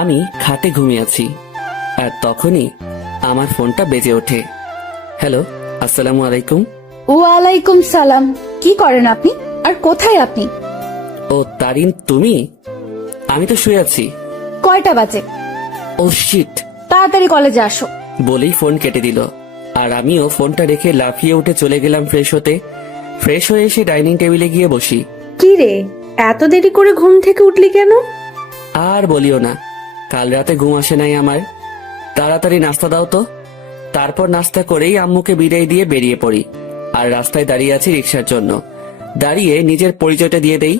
আমি খাটে ঘুমিয়ে আছি, আর তখনই আমার ফোনটা বেজে ওঠে। হ্যালো, আসসালামু আলাইকুম। ওয়ালাইকুম সালাম। কি করেন আপনি, আর কোথায় আপনি? ও তারিন, তুমি? আমি তো শুয়ে আছি। কয়টা বাজে? ও শিট। তাড়াতাড়ি কলেজে আসো। বলেই ফোন কেটে দিল, আর আমিও ফোনটা রেখে লাফিয়ে উঠে চলে গেলাম ফ্রেশ হতে। ফ্রেশ হয়ে এসে ডাইনিং টেবিলে গিয়ে বসি। কি রে, এত দেরি করে ঘুম থেকে উঠলি কেন? আর বলিও না, কাল রাতে ঘুম আসে নাই আমার। তাড়াতাড়ি নাস্তা দাও তো। তারপর নাস্তা করেই আম্মুকে বিদায় দিয়ে বেরিয়ে পড়ি, আর রাস্তায় দাঁড়িয়ে আছি রিক্সার জন্য। দাঁড়িয়ে নিজের পরিচয়টা দিয়ে দেই।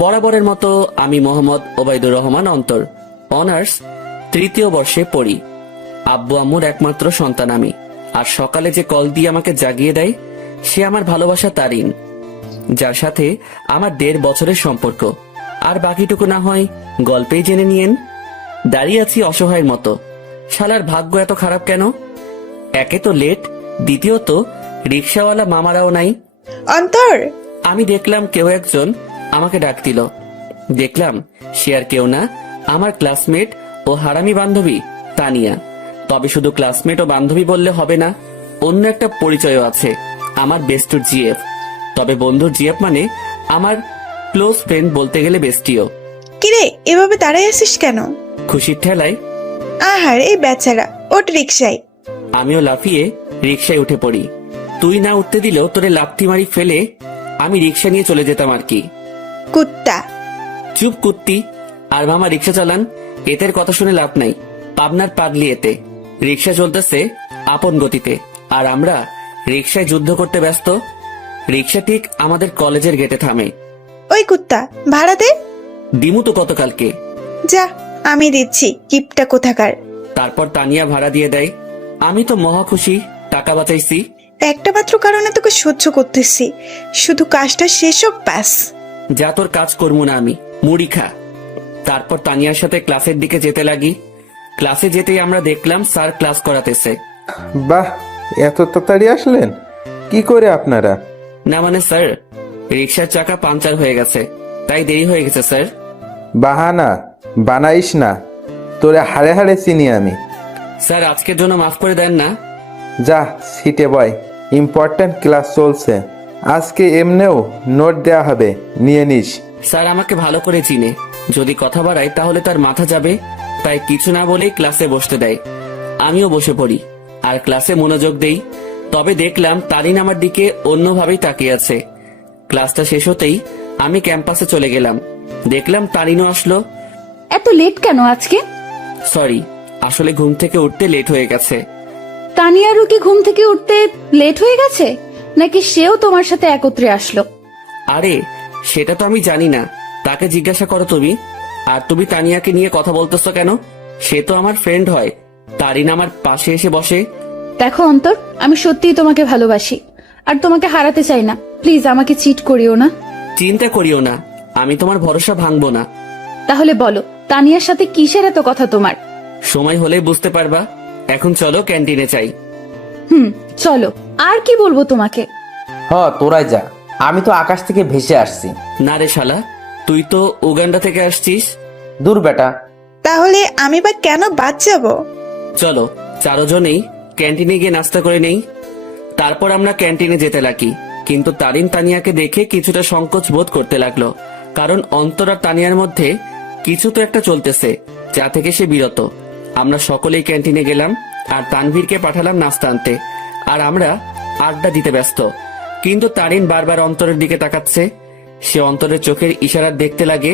বরাবরের মতো আমি মোহাম্মদ ওবায়দুর রহমান অন্তর, অনার্স 3য় বর্ষে পড়ি। আব্বু আম্মুর একমাত্র সন্তান আমি। আর সকালে যে কল দিয়ে আমাকে জাগিয়ে দেয় সে আমার ভালোবাসা তারিন, যার সাথে আমার 1.5 বছরের সম্পর্ক। আর বাকিটুকু না হয় গল্পেই জেনে নিয়েন। দাঁড়িয়ে আছি অসহায়ের মতো। শালার ভাগ্য এত খারাপ কেন? একে তো লেট, দ্বিতীয়ত রিক্সাওয়ালা মামারাও নাই। অন্তর, আমি দেখলাম কেউ একজন আমাকে ডাক দিল। দেখলাম সে আর কেউ না, আমার ক্লাসমেট ও হারামি বান্ধবী তানিয়া। তবে শুধু ক্লাসমেট ও বান্ধবী বললে হবে না, অন্য একটা পরিচয়ও আছে, আমার বেস্টুর জিএফ। তবে বন্ধুর জিএফ মানে আমার ক্লোজ ফ্রেন্ড, বলতে গেলে বেস্টিও। কিরে এভাবে দাঁড়াই আছিস কেন? খুশির ঠেলায় আহার এই বেচারা, ওঠ রিক্সায়। আমিও লাফিয়ে রিক্সায় উঠে পড়ি। তুই না উঠতে দিলেও তোরে লাফতি মারি ফেলে আমি রিক্সা নিয়ে চলে যেতাম আর কি। কুত্তা। চুপ কুত্তি। আর মামা রিক্সা চালান, এতের কথা শুনে লাভ নাই। পাবনার পাগলি এতে। রিক্সা চলতেছে আপন গতিতে, আর আমরা রিক্সায় যুদ্ধ করতে ব্যস্ত। রিক্সা ঠিক আমাদের কলেজের গেটে থামে। ওই কুত্তা, ভাড়া দে। দিমু তো গতকালকে। যা, আমি দিচ্ছি, কিপটা কোথাকার। তারপর তানিয়া ভাড়া দিয়ে দেয়। আমি তো মহা খুশি, টাকা বাঁচাইছি। একটা মাত্র কারণে তোকে সহ্য করতেছি, শুধু কাজটা শেষ হোক ব্যাস। যা, তোর কাজ করবো না আমি, মুড়ি খা। তারপর তানিয়ার সাথে ক্লাসের দিকে যেতে লাগি। ক্লাসে যেতেই আমরা দেখলাম স্যার ক্লাস করাতেছে। বাহ, এত তাড়াতাড়ি আসলেন? কি করে আপনারা? না মানে স্যার, রিক্সার চাকা পাংচার হয়ে গেছে, তাই দেরি হয়ে গেছে স্যার। বাহানা বানাইস না, তোরে হাড়ে হাড়ে চিনি আমি। স্যার আজকের জন্য মাফ করে দেন না। যা সিটে বয়, ইম্পর্ট্যান্ট ক্লাস চলছে। আজকে এমনেও নোট দেয়া হবে, নিয়ে নিস। স্যার আমাকে ভালো করে চিনে, যদি কথা বাড়াই তাহলে তার মাথা যাবে, তাই কিছু না বলেই ক্লাসে বসতে দেয়। আমিও বসে পড়ি আর ক্লাসে মনোযোগ দেই। তবে দেখলাম তারিন আমার দিকে অন্যভাবেই তাকিয়ে আছে। ক্লাসটা শেষ হতেই আমি ক্যাম্পাসে চলে গেলাম। দেখলাম তারিনও আসলো। এত লেট কেন আজকে? সরি, আসলে ঘুম থেকে উঠতে লেট হয়ে গেছে। তানিয়ারও কি ঘুম থেকে উঠতে লেট হয়ে গেছে, নাকি সেও তোমার সাথে একত্রে আসলো? আরে সেটা তো আমি জানি না, তাকে জিজ্ঞাসা করো তুমি। আর তুমি তানিয়াকে নিয়ে কথা বলতেছো কেন? সে তো আমার ফ্রেন্ড হয়। তারিন আমার পাশে এসে বসে। দেখো অন্তর, আমি সত্যিই তোমাকে ভালোবাসি, আর তোমাকে হারাতে চাই না। প্লিজ আমাকে চিট করিও না। চিন্তা করিও না, আমি তোমার ভরসা ভাঙবো না। তাহলে বলো, তানিয়ার সাথে কিসের এত কথা তোমার? সময় হলে বুঝতে পারবা। এখন চলো ক্যান্টিনে চাই। চলো। আর কি বলবো তোমাকে? তোরাই যা, আমি তো আকাশ থেকে ভেসে আসছি। না রে শালা, তুই তো উগান্ডা থেকে আসছিস। দূর বেটা। তাহলে আমি বা কেন বাদ যাব? চলো চারজনেই ক্যান্টিনে গিয়ে নাস্তা করে নেই। তারপর আমরা ক্যান্টিনে যেতে লাগি, কিন্তু তারিন তানিয়াকে দেখে কিছুটা সংকোচ বোধ করতে লাগলো, কারণ অন্তর আর তানিয়ার মধ্যে কিছু তো একটা চলতেছে, যা থেকে সে বিরত। আমরা সকলেই ক্যান্টিনে গেলাম, আর তানভীরকে পাঠালাম নাস্তা আনতে, আর আমরা আড্ডা দিতে ব্যস্ত। কিন্তু তারিন বারবার অন্তরের দিকে তাকাচ্ছে। সে অন্তরের চোখের ইশারা দেখতে লাগে,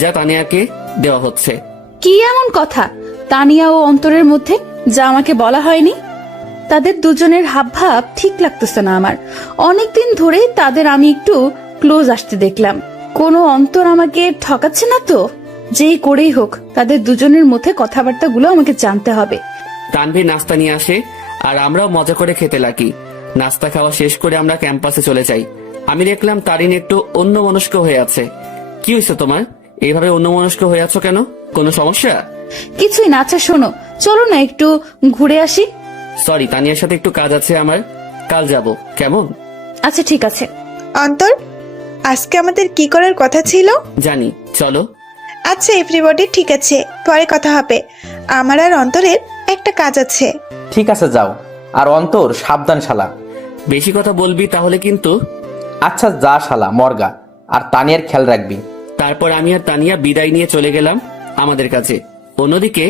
যা তানিয়াকে দেওয়া হচ্ছে। কি এমন কথা তানিয়া ও অন্তরের মধ্যে, যা আমাকে বলা হয়নি? তাদের দুজনের হাবভাব ঠিক লাগতেছে না আমার। অনেকদিন ধরেই তাদের আমি একটু ক্লোজ আসতে দেখলাম। কোনো অন্তর আমাকে ঠকাচ্ছে না তো? যেই করেই হোক, তাদের দুজনের মধ্যে কথাবার্তাগুলো আমাকে জানতে হবে। তানভীর নাস্তা নিয়ে আসে, আর আমরাও মজা করে খেতে লাগি। নাস্তা খাওয়া শেষ করে আমরা ক্যাম্পাসে চলে যাই। আমি দেখলাম তারিন একটু অন্যমনস্ক হয়ে আছে। কি হয়েছে তোমার, এইভাবে অন্যমনস্ক হয়ে আছো কেন? কোনো সমস্যা? কিছুই না। আচ্ছা শোনো, চলো না একটু ঘুরে আসি। সরি, তানিয়ার সাথে একটু কাজ আছে আমার, কাল যাব, কেমন? আচ্ছা ঠিক আছে। অন্তর, আজকে আমাদের কি করার কথা ছিল? জানি, চলো। আচ্ছা এভরিবডি, ঠিক আছে, পরে কথা হবে। আমার আর অন্তরের একটা কাজ আছে। ঠিক আছে যাও। আর অন্তর, সাবধান শালা। বেশি কথা বলবি তাহলে কিন্তু। আচ্ছা যা শালা মর্গা, আর তানিয়ার খেয়াল রাখবি। তারপর আমি আর তানিয়া বিদায় নিয়ে চলে গেলাম আমাদের কাছে। অন্যদিকে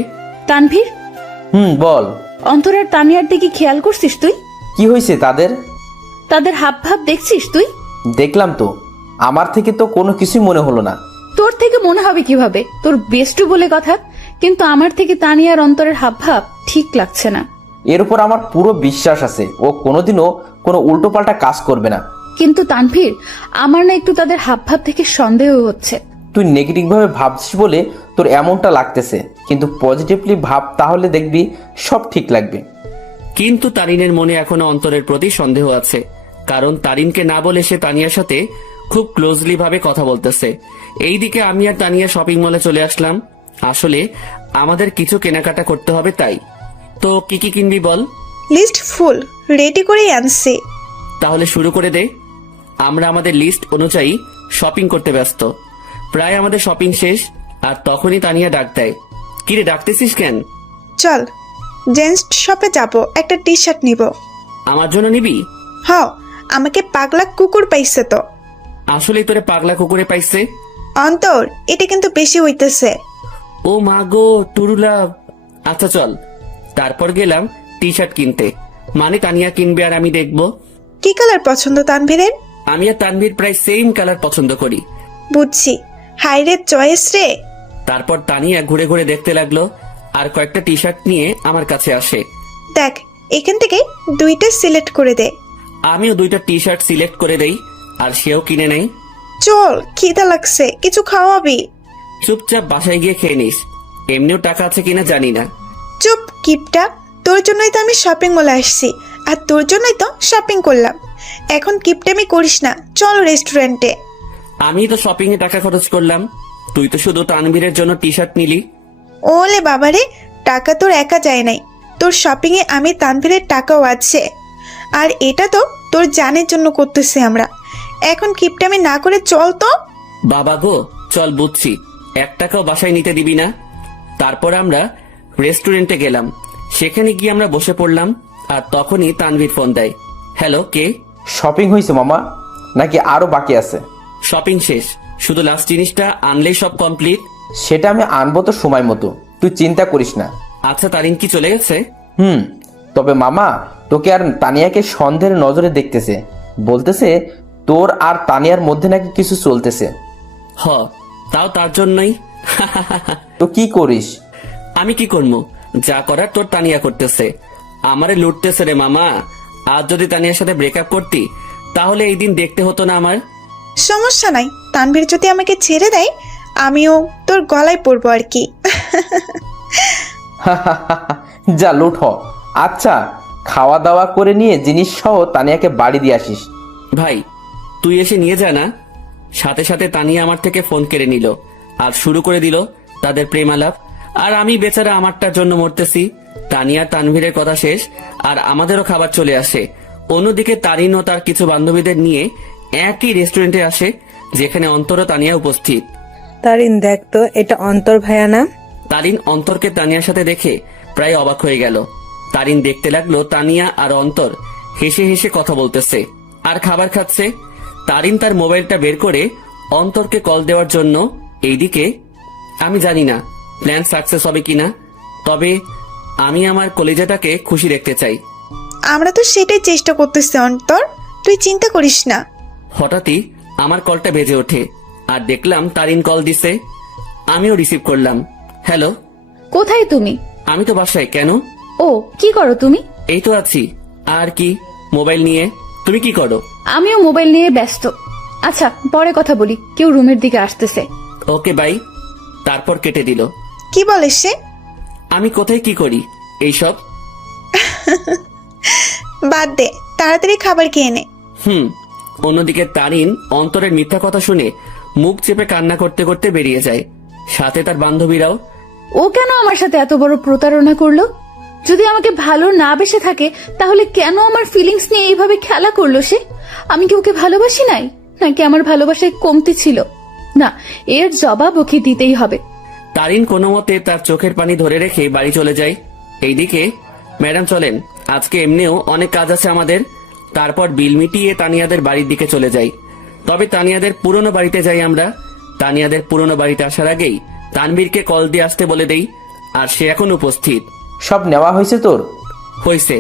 তানভীর, বল। অন্তর আর তানিয়ার দিকে খেয়াল করছিস তুই? কি হয়েছে তাদের? তাদের হাব ভাব দেখছিস তুই? দেখলাম তো। আমার থেকে তো কোনো কিছুই মনে হলো না। তোর থেকে মনে হবে কিভাবে? তোর বেস্টু বলে কথা। কিন্তু আমার থেকে তানিয়ার অন্তরের হাব ভাব ঠিক লাগছে না। এর উপর আমার পুরো বিশ্বাস আছে ও কোনোদিনও কোনো উল্টোপাল্টা কাজ করবে না। কিন্তু তানভীর, আমার না একটু তাদের হাব ভাব থেকে সন্দেহ হচ্ছে। তুই নেগেটিভ ভাবে ভাবছিস বলে তোর এমনটা লাগতেছে, কিন্তু পজিটিভলি ভাব, তাহলে দেখবি সব ঠিক লাগবে। কিন্তু তারিনের মনে এখনো অন্তরের প্রতি সন্দেহ আছে, কারণ তারিনকে না বলে সে তানিয়ার সাথে খুব ক্লোজলি ভাবে কথা বলতেছে। এইদিকে আমি আর তানিয়া শপিং মলে চলে আসলাম। আসলে আমাদের কিছু কেনাকাটা করতে হবে, তাই। তো কি কি কিনবি বল? লিস্ট ফুল রেডি করেই আনছি। তাহলে শুরু করে দে। আমরা আমাদের লিস্ট অনুযায়ী শপিং করতে ব্যস্ত। প্রায় আমাদের শপিং শেষ, আর তখনই তানিয়া ডাক দেয়। কিরে, ডাকতেছিস কেন? চল জেন্টস শপে যাব, একটা টি শার্ট নিব। আমার জন্য নিবি? হ, আমাকে পাগলা কুকুর পাইছে তো। আসলে তোরে পাগলা কুকুরে পাইছে? অন্তর, এটা কিন্তু বেশি হইতেছে। ও মা গো, টুরুলা। আচ্ছা চল। তারপর গেলাম টি শার্ট কিনতে, মানে তানিয়া কিনবে আর আমি দেখবো। কি কালার পছন্দ তানভীরের? আমি আর তানভীর প্রায় সেম কালার পছন্দ করি। বুঝছি, হাইরে চয়েস রে। তারপর তানিয়া ঘুরে ঘুরে দেখতে লাগলো, আর কয়েকটা টি শার্ট নিয়ে আমার কাছে আসে। দেখ, এখান থেকে দুইটা সিলেক্ট করে দে। আমিও দুইটা টি শার্ট সিলেক্ট করে দেই, আর সেও কিনে নেই। চল, খিদা লাগছে, কিছু খাওয়াবি? চুপচাপ বাসায় গিয়ে খেয়ে নিস, এমনিও টাকা আছে কিনা জানি না। চুপ কিপটা, তোর জন্যই তো আমি শপিং মলে আসছি, আর তোর জন্যই তো শপিং করলাম। এখন কিপটামি করিস না, চল রেস্টুরেন্টে। আমি তো শপিং এ টাকা খরচ করলাম, তুই তো শুধু তানভীরের জন্য টি শার্ট নিলি। ওলে বাবারে, টাকা তোর একা যায় নাই, তোর শপিং এ আমি তানভীরের টাকাও আছে। আর এটা তো তোর জানের জন্য করতেছি আমরা। এখন কিপটামি না করে চল তো। বাবা গো, চল বুঝছি, 1 টাকাও বাসায় নিতে দিবি না। তারপর আমরা রেস্টুরেন্টে গেলাম। সেখানে গিয়ে আমরা বসে পড়লাম, আর তখনই তানভীর ফোন দেয়। হ্যালো, কে? শপিং হয়েছে মামা, নাকি আরো বাকি আছে? শপিং শেষ, শুধু লাস্ট জিনিসটা আনলেই সব কমপ্লিট। সেটা আমি আনবো তো সময় মতো, তুই চিন্তা করিস না। আচ্ছা, তারিন কি চলে গেছে? তবে মামা, তোকে আর তানিয়াকে সন্দেহের নজরে দেখতেছে, বলতেছে তোর আর তানিয়ার মধ্যে নাকি কিছু চলতেছে। হ, তাও তার জন্যই। তো কি করিস? আমি কি করবো? যা করার তোর তানিয়া করতেছে, আমারে লুটতেছে রে মামা। আজ যদি তানিয়ার সাথে ব্রেকআপ করতি, তাহলে এই দিন দেখতে হতো না আমার। সমস্যা নাই, তানভীর যদি আমাকে ছেড়ে দেয়, আমিও তোর গলায় পড়বো আর কি। যা লুট হ। আচ্ছা, খাওয়া দাওয়া করে নিয়ে জিনিস সহ তানিয়াকে বাড়ি দিয়ে আসিস। ভাই, তুই এসে নিয়ে যা না। সাথে সাথে তানিয়া আমার থেকে ফোন কেড়ে নিল, আর শুরু করে দিল তাদের প্রেম আলাপ। আর আমি বেচারা আমারটার জন্য মরতেছি। তানিয়া তানভীরের কথা শেষ, আর আমাদেরও খাবার চলে আসে। অন্যদিকে তারিন ও তার কিছু বান্ধবীদের নিয়ে একই রেস্টুরেন্টে আসে, যেখানে অন্তর ও তানিয়া উপস্থিত। তারিন, দেখ তো, এটা অন্তর ভাইয়া না? তারিন অন্তরকে তানিয়ার সাথে দেখে প্রায় অবাক হয়ে গেল। তারিন দেখতে লাগলো তানিয়া আর অন্তর হেসে হেসে কথা বলতেছে আর খাবার খাচ্ছে। তারিন তার মোবাইলটা বের করে অন্তরকে কল দেওয়ার জন্য। এইদিকে আমি জানি না প্ল্যান সাকসেস হবে কিনা, তবে আমি আমার কলিজাটাকে খুশি রাখতে চাই। আমরা তো সেটাই চেষ্টা করতেছি অন্তর, তুই চিন্তা করিস না। হঠাৎই আমার কলটা বেজে ওঠে, আর দেখলাম তারিন কল দিছে। আমিও রিসিভ করলাম। হ্যালো। কোথায় তুমি? আমি তো বাসায়। কেন? ও, কি করো তুমি? এই তো আছি। আর কি, মোবাইল নিয়ে। তুমি কি করো? আমিও মোবাইল নিয়ে ব্যস্ত। আচ্ছা, পরে কথা বলি, কেউ রুমের দিকে আসতেছে। Okay bye. তারপর কেটে দিল। কি বলে সে? আমি কোথায় কি করি এইসব? বাদ দে, তাড়াতাড়ি খাবার খেয়ে নে। অন্যদিকে তারিন অন্তরের মিথ্যা কথা শুনে মুখ চেপে কান্না করতে করতে বেরিয়ে যায়, সাথে তার বান্ধবীরাও। ও কেন আমার সাথে এত বড় প্রতারণা করলো? যদি আমাকে ভালো না বেসে থাকে, তাহলে কেন আমার ফিলিংস নিয়ে এইভাবে খেলা করলো সে? আমি কি ওকে ভালোবাসি নাই? নাকি আমার ভালোবাসায় কমতি ছিল? না, এর জবাব ওকে দিতেই হবে। তারিন কোনো মতে তার চোখের পানি ধরে রেখে বাড়ি চলে যায়। এইদিকে, ম্যাডাম চলেন, আজকে এমনিও অনেক কাজ আছে আমাদের। তারপর বিল মিটিয়ে তানিয়াদের বাড়ির দিকে চলে যাই। তবে তানিয়াদের পুরনো বাড়িতে যাই আমরা। তানিয়াদের পুরনো বাড়িতে আসার আগেই তানবীরকে কল দিয়ে আসতে বলে দেই, আর সে এখন উপস্থিত। সব নেওয়া হয়েছে তোর? হয়েছে,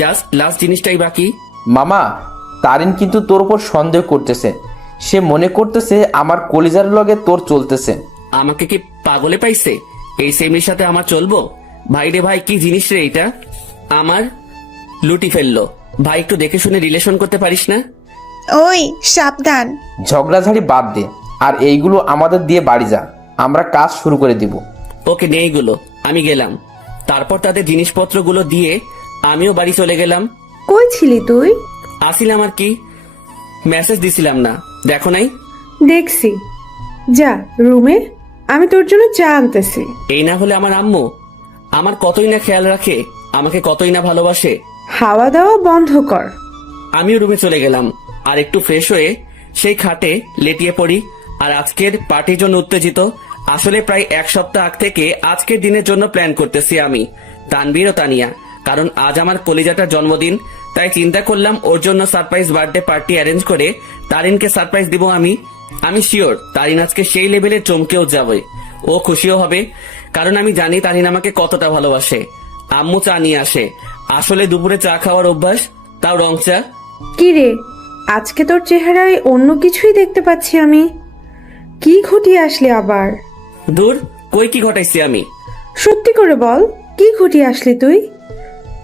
জাস্ট লাস্ট জিনিসটাই বাকি। মামা, তারিন কিন্তু তোর উপর সন্দেহ করতেছে। সে মনে করতেছে আমার কলিজার লগে তোর চলতেছে। আমাকে কি পাগলে পাইছে? এই সেমির সাথে আমার চলবো? ভাই রে ভাই, কি জিনিস রে এটা? আমার লুটি ফেললো। ভাই, একটু দেখে শুনে রিলেশন করতে পারিস না? ওই সাবধান। ঝগড়াঝাড়ি বাদ দে, আর এইগুলো আমাদের দিয়ে বাড়ি যা, আমরা কাজ শুরু করে দিব। ওকে, নে এগুলো, আমি গেলাম। তারপর তাদের জিনিসপত্রগুলো দিয়ে আমিও বাড়ি চলে গেলাম। কই ছিলি তুই? আসিলাম আর কি, মেসেজ দিছিলাম না, দেখো নাই? দেখছি। যা রুমে, আমি তোর জন্য চা আনতেছি। এই না হলে আমার আম্মু আমার কতই না খেয়াল রাখে, আমাকে কতই না ভালোবাসে। হাওয়া দাওয়া বন্ধ কর। আমিও রুমে চলে গেলাম, আর একটু ফ্রেশ হয়ে সেই খাটে লেটিয়ে পড়ি। আর আজকের পার্টির জন্য উত্তেজিত। আসলে প্রায় এক সপ্তাহ আগ থেকে আজকের দিনের জন্য প্ল্যান করতেছি আমি, তানবীর ও তানিয়া। কারণ আজ আমার কলিজাটার জন্মদিন, তাই চিন্তা করলাম ওর জন্য সারপ্রাইজ বার্থডে পার্টি অ্যারেঞ্জ করে তারিনকে সারপ্রাইজ দিব আমি। আমি শিওর তারিন আজকে সেই লেভেলে চমকেও যাবে, ও খুশিও হবে। কারণ আমি জানি তারিন আমাকে কতটা ভালোবাসে। আম্মু চা নিয়ে আসে। আসলে দুপুরে চা খাওয়ার অভ্যাস, তাও রং চা। কি রে, আজকে তোর চেহারায় অন্য কিছুই দেখতে পাচ্ছি আমি। কি ঘটিয়ে আসলি আবার? দূর, কই কি ঘটাইছি আমি? সত্যি করে বল, কি ঘটিয়ে আসলি তুই?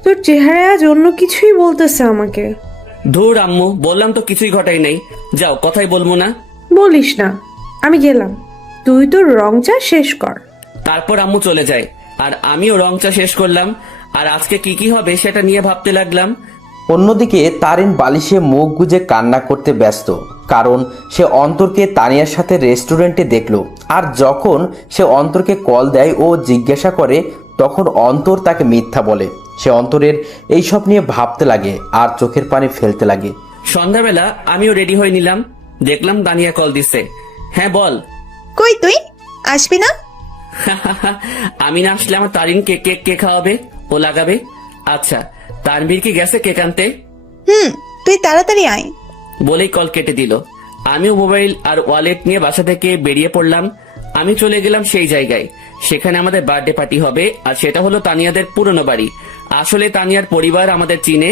তোর চেহারায় আজ অন্য কিছুই বলতেছে আমাকে। ধুর আম্মু, বললাম তো কিছুই ঘটাই নাই। যাও, কথাই বলবো না। বলিস না, আমি গেলাম। তুই তোর রং চা শেষ কর। তারপর আম্মু চলে যায়, আর আমিও রং চা শেষ করলাম। আর আজকে কি কি হবে সেটা নিয়ে ভাবতে লাগলাম। অন্যদিকে তারিন বালিশে মুখ গুজে কান্না করতে ব্যস্ত, কারণ সে অন্তরকে তানিয়ার সাথে রেস্টুরেন্টে দেখলো। আর যখন সে অন্তরকে কল দেয় ও জিজ্ঞাসা করে, তখন অন্তর তাকে মিথ্যা বলে। সে অন্তরের এইসব নিয়ে ভাবতে লাগে আর চোখের পানি ফেলতে লাগে। সন্ধ্যাবেলা আমিও রেডি হয়ে নিলাম, দেখলাম তানিয়া কল দিছে। হ্যাঁ বল। কই তুই আসবি না? আমি না আসলে আমার তারিনকে কেক কে খাওয়াবে, ও লাগাবে। আচ্ছা, তানবীর কি গেছে কেক আনতে? তুই তাড়াতাড়ি আয়। বলেই কল কেটে দিল। আমিও মোবাইল আর ওয়ালেট নিয়ে বাসা থেকে বেরিয়ে পড়লাম। আমি চলে গেলাম সেই জায়গায়, সেখানে আমাদের বার্থডে পার্টি হবে। আর সেটা হলো তানিয়াদের পুরনো বাড়ি। আসলে তানিয়ার পরিবার আমাদের চিনে,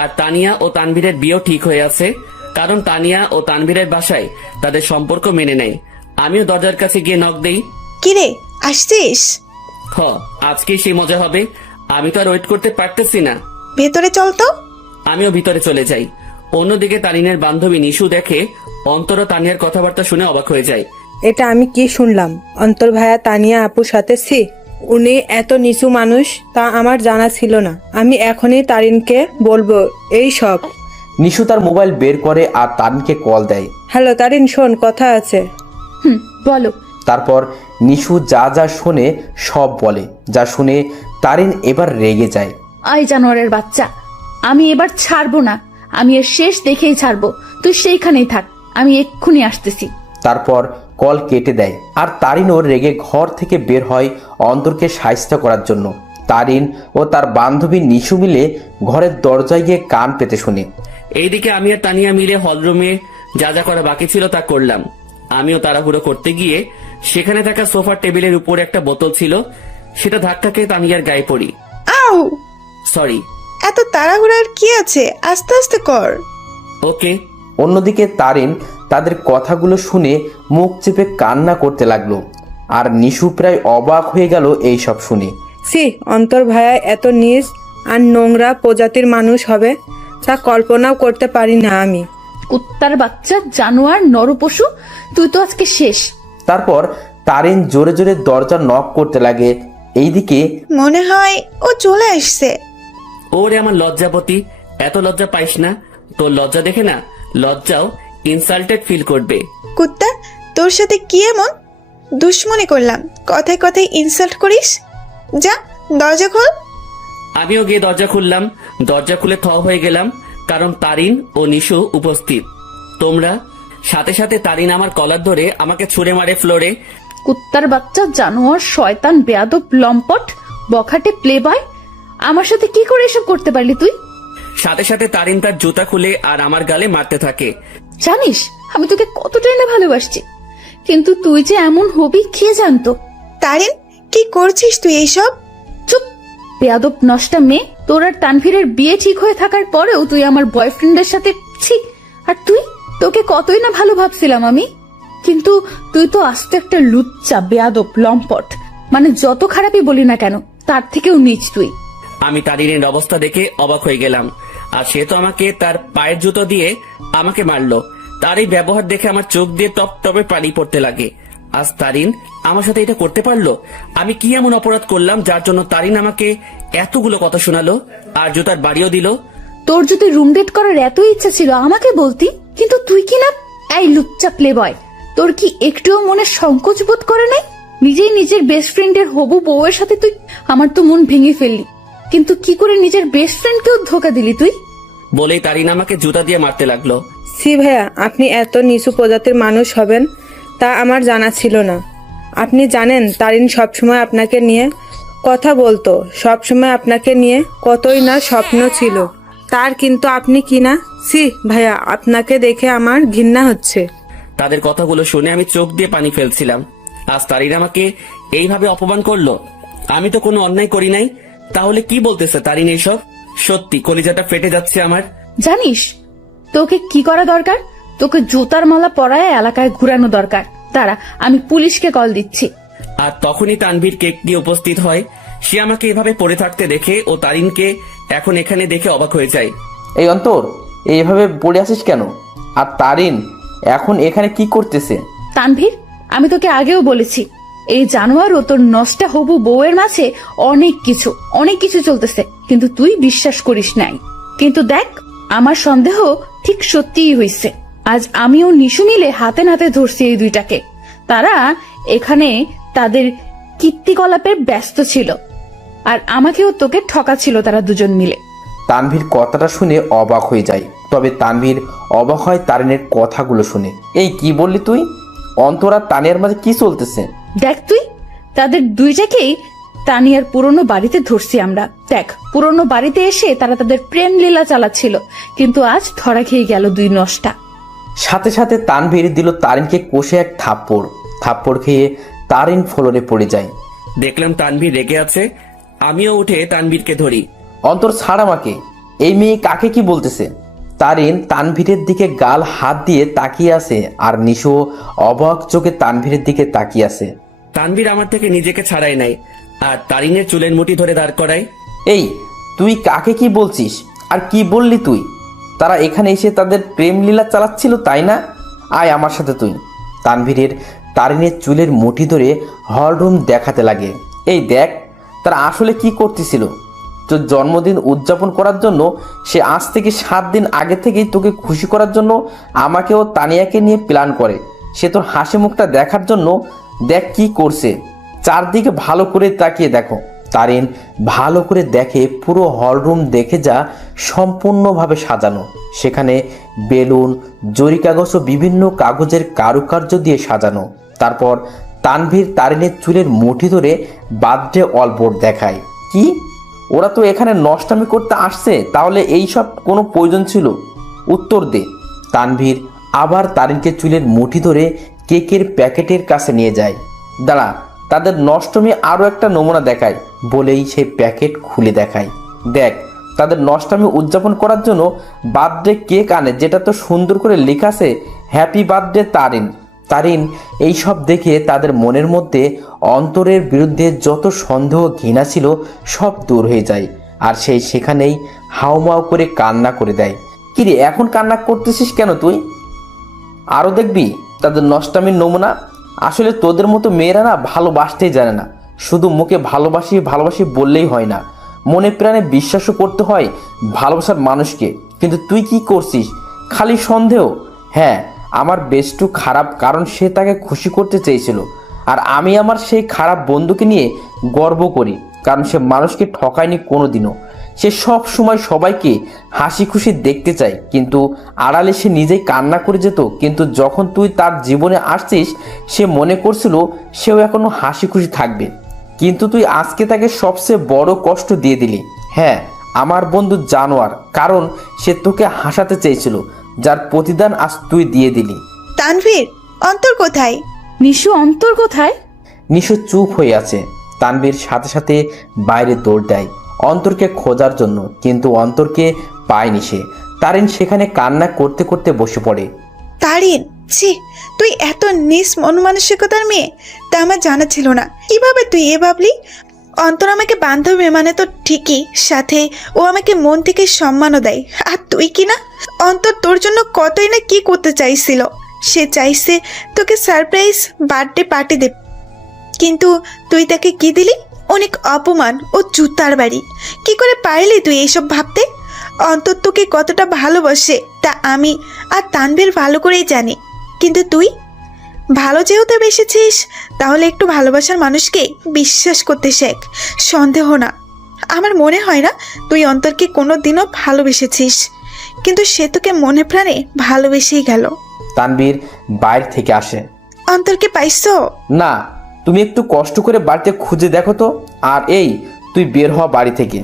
আর তানিয়া ও তানভীরের বিয়েও ঠিক হয়ে আছে। কারণ তানিয়া ও তানভীরের বাসায় তাদের সম্পর্ক মেনে নেয়। আমিও দরজার কাছে গিয়ে নক দেই। কিরে, আসছিস? হ, আজকেই সেই মজা হবে। আমি তো আর ওয়েট করতে পারতেছি না। ভেতরে চল তো। আমিও ভিতরে চলে যাই। অন্যদিকে তারিনের বান্ধবী নিশু দেখে অন্তর ও তানিয়ার কথাবার্তা শুনে অবাক হয়ে যায়। এটা আমি কি শুনলাম? অন্তর ভাইয়া তানিয়া আপুর সাথে উনি এত নিচু মানুষ তা আমার জানা ছিল না। আমি এখনই তারিনকে বলবো এই সব। নিশু তার মোবাইল বের করে আর তারিনকে কল দেয়। হ্যালো তারিন, শোন, কথা আছে। বলো। তারপর নিশু যা যা শোনে সব বলে। যা শুনে তারিন এবার রেগে যায়। আই জানোয়ারের বাচ্চা, আমি এবার ছাড়বো না। আমি এর শেষ দেখেই ছাড়বো। তুই সেইখানেই থাক, আমি এক্ষুনি আসতেছি। তারপর কল কেটে দেয়। আর তারিনও রেগে ঘর থেকে বের হয় অন্তরকে সাহায্য করার জন্য। তারিন ও তার বান্ধবী নিশু মিলে ঘরের দরজায় গিয়ে কান পেতে শুনে। এইদিকে আমি আর তানিয়া মিলে হলরুমে যা যা করা বাকি ছিল তা করলাম। আমিও তাড়াহুড়ো করতে গিয়ে সেখানে থাকা সোফার টেবিলের উপরে একটা বোতল ছিল, সেটা ধাক্কা খেয়ে তানিয়ার গায়ে পড়ি। আউ! সরি। এত তাড়াহুড়ার কি আছে, আস্তে আস্তে কর। ওকে। অন্যদিকে তারিন তাদের কথাগুলো শুনে মুখ চেপে কান্না করতে লাগলো। আর নিশু প্রায় অবাক হয়ে গেল এই সব শুনে। অন্তর ভাইয়া এত নিজ আর নোংরা প্রজাতির মানুষ হবে তা কল্পনাও করতে পারি না আমি। কুত্তার বাচ্চা, জানোয়ার, নরপশু, তুই তো আজকে শেষ। তারপর তারিন জোরে জোরে দরজা নক করতে লাগে। এইদিকে মনে হয় ও চলে আসছে। ওরে আমার লজ্জাপতি, এত লজ্জা পাইস না। তোর লজ্জা দেখে না লজ্জাও ইনসাল্টেড ফিল করবে। কুত্তা, তোর সাথে কি এমন দুশ্মনী করলাম, কথায় কথায় ইনসাল্ট করিস? যা দরজা খোল। আমিও গিয়ে দরজা খুললাম। দরজা খুলে থ হয়ে গেলাম, কারণ তারিন ও নিশু উপস্থিত। তোমরা সাথে সাথে তারিন আমার কলার ধরে আমাকে ছুঁড়ে মারে ফ্লোরে। কুত্তার বাচ্চা, জানোয়ার, শয়তান, বেয়াদব, লম্পট, বখাটে, প্লে বয়, আমার সাথে কি করে এসব করতে পারলি তুই? সাথে সাথে তারিন তার জুতা খুলে আর আমার গালে মারতে থাকে। জানিস আমি তোকে কতটাই না ভালোবাসছি, কিন্তু তুই যে এমন হবি কে জানতো? তারিন, কি করছিস তুই এইসব? চুপ, বেয়াদব নষ্টা মেয়ে। তোর আর তানভীরের বিয়ে ঠিক হয়ে থাকার পরেও তুই আমার বয়ফ্রেন্ডের সাথে ছি। আর তুই, তোকে কতই না ভালো ভাবছিলাম আমি, কিন্তু তুই তো আস্ত একটা লুচ্চা, বেয়াদব, লম্পট। মানে যত খারাপই বলি না কেন, তার থেকেও নিচ তুই। আমি তারিনের অবস্থা দেখে অবাক হয়ে গেলাম। আর সে তো আমাকে তার পায়ের জুতো দিয়ে আমাকে মারলো। তার এই ব্যবহার দেখে আমার চোখ দিয়ে টপ টপে পানি পড়তে লাগে। আজ তারিন আমার সাথে এটা করতে পারলো? আমি কি এমন অপরাধ করলাম যার জন্য তারিন আমাকে এতগুলো কথা শোনালো আর জুতার বাড়িও দিল? তোর যদি রুম ডেট করার এত ইচ্ছা ছিল আমাকে বলতি, কিন্তু তুই কি না? এই লুচ্চা প্লে বয়, তোর কি একটুও মনে সংকোচ বোধ করে নাই? নিজেই নিজের বেস্ট ফ্রেন্ডের হবু বউয়ের সাথে তুই। আমার তো মন ভেঙে ফেললি, কিন্তু কি করে নিজের বেস্ট ফ্রেন্ডকেও ধোকা দিলি তুই? বলেই তারিন আমাকে জুতা দিয়ে মারতে লাগলো। সি ভাইয়া, আপনি এত নিচু প্রজাতির মানুষ হবেন তা আমার জানা ছিল না। আপনি জানেন তারিন সবসময় আপনাকে নিয়ে কথা বলতো, সবসময় আপনাকে নিয়ে কতই না স্বপ্ন ছিল তার, কিন্তু আপনি কি না। সি ভাইয়া, আপনাকে দেখে আমার ঘৃণা হচ্ছে। তাদের কথাগুলো শুনে আমি চোখ দিয়ে পানি ফেলছিলাম। আজ তারিন আমাকে এইভাবে অপমান করলো। আমি তো কোনো অন্যায় করি নাই, তাহলে কি বলতেছে তারিন এইসব? সত্যি কলিজাটা ফেটে যাচ্ছে আমার। জানিস তোকে কি করা দরকার? তোকে জুতার মালা পরায় এলাকায় ঘুরানো দরকার। দাঁড়া, আমি পুলিশকে কল দিচ্ছি। আর তখনই তানভীর কেক নিয়ে উপস্থিত হয়। সে আমাকে এভাবে পড়ে থাকতে দেখে ও তারিনকে এখন এখানে দেখে অবাক হয়ে যায়। এই অন্তর, এইভাবে পড়ে আছিস কেন? আর তারিন এখন এখানে কি করতেছে? তানভীর, আমি তোকে আগেও বলেছি, এই জানোয়ার ও তোর নষ্টা হবু বউয়ের মাঝে অনেক কিছু চলতেছে, কিন্তু তুই বিশ্বাস করিস নাই। কিন্তু দেখ, আমার সন্দেহ ঠিক সত্যিই হইছে। আজ আমিও নিশু মিলে হাতে নাতে ধরছি এই দুইটাকে। তারা এখানে তাদের কীর্তিকলাপে ব্যস্ত ছিল, আর আমাকেও তোকে ঠকাচ্ছিল তারা দুজন মিলে। তানভীর কথাটা শুনে অবাক হয়ে যায়, তবে তানভীর অবাক হয় তারিনের কথাগুলো শুনে। এই কি বললি তুই? অন্তর আর তানিয়ার মাঝে কি চলতেছে? দেখ তুই, তাদের দুইটাকেই তানিয়ার পুরনো বাড়িতে ধরছি আমরা। দেখ, পুরনো বাড়িতে এসে তারা তাদের প্রেম লীলা চালাচ্ছিল, কিন্তু আজ ধরা খেয়ে গেল দুই নষ্টা। সাথে সাথে তানভীর দিল তারিনকে কষে এক থাপ্পড় খেয়ে তারিন ফ্লোরে পড়ে যায়। দেখলাম তানভীর রেগে আছে। আমিও উঠে তানভীরকে ধরি। অন্তর, ছাড় আমাকে। এই মেয়ে কাকে কি বলতেছে? তারিন তানভীরের দিকে গাল হাত দিয়ে তাকিয়ে আছে, আর নিশো অবাক চোখে তানভীরের দিকে তাকিয়ে আছে। তানভীর আমার থেকে নিজেকে ছাড়াই নাই আর তারিনের চুলের মুঠি ধরে দাঁড় করায়। এই, তুই কাকে কি বলছিস? আর কি বললি তুই? তারা এখানে এসে তাদের প্রেম লীলা চালাচ্ছিল, তাই না? আয় আমার সাথে তুই। তারিনের চুলের মুঠি ধরে হলরুম দেখাতে লাগে। এই দেখ, তারা আসলে কি করতেছিল। তোর জন্মদিন উদযাপন করার জন্য সে আজ থেকে 7 দিন আগে থেকেই তোকে খুশি করার জন্য আমাকে ও তানিয়াকে নিয়ে প্ল্যান করে। সে তোর হাসি মুখটা দেখার জন্য দেখ কি করছে। চারদিকে ভালো করে তাকিয়ে দেখো। তারিন ভালো করে দেখে পুরো হলরুম দেখে যা সম্পূর্ণভাবে সাজানো। সেখানে বেলুন, জরি কাগজ ও বিভিন্ন কাগজের কারুকার্য দিয়ে সাজানো। তারপর তানভীর তারিনের চুলের মুঠি ধরে বার্থডে অলবোর্ড দেখায়। কি, ওরা তো এখানে নষ্টামি করতে আসছে, তাহলে এই সব কোনো প্রয়োজন ছিল? উত্তর দে। তানভীর আবার তারিনকে চুলের মুঠি ধরে কেকের প্যাকেটের কাছে নিয়ে যায়। দাঁড়া, তাদের নষ্টমী আরও একটা নমুনা দেখায় বলেই সেই প্যাকেট খুলে দেখায়। দেখ, তাদের নষ্টামি উদযাপন করার জন্য বার্থডে কেক আনে, যেটা তো সুন্দর করে লেখা আছে হ্যাপি বার্থডে তারিন। তারিন এই সব দেখে তাদের মনের মধ্যে অন্তরের বিরুদ্ধে যত সন্দেহ ঘৃণা ছিল সব দূর হয়ে যায়, আর সেই সেখানেই হাউমাউ করে কান্না করে দেয়। কিরে, এখন কান্না করতেছিস কেন তুই? আরও দেখবি তাদের নষ্টামির নমুনা। আসলে তোদের মতো মেয়েরা না ভালোবাসতেই জানে না। শুধু মুখে ভালোবাসি ভালোবাসি বললেই হয় না, মনে প্রাণে বিশ্বাসও করতে হয় ভালোবাসার মানুষকে। কিন্তু তুই কি করছিস? খালি সন্দেহ। হ্যাঁ, আমার বেস্টু খারাপ, কারণ সে তাকে খুশি করতে চেয়েছিল, আর আমি আমার সেই খারাপ বন্ধুকে নিয়ে গর্ব করি, কারণ সে মানুষকে ঠকায়নি কোনোদিনও। সে সব সময় সবাইকে হাসি খুশি দেখতে চায়, কিন্তু আড়ালে সে নিজেই কান্না করে যেত। কিন্তু যখন তুই তার জীবনে আসছিস, সে মনে করছিল সেও এখনো হাসি খুশি থাকবে, কিন্তু তুই আজকে তাকে সবচেয়ে বড় কষ্ট দিয়ে দিলি। হ্যাঁ, আমার বন্ধু জানোয়ার, কারণ সে তোকে হাসাতে চেয়েছিল, যার প্রতিদান আজ তুই দিয়ে দিলি। তানভীর, অন্তর কোথায়? নিশু, অন্তর কোথায়? নিশু চুপ হয়ে আছে। তানভীর সাথে সাথে বাইরে দৌড় দেয় অন্তরকে খোঁজার জন্য, কিন্তু অন্তরকে পায়নি সে। তারিন সেখানে কান্না করতে করতে বসে পড়ে। তারিন, ছি, তুই এত নিস মন মানসিকতার মেয়ে, তা আমার জানা ছিল না। কিভাবে তুই এ ভাবলি? অন্তর আমাকে বান্ধবী মানে তো ঠিকই, সাথে ও আমাকে মন থেকে সম্মানও দেয়। আর তুই কি না, অন্তর তোর জন্য কতই না কি করতে চাইছিল। সে চাইছে তোকে সারপ্রাইজ বার্থডে পার্টি দেবে, কিন্তু তুই তাকে কি দিলি? অনেক অপমান ও জুতার বাড়ি। কি করে পারলি তুই এইসব ভাবতে? অন্তর তোকে কতটা ভালোবাসে তা আমি আর তানভীর ভালো করেই জানি, কিন্তু তুই ভালো যেহেতু বেসেছিস, তাহলে একটু ভালোবাসার মানুষকে বিশ্বাস করতে শেখ, সন্দেহ না। আমার মনে হয় না তুই অন্তরকে কোনো দিনও ভালোবেসেছিস, কিন্তু সে তোকে মনে প্রাণে ভালোবেসেই গেল। তানভীর বাইরে থেকে আসে। অন্তরকে পাইছো? না, তুমি একটু কষ্ট করে বাড়িতে খুঁজে দেখো তো। আর এই, তুই বের হ বাড়ি থেকে।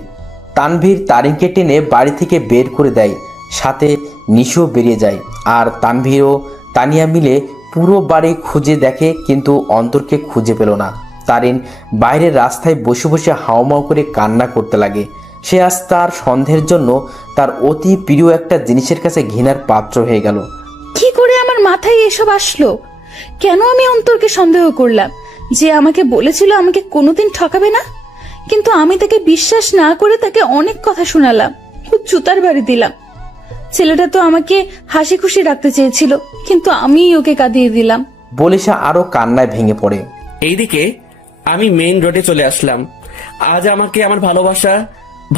তানভীর তারিনকে টেনে বাড়ি থেকে বের করে দেয়, সাথে নিশিও বেরিয়ে যায়। আর তানভীর ও তানিয়া মিলে পুরো বাড়ি খুঁজে দেখে, কিন্তু অন্তরকে খুঁজে পেল না। তারিন বাইরের রাস্তায় বসে বসে হাওমাও করে কান্না করতে লাগে। সে আজ তার সন্দেহের জন্য তার অতি প্রিয় একটা জিনিসের কাছে ঘৃণার পাত্র হয়ে গেল। কি করে আমার মাথায় এসব আসলো? কেন আমি অন্তরকে সন্দেহ করলাম? যে আমাকে বলেছিল আমাকে কোনোদিন ঠকাবে না, কিন্তু আমি তাকে বিশ্বাস না করে তাকে অনেক কথা শোনালাম, খুব জুতার বাড়ি দিলাম। ছেলেটা তো আমাকে হাসি খুশি রাখতে চেয়েছিল, কিন্তু আমিই ওকে কাঁদিয়ে দিলাম। বলে সে আরো কান্নায় ভেঙে পড়ে। এইদিকে আমি মেইন রোডে চলে আসলাম। আজ আমাকে আমার ভালোবাসা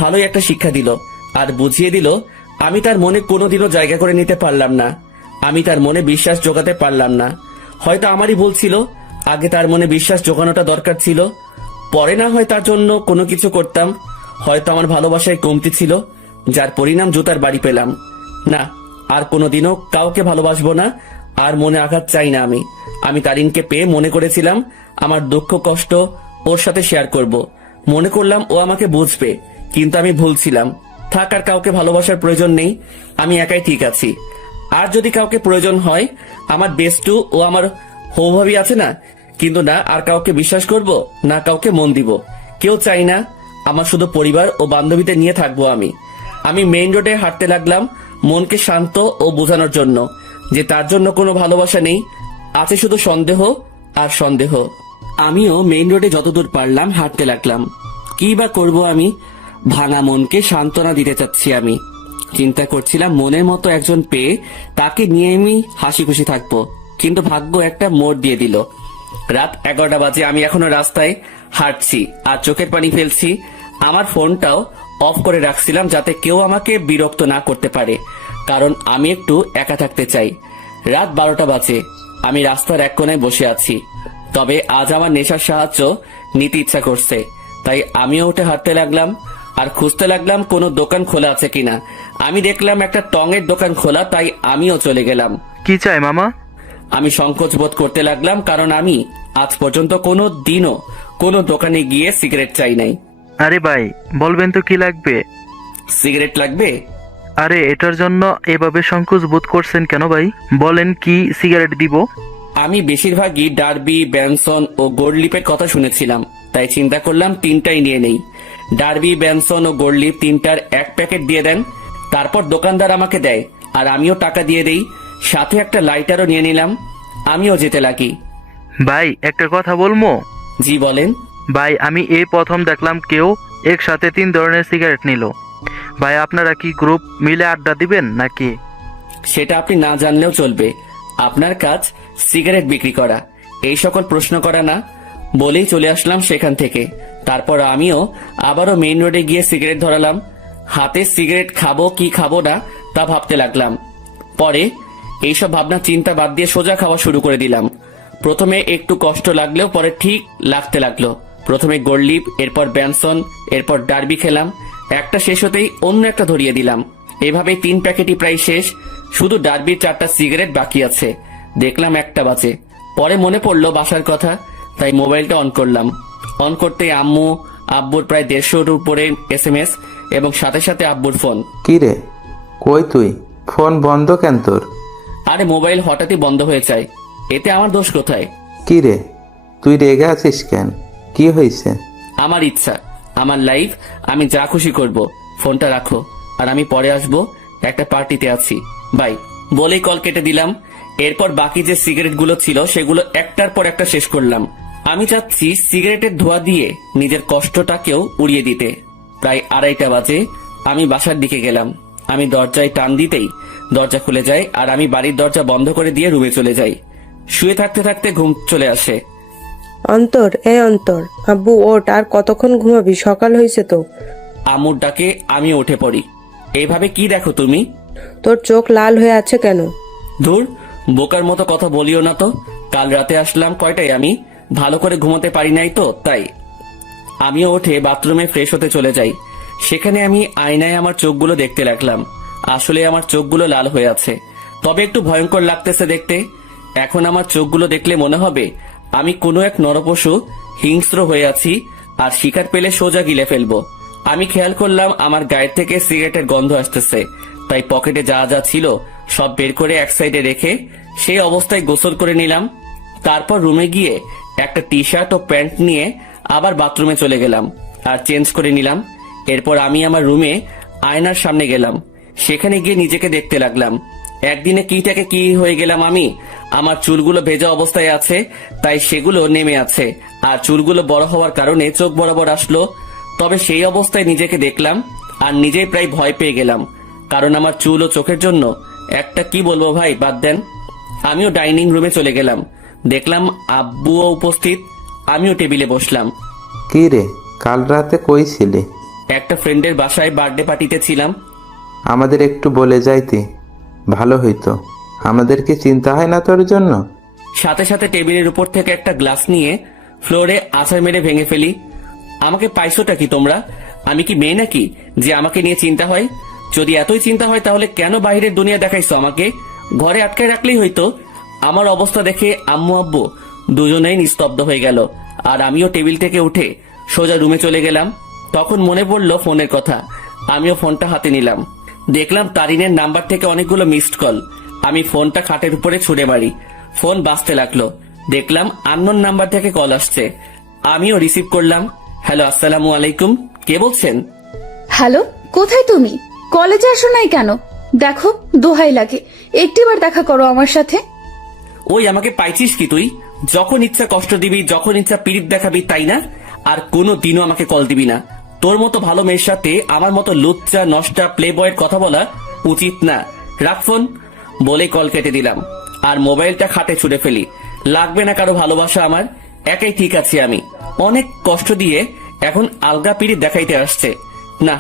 ভালোই একটা শিক্ষা দিল, আর বুঝিয়ে দিল আমি তার মনে কোনোদিনও জায়গা করে নিতে পারলাম না। আমি তার মনে বিশ্বাস জোগাতে পারলাম না। হয়তো আমারই ভুল ছিল, আগে তার মনে বিশ্বাস জোগানোটা দরকার ছিল। পরে না হয় তার জন্য কোনো কিছু করতাম। হয়তো আমার ভালোবাসায় কমতি ছিল, যার পরিণাম জুতার বাড়ি পেলাম। না, আর কোনোদিনও কাউকে ভালোবাসবো না, আর মনে আঘাত চাই না। আমি তারিনকে পেয়ে মনে করেছিলাম আমার দুঃখ কষ্ট ওর সাথে শেয়ার করব। মনে করলাম ও আমাকে বুঝবে, কিন্তু আমি ভুল ছিলাম। থাক, আর কাউকে ভালোবাসার প্রয়োজন নেই, আমি একাই ঠিক আছি। আর যদি কাউকে প্রয়োজন হয়, আমার বেস্টু ও আমার হৌভাবি আছে না, কিন্তু না আর কাউকে বিশ্বাস করব, না কাউকে মন দিব। কেউ চাই না, আমার শুধু পরিবার ও বান্ধবীদের নিয়ে থাকবো আমি মেইন রোডে হাঁটতে লাগলাম, মনকে শান্ত ও বোঝানোর জন্য যে তার জন্য কোনো ভালোবাসা নেই, আছে শুধু সন্দেহ আর সন্দেহ। আমিও মেইন রোডে যতদূর পারলাম হাঁটতে লাগলাম। কি বা করব আমি? ভাঙা মনকে সান্ত্বনা দিতে চাচ্ছি। আমি চিন্তা করছিলাম মনের মতো একজন পেয়ে তাকে নিয়ে আমি হাসি খুশি থাকবো, কিন্তু ভাগ্য একটা মোড় দিয়ে দিল। রাত 11টা বাজে, আমি এখনো রাস্তায় হাঁটছি আর চোখের পানি ফেলছি। আমার ফোনটাও অফ করে রাখছিলাম যাতে কেউ আমাকে বিরক্ত না করতে পারে, কারণ আমি একটু একা থাকতে চাই। রাত 12টা বাজে, আমি রাস্তার এক কোণায় বসে আছি। তবে আজ আমার নেশার সাহায্য নিতে ইচ্ছা করছে, তাই আমিও উঠে হাঁটতে লাগলাম আর খুঁজতে লাগলাম কোনো দোকান খোলা আছে কিনা। আমি দেখলাম একটা টঙের দোকান খোলা, তাই আমিও চলে গেলাম। কি চাই মামা? আমি সংকোচ বোধ করতে লাগলাম, কারণ আমি আজ পর্যন্ত কোনো দিনও কোনো দোকানে গিয়ে সিগারেট চাই নাই। আরে ভাই, বলবেন তো কি লাগবে? সিগারেট লাগবে? আরে এটার জন্য এভাবে সংকোচ বোধ করছেন কেন ভাই? বলেন কি সিগারেট দিব? আমি বেশিরভাগই ডার্বি, ব্যানসন ও গোল্ডলিপের কথা শুনেছিলাম, তাই চিন্তা করলাম তিনটাই নিয়ে নেই। ডার্বি, ব্যানসন ও গোল্ডলিপ তিনটার এক প্যাকেট দিয়ে দেন। তারপর দোকানদার আমাকে দেয় আর আমিও টাকা দিয়ে দেই, সাথে একটা লাইটারও নিয়ে নিলাম। আমিও যেতে লাগি। ভাই একটা কথা বলবো? জি বলেন। ভাই আমি এই প্রথম দেখলাম কেউ একসাথে 3 ধরনের সিগারেট নিল। ভাই আপনারা কি গ্রুপ মিলে আড্ডা দিবেন নাকি? সেটা আপনি না জানলেও চলবে, আপনার কাজ সিগারেট বিক্রি করা, এই সকল প্রশ্ন করা না। বলেই চলে আসলাম সেখান থেকে। তারপর আমিও আবারও মেইন রোডে গিয়ে সিগারেট ধরালাম। হাতে সিগারেট খাবো কি খাবো না তা ভাবতে লাগলাম। পরে এইসব ভাবনা চিন্তা বাদ দিয়ে সোজা খাওয়া শুরু করে দিলাম। প্রথমে একটু কষ্ট লাগলেও পরে ঠিক লাগতে লাগলো। প্রথমে গোল্ডলিপ, এরপর ব্যানসন, এরপর ডার্বি খেলাম। একটা শেষ হতেই অন্য একটা ধরিয়ে দিলাম। এভাবে 3 প্যাকেটই প্রায় শেষ, শুধু ডার্বির 4টা সিগারেট বাকি আছে। দেখলাম 1টা বাজে। পরে মনে পড়লো বাসার কথা, তাই মোবাইলটা অন করলাম। অন করতে আম্মু আব্বুর প্রায় 150-র উপরে SMS এবং সাথে সাথে আব্বুর ফোন। কি রে, কই তুই? ফোন বন্ধ কেন তোর? আরে মোবাইল হঠাৎই বন্ধ হয়ে যায়, এতে আমার দোষ কোথায়? কি রে, তুই রেগে আছিস কেন? কি হয়েছে? আমার ইচ্ছা, আমার লাইফ, আমি যা খুশি করব। ফোনটা রাখো, আর আমি পরে আসবো, একটা পার্টিতে আছি, বাই। বলেই কল কেটে দিলাম। এরপর বাকি যে সিগারেটগুলো ছিল সেগুলো একটার পর একটা শেষ করলাম। আমি চাচ্ছি সিগারেটের ধোঁয়া দিয়ে নিজের কষ্টটাকেও উড়িয়ে দিতে। প্রায় 2:30টা বাজে। আমি বাসার দিকে গেলাম। আমি দরজায় টান দিতেই দরজা খুলে যায়, আর আমি বাড়ির দরজা বন্ধ করে দিয়ে রুমে চলে যাই। শুয়ে থাকতে থাকতে ঘুম চলে আসে। অন্তর, অন্তর, আব্বু ওঠ, আর কতক্ষণ ঘুমাবি? সকাল হয়েছে তো। আম্মুর ডাকে আমি উঠে পড়ি। এইভাবে কি দেখো তুমি? তোর চোখ লাল হয়ে আছে কেন? ধুর, বোকার মতো কথা বলিও না তো। কাল রাতে আসলাম কয়টায়, আমি ভালো করে ঘুমাতে পারি নাই তো, তাই। আমিও উঠে বাথরুমে ফ্রেশ হতে চলে যাই। সেখানে আমি আয়নায় আমার চোখগুলো দেখতে লাগলাম। আসলে আমার চোখগুলো লাল হয়ে আছে, তবে একটু ভয়ঙ্কর লাগতেছে দেখতে। এখন আমার চোখগুলো দেখলে মনে হবে আমি কোনো এক নরপশু হিংস্র হয়ে আছি, আর শিকার পেলে সোজা গিলে ফেলবো। আমি খেয়াল করলাম আমার গায়ের থেকে সিগারেটের গন্ধ আসতেছে, তাই পকেটে যা যা ছিল সব বের করে এক সাইডে রেখে সেই অবস্থায় গোসল করে নিলাম। তারপর রুমে গিয়ে একটা টি শার্ট ও প্যান্ট নিয়ে আবার বাথরুমে চলে গেলাম আর চেঞ্জ করে নিলাম। এরপর আমি আমার রুমে আয়নার সামনে গেলাম। সেখানে গিয়ে নিজেকে দেখতে লাগলাম। একদিনে কি থেকে কি হয়ে গেলাম আমি। আমার চুলগুলো ভেজা অবস্থায় আছে, তাই সেগুলো নেমে আছে, আর চুলগুলো বড় হওয়ার কারণে চোখ বরাবর আসলো। তবে সেই অবস্থায় নিজেকে দেখলাম আর নিজেই প্রায় ভয় পেয়ে গেলাম, কারণ আমার চুল ও চোখের জন্য একটা কি বলবো ভাই, বাদ দেন। আমিও ডাইনিং রুমে চলে গেলাম। দেখলাম আব্বুও উপস্থিত। আমিও টেবিলে বসলাম। কি রে, কাল রাতে কই ছিলি? একটা ফ্রেন্ডের বাসায় বার্থডে পার্টিতে ছিলাম। আমাদের একটু বলে যাইতি, ভালো হইতো। আমাদের কি চিন্তা হয় না তোর জন্য? সাথে সাথে টেবিলের উপর থেকে একটা গ্লাস নিয়ে ফ্লোরে আছাড় মেরে ভেঙে ফেলি। আমাকে পাইছোটা কি তোমরা? আমি কি মেয়ে নাকি যে আমাকে নিয়ে চিন্তা হয়? যদি এতই চিন্তা হয় তাহলে কেন বাইরের দুনিয়া দেখাইছো আমাকে? ঘরে আটকায় রাখলেই হইতো। আমার অবস্থা দেখে আম্মু আব্বু দুজনেই নিস্তব্ধ হয়ে গেল, আর আমিও টেবিল থেকে উঠে সোজা রুমে চলে গেলাম। তখন মনে পড়লো ফোনের কথা। আমিও ফোনটা হাতে নিলাম। দেখলাম তারিনের নাম্বার থেকে অনেকগুলো মিসড কল। আমি ফোনটা খাটের উপরে ছুঁড়ে মারি। ফোন বাজতে লাগলো। দেখলাম আননোন নাম্বার থেকে কল আসছে। আমিও রিসিভ করলাম। হ্যালো, আসসালামু আলাইকুম, কে বলছেন? হ্যালো, কোথায় তুমি? কলেজে আসো নাই কেন? দেখো, দোহাই লাগে, একটিবার দেখা করো আমার সাথে। ওই আমাকে পাইছিস কি তুই? যখন ইচ্ছা কষ্ট দিবি, যখন ইচ্ছা পিরিত দেখাবি, তাই না? আর কোনো দিনও আমাকে কল দিবি না। তোর মতো ভালো মেয়ের সাথে আমার মতো লুচ্চা নষ্টা প্লে বয়ের কথা বলা উচিত না। রাখ ফোন। বলে কল কেটে দিলাম আর মোবাইলটা খাটে ছুঁড়ে ফেলি। লাগবে না কারো ভালোবাসা আমার, একাই ঠিক আছি আমি। অনেক কষ্ট দিয়ে এখন আলগা পিরিত দেখাইতে আসছে। না,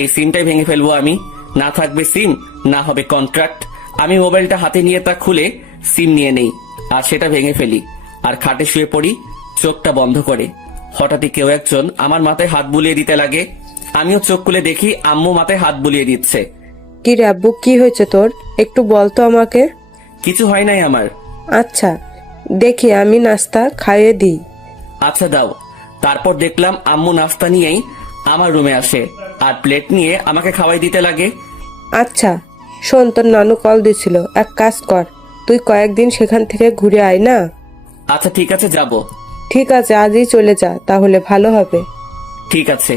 এই সিমটাই ভেঙে ফেলবো আমি। না থাকবে সিম, না হবে কন্ট্রাক্ট। আমি মোবাইলটা হাতে নিয়ে তা খুলে সিম নিয়ে নেই আর সেটা ভেঙে ফেলি, আর খাটে শুয়ে পড়ি চোখটা বন্ধ করে। হঠাৎই কেউ একজন আমার মাথায় হাত বুলিয়ে দিতে লাগে। আমিও চোখ খুলে দেখি আম্মু মাথায় হাত বুলিয়ে দিচ্ছে। কি রে আব্বু, কি হয়েছে তোর? একটু বলতো আমাকে। কিছু হয় নাই আমার। আচ্ছা, দেখি আমি নাস্তা খাইয়ে দিই। আচ্ছা দাও। তারপর দেখলাম আম্মু নাস্তা নিয়েই আমার রুমে আসে আর প্লেট নিয়ে আমাকে খাওয়াই দিতে লাগে। আচ্ছা শোন, তোর নানু কল দিছিল, এক কাজ কর, তুই কয়েকদিন সেখান থেকে ঘুরে আয় না। আচ্ছা ঠিক আছে, যাব। ঠিক আছে, আজই চলে যা, তাহলে ভালো হবে। ঠিক আছে।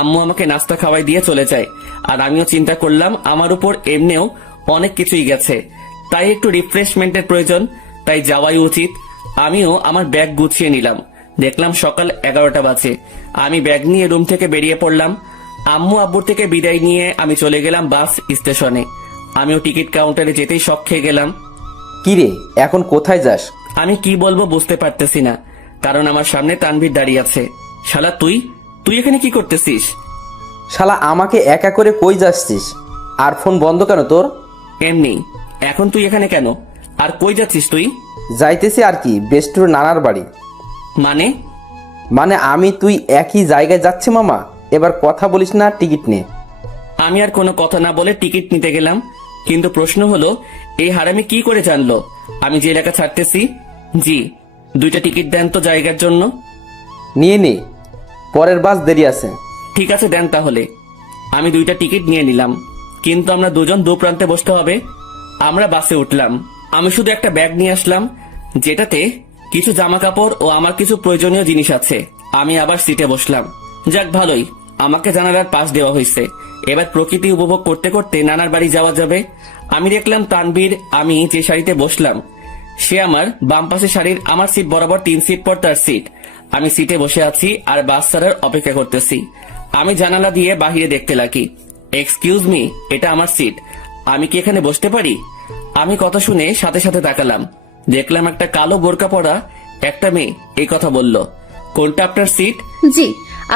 আম্মু আমাকে নাস্তা খাওয়াই দিয়ে চলে যায়, আর আমিও চিন্তা করলাম আমার উপর এমনিও অনেক কিছুই গেছে, তাই একটু রিফ্রেশমেন্টের প্রয়োজন, তাই যাওয়াই উচিত। আমিও আমার ব্যাগ গুছিয়ে নিলাম। দেখলাম সকাল 11টা বাজে। আমি ব্যাগ নিয়ে রুম থেকে বেরিয়ে পড়লাম। আম্মু আব্বুর থেকে বিদায় নিয়ে আমি চলে গেলাম বাস স্টেশনে। আমিও টিকিট কাউন্টারে যেতেই শক খেয়ে গেলাম। কি রে, এখন কোথায় যাস? আমি কি বলবো বুঝতে পারতেছি না, কারণ আমার সামনে তানভীর দাঁড়িয়ে আছে। শালা তুই তুই এখানে কি করতেছিস? শালা আমাকে একা করে কই যাচ্ছিস? আর ফোন বন্ধ কেন তোর? এমনি। এখন তুই এখানে কেন? আর কই যাচ্ছিস তুই? যাইতেছি আর কি, বেস্টুর নানার বাড়ি। মানে? মানে আমি তুই একই জায়গায় যাচ্ছি মামা। এবার কথা বলিস না, টিকিট নে। আমি আর কোনো কথা না বলে টিকিট নিতে গেলাম, কিন্তু প্রশ্ন হলো এই হারামি কি করে জানলো আমি যে এলাকা ছাড়তেছি? জি, 2টা টিকিট দেন তো জায়গার জন্য। নিয়ে নে, পরের বাস দেরি আছে। ঠিক আছে দেন তাহলে। আমি 2টা টিকিট নিয়ে নিলাম, কিন্তু আমরা দুজন দু প্রান্তে বসতে হবে। আমরা বাসে উঠলাম। আমি শুধু একটা ব্যাগ নিয়ে আসলাম, যেটাতে কিছু জামা কাপড় ও আমার কিছু প্রয়োজনীয় জিনিস আছে। আমি আবার সিটে বসলাম। যাক ভালোই, আমাকে জানালার পাশ দেওয়া হয়েছে। এবার প্রকৃতি উপভোগ করতে করতে নানার বাড়ি যাওয়া যাবে। আমি দেখলাম তানভীর, আমি যে শাড়িতে বসলাম সে আমার বাম পাশে শাড়ির আমার সিট বরাবর 3 সিট পর তার সিট। আমি সিটে বসে আছি আর বাস ছাড়ার অপেক্ষা করতেছি। আমি জানালা দিয়ে বাহিরে দেখতে লাগি। এক্সকিউজ মি, এটা আমার সিট, আমি কি এখানে বসতে পারি? আমি কথা শুনে সাথে সাথে তাকালাম। দেখলাম একটা কালো বোরকা পরা একটা মেয়ে এই কথা বলল। কোনটা আপনার সিট? জি,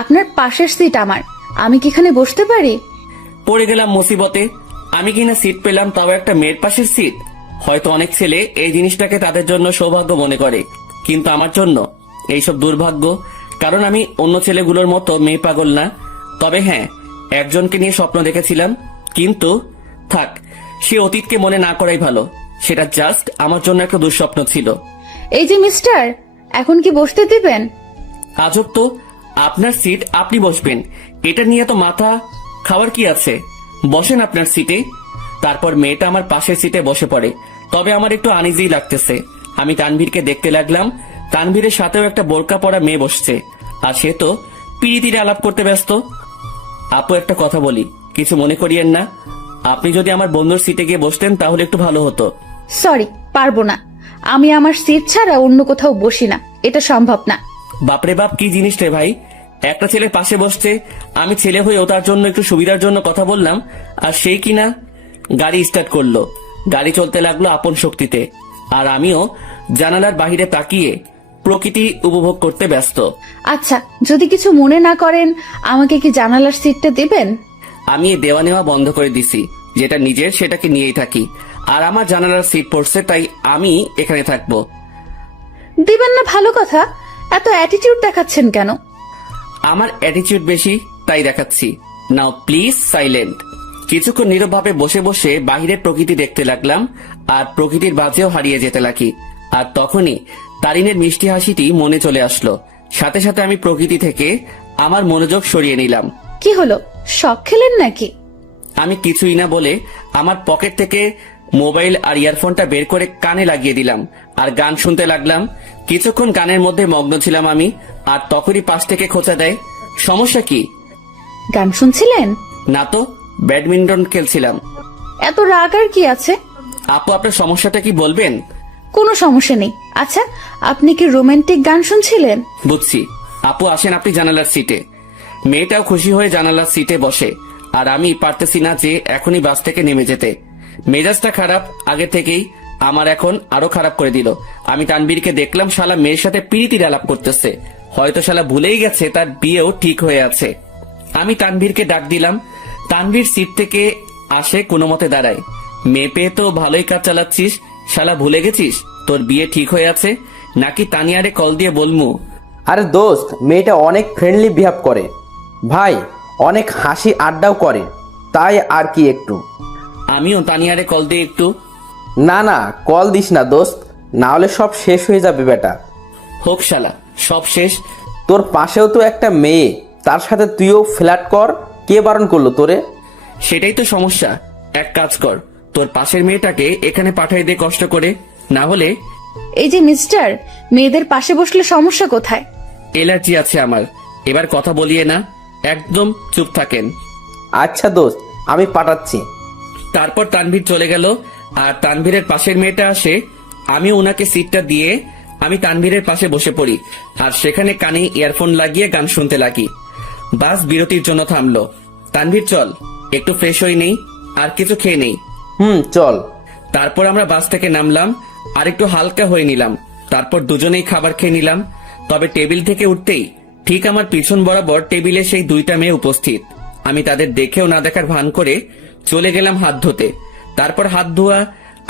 আপনার পাশের সিট আমার। আমি কি এখানে বসতে পারি? পড়ে গেলাম মুসিবতে। আমি কিনা সিট পেলাম, তাও একটা মেয়ের পাশের সিট। হয়তো অনেক ছেলে এই জিনিসটাকে তাদের জন্য সৌভাগ্য মনে করে, কিন্তু আমার জন্য এইসব দুর্ভাগ্য। কারণ আমি অন্য ছেলেগুলোর মতো মেয়ে পাগল না। তবে হ্যাঁ, একজনকে নিয়ে স্বপ্ন দেখেছিলাম, কিন্তু থাক, সে অতীতকে মনে না করাই ভালো। সেটা জাস্ট আমার জন্য একটা দুঃস্বপ্ন ছিল। এই যে মিস্টার, এখন কি বসতে দিবেন? আজব তো, আপনার সিট আপনি বসবেন, এটা নিয়ে তো মাথা খাওয়ার কি আছে? বসেন আপনার সিটে। তারপর মেয়েটা আমার পাশের সিটে বসে পড়ে। তবে আমার একটু আনইজি লাগতেছে। আমি তানভীরকে দেখতে লাগলাম। তানভীরের সাথেও একটা বোরকা পরা মেয়ে বসছে, আর সে তো পিড়িতিরে আলাপ করতে ব্যস্ত। আপু, একটা কথা বলি, কিছু মনে করিয়েন না। আপনি যদি আমার বন্ধুর সিটে গিয়ে বসতেন তাহলে একটু ভালো হতো। সরি, পারবো না। আমি আমার সিট ছাড়া অন্য কোথাও বসি না, এটা সম্ভব না। বাপরে বাপ, কি জিনিস রে ভাই! একটা ছেলে পাশে বসছে, আমি ছেলে হয়েও তার জন্য একটু সুবিধার জন্য কথা বললাম, আর সেই কিনা গাড়ি স্টার্ট করলো। গাড়ি চলতে লাগলো আপন শক্তিতে, আর আমিও জানালার বাহিরে তাকিয়ে প্রকৃতি উপভোগ করতে ব্যস্ত। আচ্ছা, যদি কিছু মনে না করেন, আমাকে কি জানালার সিটটা দিবেন? আমি এই দেওয়া নেওয়া বন্ধ করে দিছি। যেটা নিজের সেটাকে নিয়েই থাকি, আর আমার জানালার সিট পড়ছে, তাই আমি এখানে থাকবো। দিবেন না ভালো কথা, এত অ্যাটিটিউড দেখাচ্ছেন কেন? আমার অ্যাটিটিউড বেশি, তাই দেখাচ্ছি। নাও প্লিজ সাইলেন্ট। কিছুক্ষণ নীরবভাবে বসে বসে বাহিরের প্রকৃতি দেখতে লাগলাম, আর প্রকৃতির বাজেও হারিয়ে যেতে লাগি। আর তখনই তারিনের মিষ্টি হাসিটি মনে চলে আসলো। সাথে সাথে আমি প্রকৃতি থেকে আমার মনোযোগ সরিয়ে নিলাম। কি হলো, শখ খেলেন নাকি? আমি কিছুই না বলে আমার পকেট থেকে মোবাইল আর ইয়ারফোনটা বের করে কানে লাগিয়ে দিলাম, আর গান শুনতে লাগলাম। কিছুক্ষণ গানের মধ্যে মগ্ন ছিলাম আমি, আর তখনই পাশ থেকে খোঁচা দেয়। সমস্যা কি? গান শুনছিলেন? না তো, ব্যাডমিন্টন খেলছিলাম। এত রাগ আর কি আছে? আপু, আপনার সমস্যাটা কি বলবেন? কোনো সমস্যা নেই। আচ্ছা, আপনি কি রোমান্টিক গান শুনছিলেন? বুঝছি। আপু আসেন আপনি জানালার সিটে। মেয়েটাও খুশি হয়ে জানালার সিটে বসে, আর আমি পারতেছি না যে এখনই বাস থেকে নেমে যেতে। মেজাজটা খারাপ আগে থেকেই, আমার এখন আরো খারাপ করে দিল। আমি তানবীরকে দেখলাম শালা মেয়ের সাথে প্রীতির আলাপ করতেছে। হয়তো শালা ভুলেই গেছে তার বিয়েও ঠিক হয়ে আছে। আমি তানভীরকে ডাক দিলাম। তানভীর সিট থেকে আসে, কোনো মতে দাঁড়ায়। মেয়ে পেয়ে তো ভালোই কাজ চালাচ্ছিস, শালা ভুলে গেছিস তোর বিয়ে ঠিক হয়ে আছে? নাকি তানিয়ারে কল দিয়ে বলমু? আরে দোস্ত, মেয়েটা অনেক ফ্রেন্ডলি বিহেভ করে ভাই, অনেক হাসি আড্ডাও করে, তাই আর কি একটু। আমিও তানিয়ারে কল দিয়ে একটু। না না, কল দিস না দোস্ত, না হলে সব শেষ হয়ে যাবে বেটা। হোক শালা, সব শেষ। তোর পাশেও তো একটা মেয়ে, তার সাথে তুইও ফ্ল্যাট কর, কে বারণ করলো তোরে? সেটাই তো সমস্যা। এক কাজ কর, তোর পাশের মেয়েটাকে এখানে পাঠাই দে কষ্ট করে, না হলে। এই যে মিস্টার, মেয়েদের পাশে বসলে সমস্যা কোথায়? এলার্জি আছে আমার। এবার কথা বলিয়ে না, একদম চুপ থাকেন। আচ্ছা দোস্ত, আমি পাঠাচ্ছি। তারপর তানভীর চলে গেল, আর তানভীরের পাশের মেয়েটা আসে। আমি ওনাকে সিটটা দিয়ে আমি তানভীরের পাশে বসে পড়ি, আর সেখানে কানে ইয়ারফোন লাগিয়ে গান শুনতে লাগি। বাস বিরতির জন্য থামলো। তানভীর চল, একটু ফ্রেশ হয়ে নেই, আর কিছু খেয়ে নেই। চল। তারপর আমরা বাস থেকে নামলাম, আর একটু হালকা হয়ে নিলাম। তারপর দুজনেই খাবার খেয়ে নিলাম। তবে টেবিল থেকে উঠতেই ঠিক আমার পিছন বরাবর টেবিলে সেই 2টা মেয়ে উপস্থিত। আমি তাদের দেখেও না দেখার ভান করে চলে গেলাম হাত ধুতে। তারপর হাত ধোয়া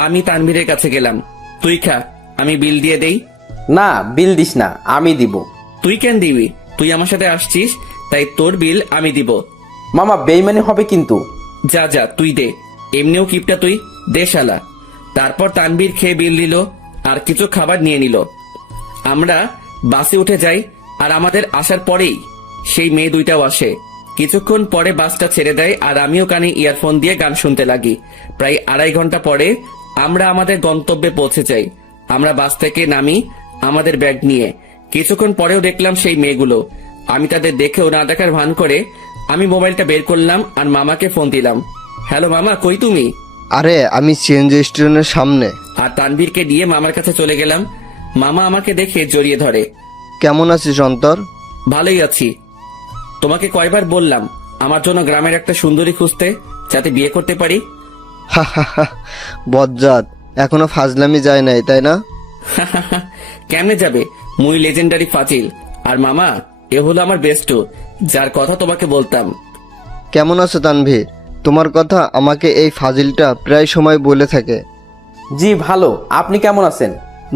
আমি তানভীরের কাছে গেলাম। তুই খা, আমি বিল দিয়ে দেই। না, বিল দিস না, আমি দিব। তুই কেন দিবি? তুই আমার সাথে আসছিস, তাই তোর বিল আমি দিব। মামা বেইমানি হবে কিন্তু। যা যা তুই দে, এমনিও কিপটা তুই, দে শালা। তারপর তানবীর খেয়ে বিল দিল আর কিছু খাবার নিয়ে নিল। আমরা বাসে উঠে যাই আর আমাদের আসার পরেই সেই মেয়ে দুইটাও আসে। কিছুক্ষণ পরে বাসটা ছেড়ে দেয় আর আমিও কানে ইয়ারফোন দিয়ে গান শুনতে লাগি। প্রায় 2.5 ঘন্টা পরে আমরা আমাদের গন্তব্যে পৌঁছে যাই। আমরা বাস থেকে নামি আমাদের ব্যাগ নিয়ে। কিছুক্ষণ পরেও দেখলাম সেই মেয়েগুলো। আমি তাদের দেখেও না দেখার ভান করে আমি মোবাইলটা বের করলাম আর মামাকে ফোন দিলাম। হ্যালো মামা, কই তুমি? আরে আমি সিএনজি স্টেশনের সামনে। আর তানভীরকে দিয়ে মামার কাছে চলে গেলাম। মামা আমাকে দেখে জড়িয়ে ধরে। কেমন আছিস অন্তর? ভালোই আছি। তোমাকে কয়বার বললাম আমার জন্য গ্রামের একটা সুন্দরী খুঁজতে, যাতে বিয়ে করতে পারি। বজ্জাত, এখনো ফাজলামি যায় নাই তাই না? কেমনে যাবে, মুই লেজেন্ডারি ফাজিল। আর মামা, এ হলো আমার বেস্টু, যার কথা তোমাকে বলতাম। কেমন আছো তানভীর? তোমার কথা আমাকে এই ফাজিলটা প্রায় সময় বলে থাকে। জি ভালো, আপনি কেমন আছেন?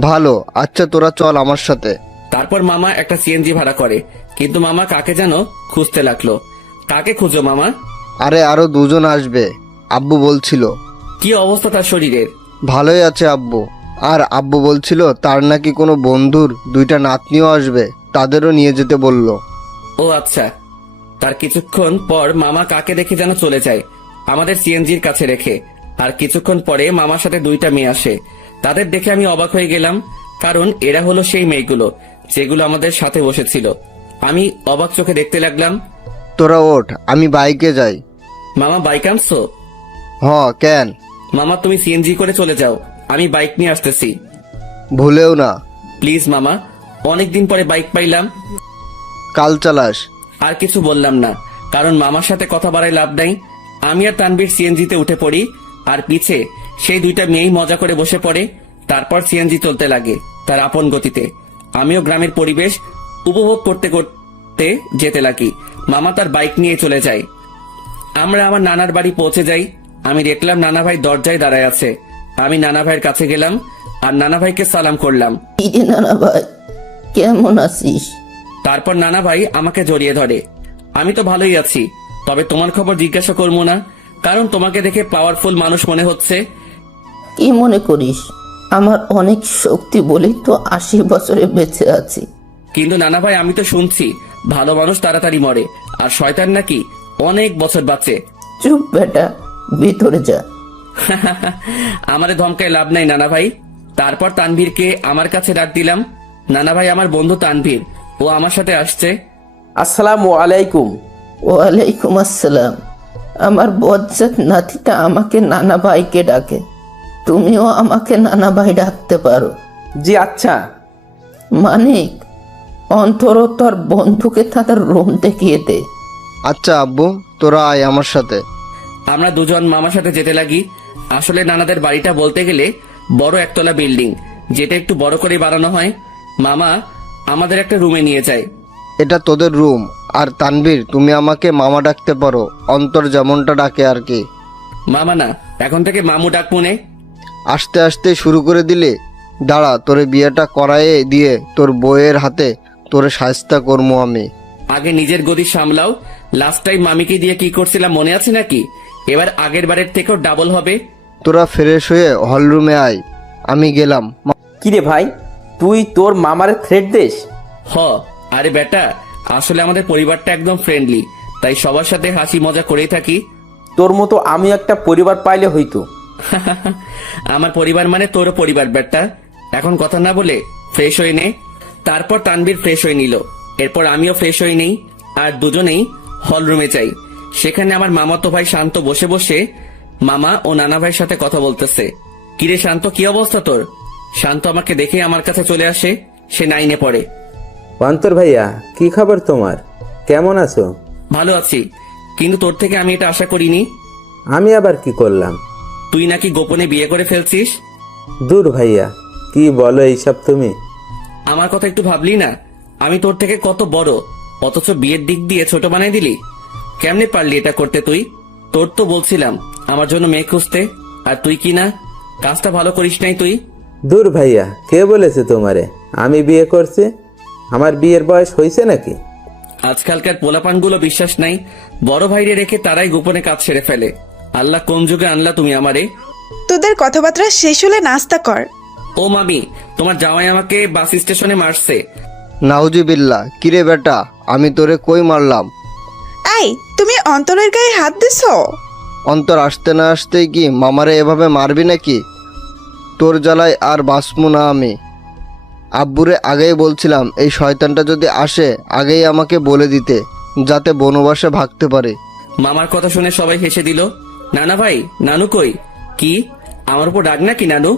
ভালো। আচ্ছা তোরা চল আমার সাথে। তারপর মামা একটা সিএনজি ভাড়া করে, কিন্তু মামা কাকে যেন খুঁজতে লাগলো। কাকে খুঁজো মামা? আরে আরো 2 জন আসবে, আব্বু বলছিল। কি অবস্থা তার শরীরের? ভালোই আছে আব্বু। আর আব্বু বলছিল তার নাকি কোনো বন্ধুর 2টা নাতনিও আসবে, তাদেরও নিয়ে যেতে বলল। ও আচ্ছা। তার কিছুক্ষণ পর মামা কাকে দেখে যেন চলে যায় আমাদের সিএনজির কাছে রেখে। আর কিছুক্ষণ পরে মামার সাথে 2টা মেয়ে আসে। তাদের দেখে আমি অবাক হয়ে গেলাম, কারণ এরা হলো সেই মেয়েগুলো যেগুলো আমাদের সাথে বসেছিল। আমি অবাক চোখে দেখতে লাগলাম। তোরা ওঠ, আমি বাইকে যাই। মামা বাইক আনছো? কেন? মামা তুমি সিএনজি করে চলে যাও, আমি বাইক নিয়ে আসতেছি। ভুলেও না। প্লিজ মামা, অনেকদিন পরে বাইক পাইলাম। কাল চালাস। আর কিছু বললাম না, কারণ মামার সাথে কথা বাড়ায় লাভ নাই। আমি আর তানভীর সিএনজিতে উঠে পড়ি আর পিছে সেই 2টা মেয়েই মজা করে বসে পড়ে। তারপর সিএনজি চলতে লাগে তার আপন গতিতে। আমিও গ্রামের পরিবেশ উপভোগ করতে করতে যেতে লাগি। মামা তার বাইক নিয়ে চলে যায়। আমরা আমার নানার বাড়ি পৌঁছে যাই। আমি দেখলাম নানা ভাই দরজায় দাঁড়ায় আছে। আমি নানা ভাইয়ের কাছে গেলাম আর নানা ভাইকে সালাম করলাম। ইরে নানা ভাই, কেমন আছিস? তারপর নানা ভাই আমাকে জড়িয়ে ধরে। আমি তো ভালোই আছি, তবে তোমার খবর জিজ্ঞাসা করবো না, কারণ তোমাকে দেখে পাওয়ারফুল মানুষ মনে হচ্ছে। কি মনে করিস? আমার অনেক শক্তি বলেই তো 80 বছরে বেঁচে আছি। কিন্তু নানা ভাই, আমি তো শুনছি ভালো মানুষ তাড়াতাড়ি মরে আর শয়তান নাকি অনেক বছর বাঁচে। চুপ বেটা, ভিতরে যা। আমারে ধমকায় লাভ নাই নানা ভাই। তারপর তানভীরকে আমার কাছে ডাক দিলাম। নানা ভাই, আমার বন্ধু তানভীর, ও আমার সাথে আসছে। আসসালামু আলাইকুম। ওয়ালাইকুম আসসালাম। আমার বজ্জাত নাতিটা আমাকে নানা ভাইকে ডাকে, তুমিও আমাকে নানা ভাই ডাকতে পারো। জি আচ্ছা। মানিক, অন্তর তোর বন্ধুকে তাদের রুম দেখিয়ে দে। আচ্ছা আব্বু, তোরা আয় আমার সাথে। আমরা 2 জন মামার সাথে যেতে লাগি। আসলে নানাদের বাড়িটা বলতে গেলে বড় একতলা বিল্ডিং, যেটা একটু বড় করে বানানো হয়। মামা আমাদের একটা রুমে নিয়ে যায়। এটা তোদের রুম। আর তানভীর, তুমি আমাকে মামা ডাকতে পারো, অন্তর যেমনটা ডাকে আর কি। মামা না, এখন থেকে মামু ডাক মনে। আস্তে আস্তে শুরু করে দিলে। দাঁড়া, তোরে বিয়েটা করায়ে দিয়ে তোর বউয়ের হাতে তোরে শায়েস্তা করবো আমি। আগে নিজের গদি সামলাও। লাস্ট টাইম মামিকে দিয়ে কি করছিলাম মনে আছে নাকি? এবার আগের বারের থেকেও ডাবল হবে। তোরা ফ্রেশ হয়ে হলরুমে আয়, আমি গেলাম। কিরে ভাই, তুই তোর মামারে থ্রেট দিস? আরে বেটা, আসলে আমাদের পরিবারটা একদম ফ্রেন্ডলি, তাই সবার সাথে হাসি মজা করেই থাকি। তোর মতো আমি একটা পরিবার পাইলে হইতো। আমার পরিবার মানে তোরও পরিবার বেটা। এখন কথা না বলে ফ্রেশ হয়ে নে। তারপর তানভীর ফ্রেশ হয়ে নিল। এরপর আমিও ফ্রেশ হয়ে নেই আর দুজনেই হল রুমে যাই। সেখানে আমার মামাতো ভাই শান্ত বসে বসে মামা ও নানা ভাইয়ের সাথে কথা বলতেছে। কিরে শান্ত, কি অবস্থা তোর? শান্ত আমাকে দেখে আমার কাছে চলে আসে। সে 9-এ পড়ে। অন্তর ভাইয়া, কি খবর তোমার? কেমন আছো? ভালো আছি, কিন্তু তোর থেকে আমি এটা আশা করিনি। আমি আবার কি করলাম? তুই নাকি গোপনে বিয়ে করে ফেলছিস। দূর ভাইয়া, কি বলো এইসব তুমি? আমার কথা একটু ভাবলি না? আমি তোর থেকে কত বড়, অথচ বিয়ের দিক দিয়ে ছোট বানাই দিলি। কেমনে পারলি এটা করতে তুই? তোর তো বলছিলাম আমার জন্য মেয়ে খুঁজতে, আর তুই কি না, কাজটা ভালো করিস নাই তুই। দূর ভাইয়া, কে বলেছে তোমারে আমি বিয়ে করছি? আমার বিয়ের বয়স হয়েছে নাকি? আজকালকার পোলাপানগুলো বিশ্বাস নাই, বড় ভাইরে রেখে তারাই গোপনে কাজ সেরে ফেলে। আল্লাহ কোন যুগে আনলা তুমি আমারে? তোদের কথাবার্তা শেষ হলে নাস্তা কর। ও মামি, তোমার জামাই আমাকে বাস স্টেশনে মারছে। নাউজুবিল্লাহ, কিরে বেটা, আমি তোরে কই মারলাম? এই, তুমি অন্তরের গায়ে হাত দিছো? অন্তর আসতে না আসতেই কি মামারে এভাবে মারবি নাকি? তোর জ্বালায় আর বাঁচবো না আমি। আব্বুরে আগেই বলছিলাম এই শয়তানটা যদি আসে আগেই আমাকে বলে দিতে, যাতে বনবাসে ভাগতে পারে। মামার কথা শুনে সবাই হেসে দিল। নানা ভাই, নানু কই? কি আমার উপর রাগ নাকি নানু?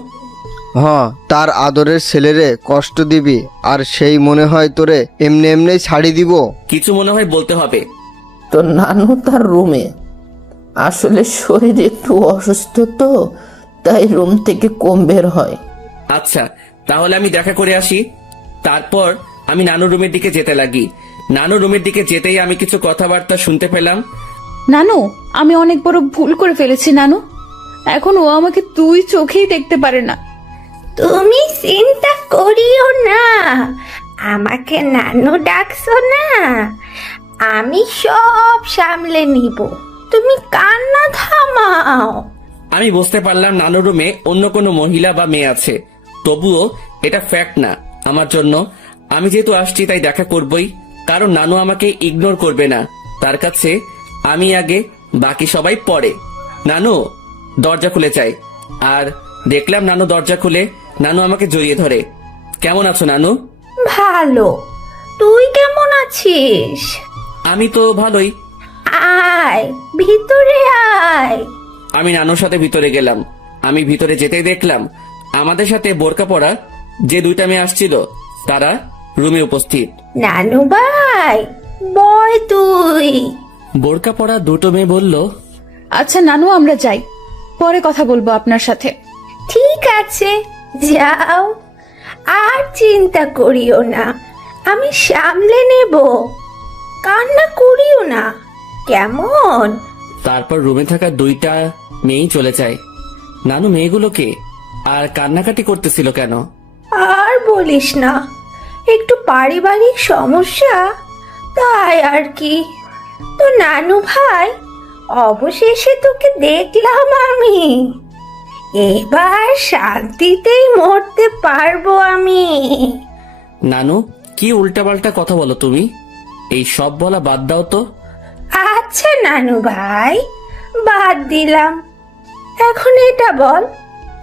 তার আদরের ছেলেরে কষ্ট দিবি আর সেই মনে হয় তোরে এমনি এমনি ছাড়ি দিব? কিছু মনে হয় বলতে হবে। তো নানু তার রুমে, আসলে শরীর একটু অসুস্থ তো, তাই রুম থেকে কম বের হয়। আচ্ছা, তাহলে আমি দেখা করে আসি। তারপর আমি নানু রুমের দিকে যেতে লাগি। নানু রুমের দিকে যেতেই আমি কিছু কথাবার্তা শুনতে পেলাম। নানু, আমি অনেক বড় ভুল করে ফেলেছি নানু। এখন ও আমাকে দুই চোখেই দেখতে পারে না। তুমি চিন্তা করিও না, আমাকে নানু ডাকছো না, আমি সব সামলে নিব, তুমি কান্না থামাও। আমি বুঝতে পারলাম নানু রুমে অন্য কোনো মহিলা বা মেয়ে আছে, তবুও এটা ফ্যাক্ট না আমার জন্য। আমি যেহেতু আসছি তাই দেখা করবই, কারণ নানু আমাকে ইগনোর করবে না। তার কাছে আমি আগে, বাকি সবাই পরে। নানু, দরজা খুলে চাই। আর দেখলাম নানু দরজা খুলে নানু আমাকে জড়িয়ে ধরে। কেমন আছো নানু? ভালো, তুই কেমন আছিস? আমি তো ভালোই। আয় ভিতরে আয়। আমি নানুর সাথে ভিতরে গেলাম। আমি ভিতরে যেতেই দেখলাম আমাদের সাথে বোরকা পরা যে দুইটা মেয়ে আসছিল তারা রুমে উপস্থিত। নানু ভাই, বয় তুই। বোরকা পরা দুটো মেয়ে বলল, আচ্ছা নানু, আমরা যাই, পরে কথা বলবো আপনার সাথে। ঠিক আছে, যাও, আর চিন্তা করিও না, আমি সামলে নেব, কান্না করিও না, কেমন? তারপর রুমে থাকা দুইটা মেয়েই চলে যায়। নানু মেয়েগুলোকে আর কান্নাকাটি করতেছিল কেন? আর বলিস না, একটু পারিবারিক সমস্যা, তাই আর কি। তো নানু ভাই, অবশেষে তোকে দেখলাম আমি, এবার শান্তিতেই মরতে পারবো আমি। নানু, কি উল্টাপাল্টা কথা বলো তুমি? এই সব বলা বাদ দাও তো। আচ্ছা নানু ভাই, বাদ দিলাম, এখন এটা বল,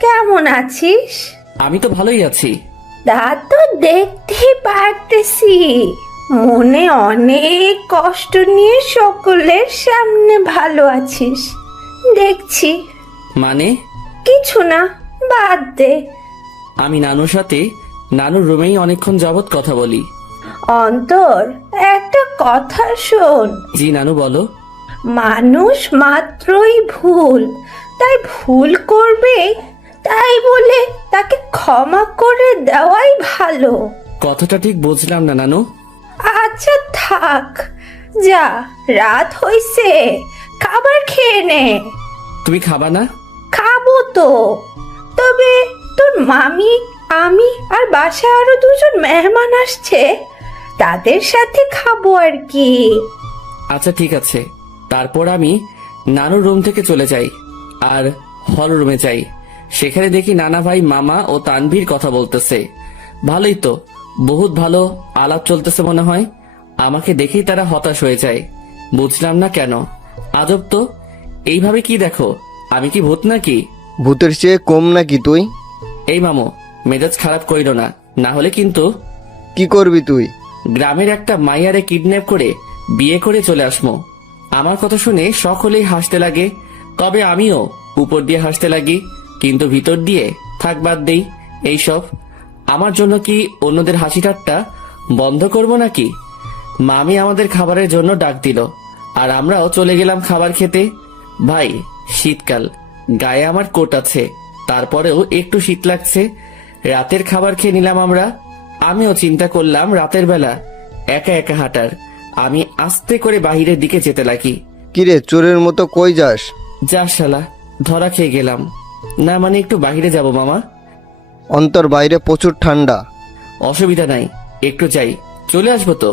কেমন আছিস? আমি তো ভালোই আছি। তা তো দেখতেই পারতেছি, মনে অনেক কষ্ট নিয়ে সকলের সামনে ভালো আছিস দেখছি। মানে? কিছু না, বাদ দে। আমি নানুর সাথে নানুর রুমেই অনেকক্ষণ যাবৎ কথা বলি। অন্তর, একটা কথা শোন। জি নানু, বলো। মানুষ মাত্রই ভুল, তাই ভুল করবে, তাই বলে তাকে ক্ষমা করে দেওয়াই ভালো। কথাটা ঠিক বুঝলাম না নানু। আচ্ছা থাক, যা, রাত হইছে, খাবার খেয়ে নে। তুমি খাবা না? খাবো তো, তবে তোর মামি, আমি আর বাসায় আরো দুজন মেহমান আসছে, তাদের সাথে খাবো আর কি। আচ্ছা ঠিক আছে। তারপর আমি নানুর রুম থেকে চলে যাই আর হল রুমে যাই। সেখানে দেখি নানা ভাই, মামা ও তানভীর কথা বলতেছে। ভালোই তো, বহুত ভালো আলাপ চলতেছে মনে হয়। আমাকে দেখেই তারা হতাশ হয়ে যায়। বুঝলাম না কেন, আজব তো। এইভাবে কি দেখো, আমি কি ভূত নাকি? ভূতের চেয়ে কম নাকি তুই? এই মামু, মেজাজ খারাপ করিল না, না হলে কিন্তু। কি করবি তুই? গ্রামের একটা মাইয়ারে কিডন্যাপ করে বিয়ে করে চলে আসমো। আমার কথা শুনে সকলেই হাসতে লাগে, তবে আমিও উপর দিয়ে হাসতে লাগি, কিন্তু ভিতর দিয়ে থাক বাদ দেই এইসব। আমার জন্য কি অন্যদের হাসি ঠাট্টা বন্ধ করব নাকি? মামি আমাদের খাবারের জন্য ডাক দিল আর আমরাও চলে গেলাম খাবার খেতে। ভাই, শীতকাল, গায়ে আমার কোট আছে, তারপরেও একটু শীত লাগছে। রাতের খাবার খেয়ে নিলাম আমরা। আমিও চিন্তা করলাম রাতের বেলা একা একা হাঁটার। আমি আস্তে করে বাহিরের দিকে যেতে লাগি। কিরে, চোরের মতো কই যাস? যা শালা, ধরা খেয়ে গেলাম। না মানে একটু বাহিরে যাব মামা। অন্তর, বাইরে প্রচুর ঠান্ডা। অসুবিধা নাই, একটু যাই, চলে আসবো তো।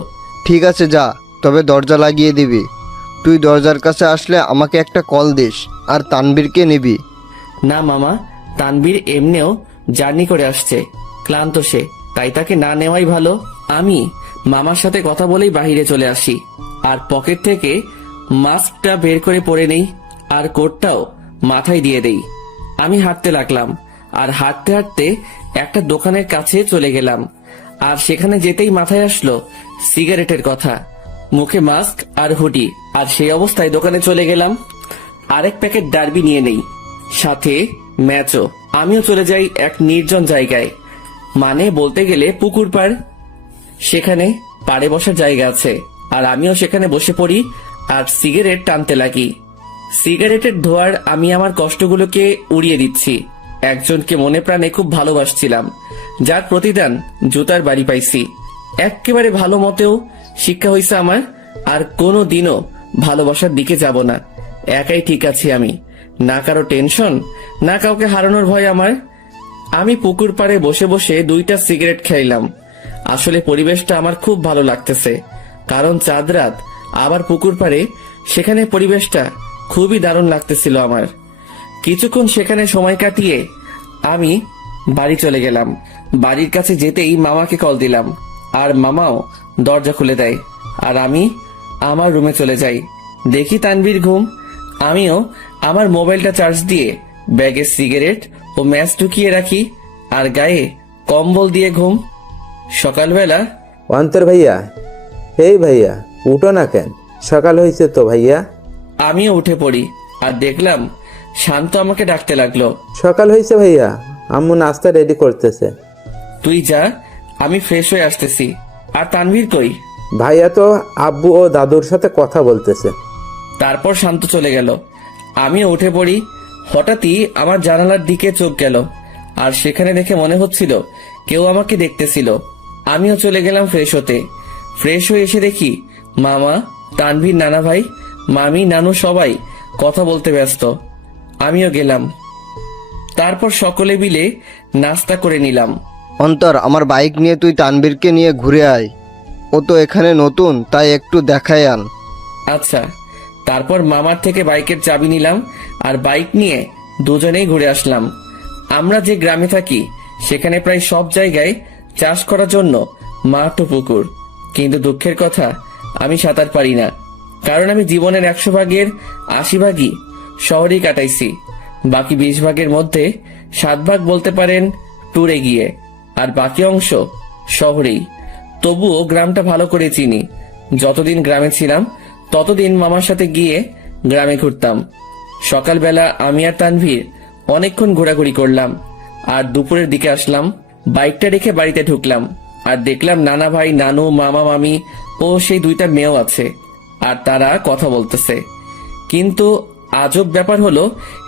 ঠিক আছে যা, তবে দরজা লাগিয়ে দিবি। তুই দরজার কাছে আসলে আমাকে একটা কল দিস, আর তানবীরকে নিবি। না মামা, তানবীর এমনিও জার্নি করে আসছে, ক্লান্ত সে, তাই তাকে না নেওয়াই ভালো। আমি মামার সাথে কথা বলেই বাইরে চলে আসি, আর পকেট থেকে মাস্কটা বের করে পরে নেই, আর কোটটাও মাথায় দিয়ে দেই। আমি হাঁটতে লাগলাম, আর হাঁটতে হাঁটতে একটা দোকানের কাছে চলে গেলাম। আর সেখানে যেতেই মাথায় আসলো সিগারেটের কথা। মুখে মাস্ক আর হুডি, আর সেই অবস্থায় দোকানে চলে গেলাম। আরেক প্যাকেট ডার্বি নিয়ে নেই, সাথে ম্যাচও। আমিও চলে যাই এক নির্জন জায়গায়, মানে বলতে গেলে পুকুর পাড়। সেখানে পাড়ে বসার জায়গা আছে, আর আমিও সেখানে বসে পড়ি আর সিগারেট টানতে লাগি। সিগারেটের ধোঁয়ার আমি আমার কষ্টগুলোকে উড়িয়ে দিচ্ছি। একজনকে মনে প্রাণে খুব ভালোবাসছিলাম, যার প্রতিদান জুতার বাড়ি পাইছি। একেবারে ভালো মতেও শিক্ষা হয়েছে আমার, আর কোনো দিনও ভালোবাসার দিকে যাব না। একাই ঠিক আছি আমি, না কারো টেনশন, না কাউকে হারানোর ভয় আমার। আমি পুকুর পাড়ে বসে বসে 2টা সিগারেট খাইলাম। আসলে পরিবেশটা আমার খুব ভালো লাগতেছে, কারণ চাঁদ রাত, আবার পুকুর পাড়ে, সেখানে পরিবেশটা খুবই দারুণ লাগতেছিল আমার। কিছুক্ষণ সেখানে সময় কাটিয়ে আমি বাড়ি চলে গেলাম। বাড়ির কাছে যেতেই মামাকে কল দিলাম, আর মামাও দরজা খুলে দেয়, আর আমি আমার রুমে চলে যাই। দেখি তানভীর ঘুম। আমিও আমার মোবাইলটা চার্জ দিয়ে ব্যাগে সিগারেট ও ম্যাচ ঢুকিয়ে রাখি, আর গায়ে কম্বল দিয়ে ঘুম। সকালবেলা অন্তর ভাইয়া, এই ভাইয়া উঠো না কেন? সকাল হয়েছে তো ভাইয়া। আমিও উঠে পড়ি, আর দেখলাম শান্ত আমাকে ডাকতে লাগলো। সকাল হয়েছে ভাইয়া, আম্মু নাস্তা রেডি করতেছে। তুই যা, আমি ফ্রেশ হয়ে আসতেছি। আর তানভীর কই? ভাইয়া তো আব্বু ও দাদুর সাথে কথা বলতেছে। তারপর শান্ত চলে গেল। আমিও উঠে পড়ি। হঠাৎই আমার জানালার দিকে চোখ গেল, আর সেখানে দেখে মনে হচ্ছিল কেউ আমাকে দেখতেছিল। আমিও চলে গেলাম ফ্রেশ হতে। ফ্রেশ হয়ে এসে দেখি মামা, তানভীর, নানা ভাই, মামি, নানু সবাই কথা বলতে ব্যস্ত। আমিও গেলাম। তারপর সকলে মিলে নাস্তা করে নিলাম। অন্তর, আমার বাইক নিয়ে তুই তানবীরকে নিয়ে ঘুরে আয়। ও তো এখানে নতুন, তাই একটু দেখায় আন। আচ্ছা। তারপর মামার থেকে বাইকের চাবি নিলাম, আর বাইক নিয়ে দুজনেই ঘুরে আসলাম। আমরা যে গ্রামে থাকি সেখানে প্রায় সব জায়গায় চাষ করার জন্য মাঠ ও পুকুর, কিন্তু দুঃখের কথা আমি সাঁতার পারি না। কারণ আমি জীবনের 100 ভাগের 80 ভাগই শহরেই কাটাইছি। বাকি 20 ভাগের মধ্যে 7 ভাগ বলতে পারেন ট্যুরে গিয়ে, আর বাকি অংশ শহরেই। তবুও গ্রামটা ভালো করে চিনি। যতদিন গ্রামে ছিলাম ততদিন মামার সাথে গিয়ে গ্রামে ঘুরতাম। সকালবেলা আমি আর তানভীর অনেকক্ষণ ঘোরাঘুরি করলাম, আর দুপুরের দিকে আসলাম। বাইকটা রেখে বাড়িতে ঢুকলাম, আর দেখলাম নানা ভাই, নানু, মামা, মামি ও সেই 2টা মেয়েও আছে, আর তারা কথা বলতেছে। কিন্তু আজব ব্যাপার হলো,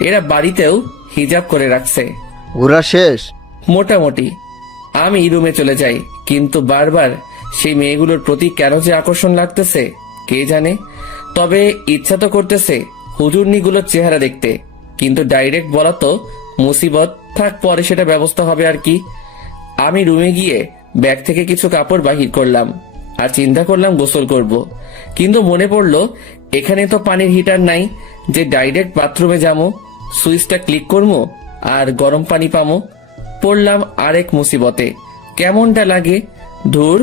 এরা বাড়িতেও হিজাব করে রাখছে। ঘোরা শেষ? মোটামুটি। আমি রুমে চলে যাই, কিন্তু বারবার সেই মেয়েগুলোর প্রতি কেন যে আকর্ষণ লাগতেছে কে জানে। তবে ইচ্ছা তো করতেছে হুজুরনিগুলোর চেহারা দেখতে, কিন্তু ডাইরেক্ট বলা তো মুসিবত। থাক, পরে সেটা ব্যবস্থা হবে আর কি। আমি রুমে গিয়ে ব্যাগ থেকে কিছু কাপড় বাহির করলাম, আর চিন্তা করলাম গোসল করব। কিন্তু মনে পড়লো এখানে তো পানির হিটার নাই যে ডাইরেক্ট বাথরুমে যাবো, সুইচটা ক্লিক করবো আর গরম পানি পামো। পড়লাম আরেক মুসিবতে। কেমনটা লাগে। ধুর,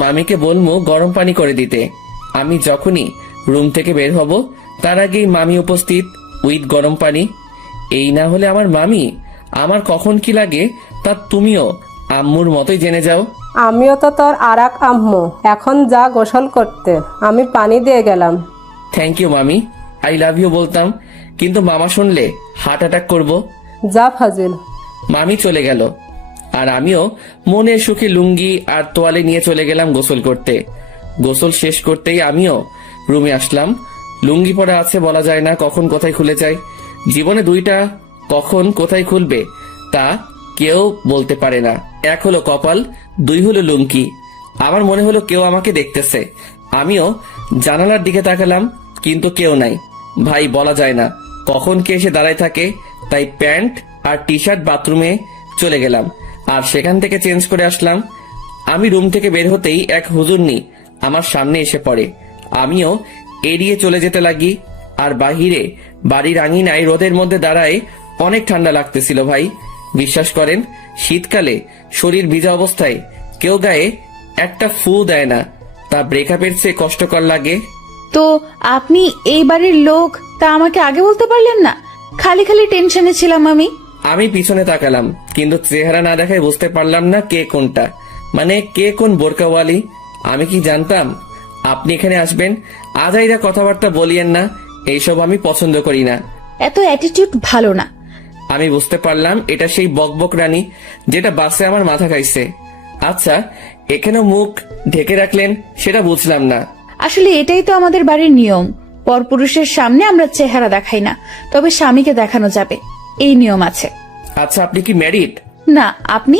মামিকে বলবো গরম পানি করে দিতে। আমি যখনই রুম থেকে বের হব তার আগেই মামি উপস্থিত উইথ গরম পানি। এই না হলে আমার মামি আমার কখন কি লাগে তা তুমিও আম্মুর মতোই জেনে যাও। আমিও তো তোর আরাক আম্মু, এখন যা গোসল করতে, আমি পানি দিয়ে গেলাম। থ্যাংক ইউ মামি, আই লাভ ইউ বলতাম, কিন্তু মামা শুনলে হার্ট অ্যাটাক করবো। যা ফাজিল। মামি চলে গেল, আর আমিও মনে সুখে লুঙ্গি আর তোয়ালে নিয়ে চলে গেলাম গোসল করতে। গোসল শেষ করতেই আমিও রুমে আসলাম। লুঙ্গি পরা আছে, বলা যায় না কখন কোথায় খুলে যায়। জীবনে 2টা কখন কোথায় খুলবে তা কেউ বলতে পারে না। 1 হলো কপাল, 2 হলো লুঙ্গি। আমার মনে হলো কেউ আমাকে দেখতেছে। আমিও জানালার দিকে তাকালাম, কিন্তু কেউ নাই। ভাই, বলা যায় না কখন কে এসে দাঁড়ায় থাকে, তাই প্যান্ট আর টি শার্ট বাথরুমে চলে গেলাম, আর সেখান থেকে চেঞ্জ করে আসলাম। আমি রুম থেকে বের হতেই এক হুজুরনি আমার সামনে এসে পড়ে, আমিও এড়িয়ে চলে যেতে লাগি। আর বাহিরে বাড়ির আঙিনায় রোদের মধ্যে দাঁড়ায় অনেক ঠান্ডা লাগতেছিল ভাই। বিশ্বাস করেন, শীতকালে শরীর ভিজা অবস্থায় কেউ গায়ে একটা ফু দেয় না, তা ব্রেকআপের চেয়ে কষ্টকর লাগে। তো আপনি এই বাড়ির লোক, তা আমাকে আগে বলতে পারলেন না? খালি খালি টেনশনে ছিলাম আমি। আমি পিছনে তাকালাম, কিন্তু চেহারা না দেখায় বুঝতে পারলাম না কে কোনটা, মানে কে কোন বোরকাওয়ালি। আমি কি জানতাম আপনি এখানে আসবেন? আজাইরা কথাবার্তা বলিয়েন না, এইসব আমি পছন্দ করি না। এত অ্যাটিটিউড ভালো না। আমি বুঝতে পারলাম এটা সেই বকবক রানী যেটা বাসে আমার মাথা খাইছে। আচ্ছা, এখানে মুখ ঢেকে রাখলেন সেটা বুঝলাম না। আসলে এটাই তো আমাদের বাড়ির নিয়ম। পরপুরুষের সামনে আমরা চেহারা দেখাই না, তবে স্বামীকে দেখানো যাবে, এই নিয়ম আছে। আচ্ছা, আপনি কি ম্যারিড? না, আপনি?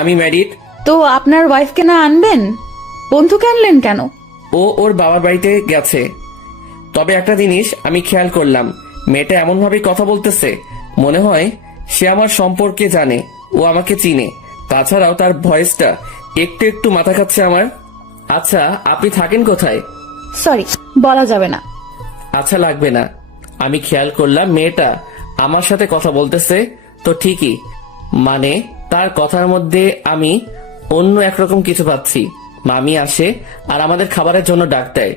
আমি ম্যারিড। তো আপনার ওয়াইফকে না আনবেন? বন্ধুকে আনলেন কেন? ও ওর বাবার বাড়িতে গেছে। তবে একটা জিনিস আমি খেয়াল করলাম, মেয়েটা এমন ভাবে কথা বলতেছে মনে হয় সে আমার সম্পর্কে জানে, ও আমাকে চিনে। তাছাড়াও তার ভয়েসটা একটু একটু মাথা খাচ্ছে আমার। আচ্ছা, আপনি থাকেন কোথায়? সরি, বলা যাবে না। আচ্ছা, লাগবে না। আমি খেয়াল করলাম মেয়েটা আমার সাথে কথা বলতেছে তো ঠিকই, মানে তার কথার মধ্যে আমি অন্য একরকম কিছু পাচ্ছি। মামি আসে আর আমাদের খাবারের জন্য ডাক দেয়।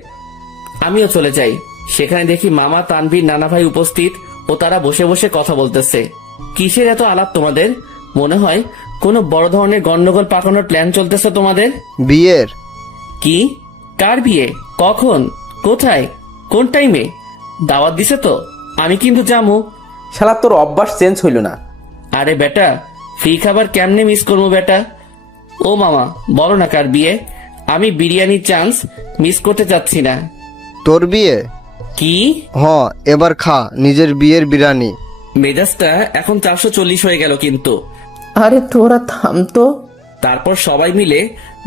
আমিও চলে যাই। সেখানে দেখি মামা, তানভীর, নানা ভাই উপস্থিত ও তারা বসে বসে কথা বলতেছে। কিসের এত আলাপ তোমাদের? মনে হয় কোনো বড় ধরনের গন্ডগোল পাকানোর প্ল্যান চলতেছে তোমাদের। বিয়ের? কি? কার বিয়ে? কখন? কোথায়? কোন টাইমে? দাওয়াত দিছে তো? আমি কিন্তু যাবো। শালা তোর অভ্যাস চেঞ্জ হইল না। আরে বেটা, ফ্রি খাবার কেমনে মিস করবো বেটা? ও মামা, বলো না কার বিয়ে? আমি বিরিয়ানির চান্স মিস করতে চাচ্ছি না। তোর বিয়ে? কি? এবার খা নিজের বিয়ের বিরিয়ানি। মেজাজটা এখন 440 হয়ে গেল কিন্তু। আরে তোরা থাম তো। তারপর সবাই মিলে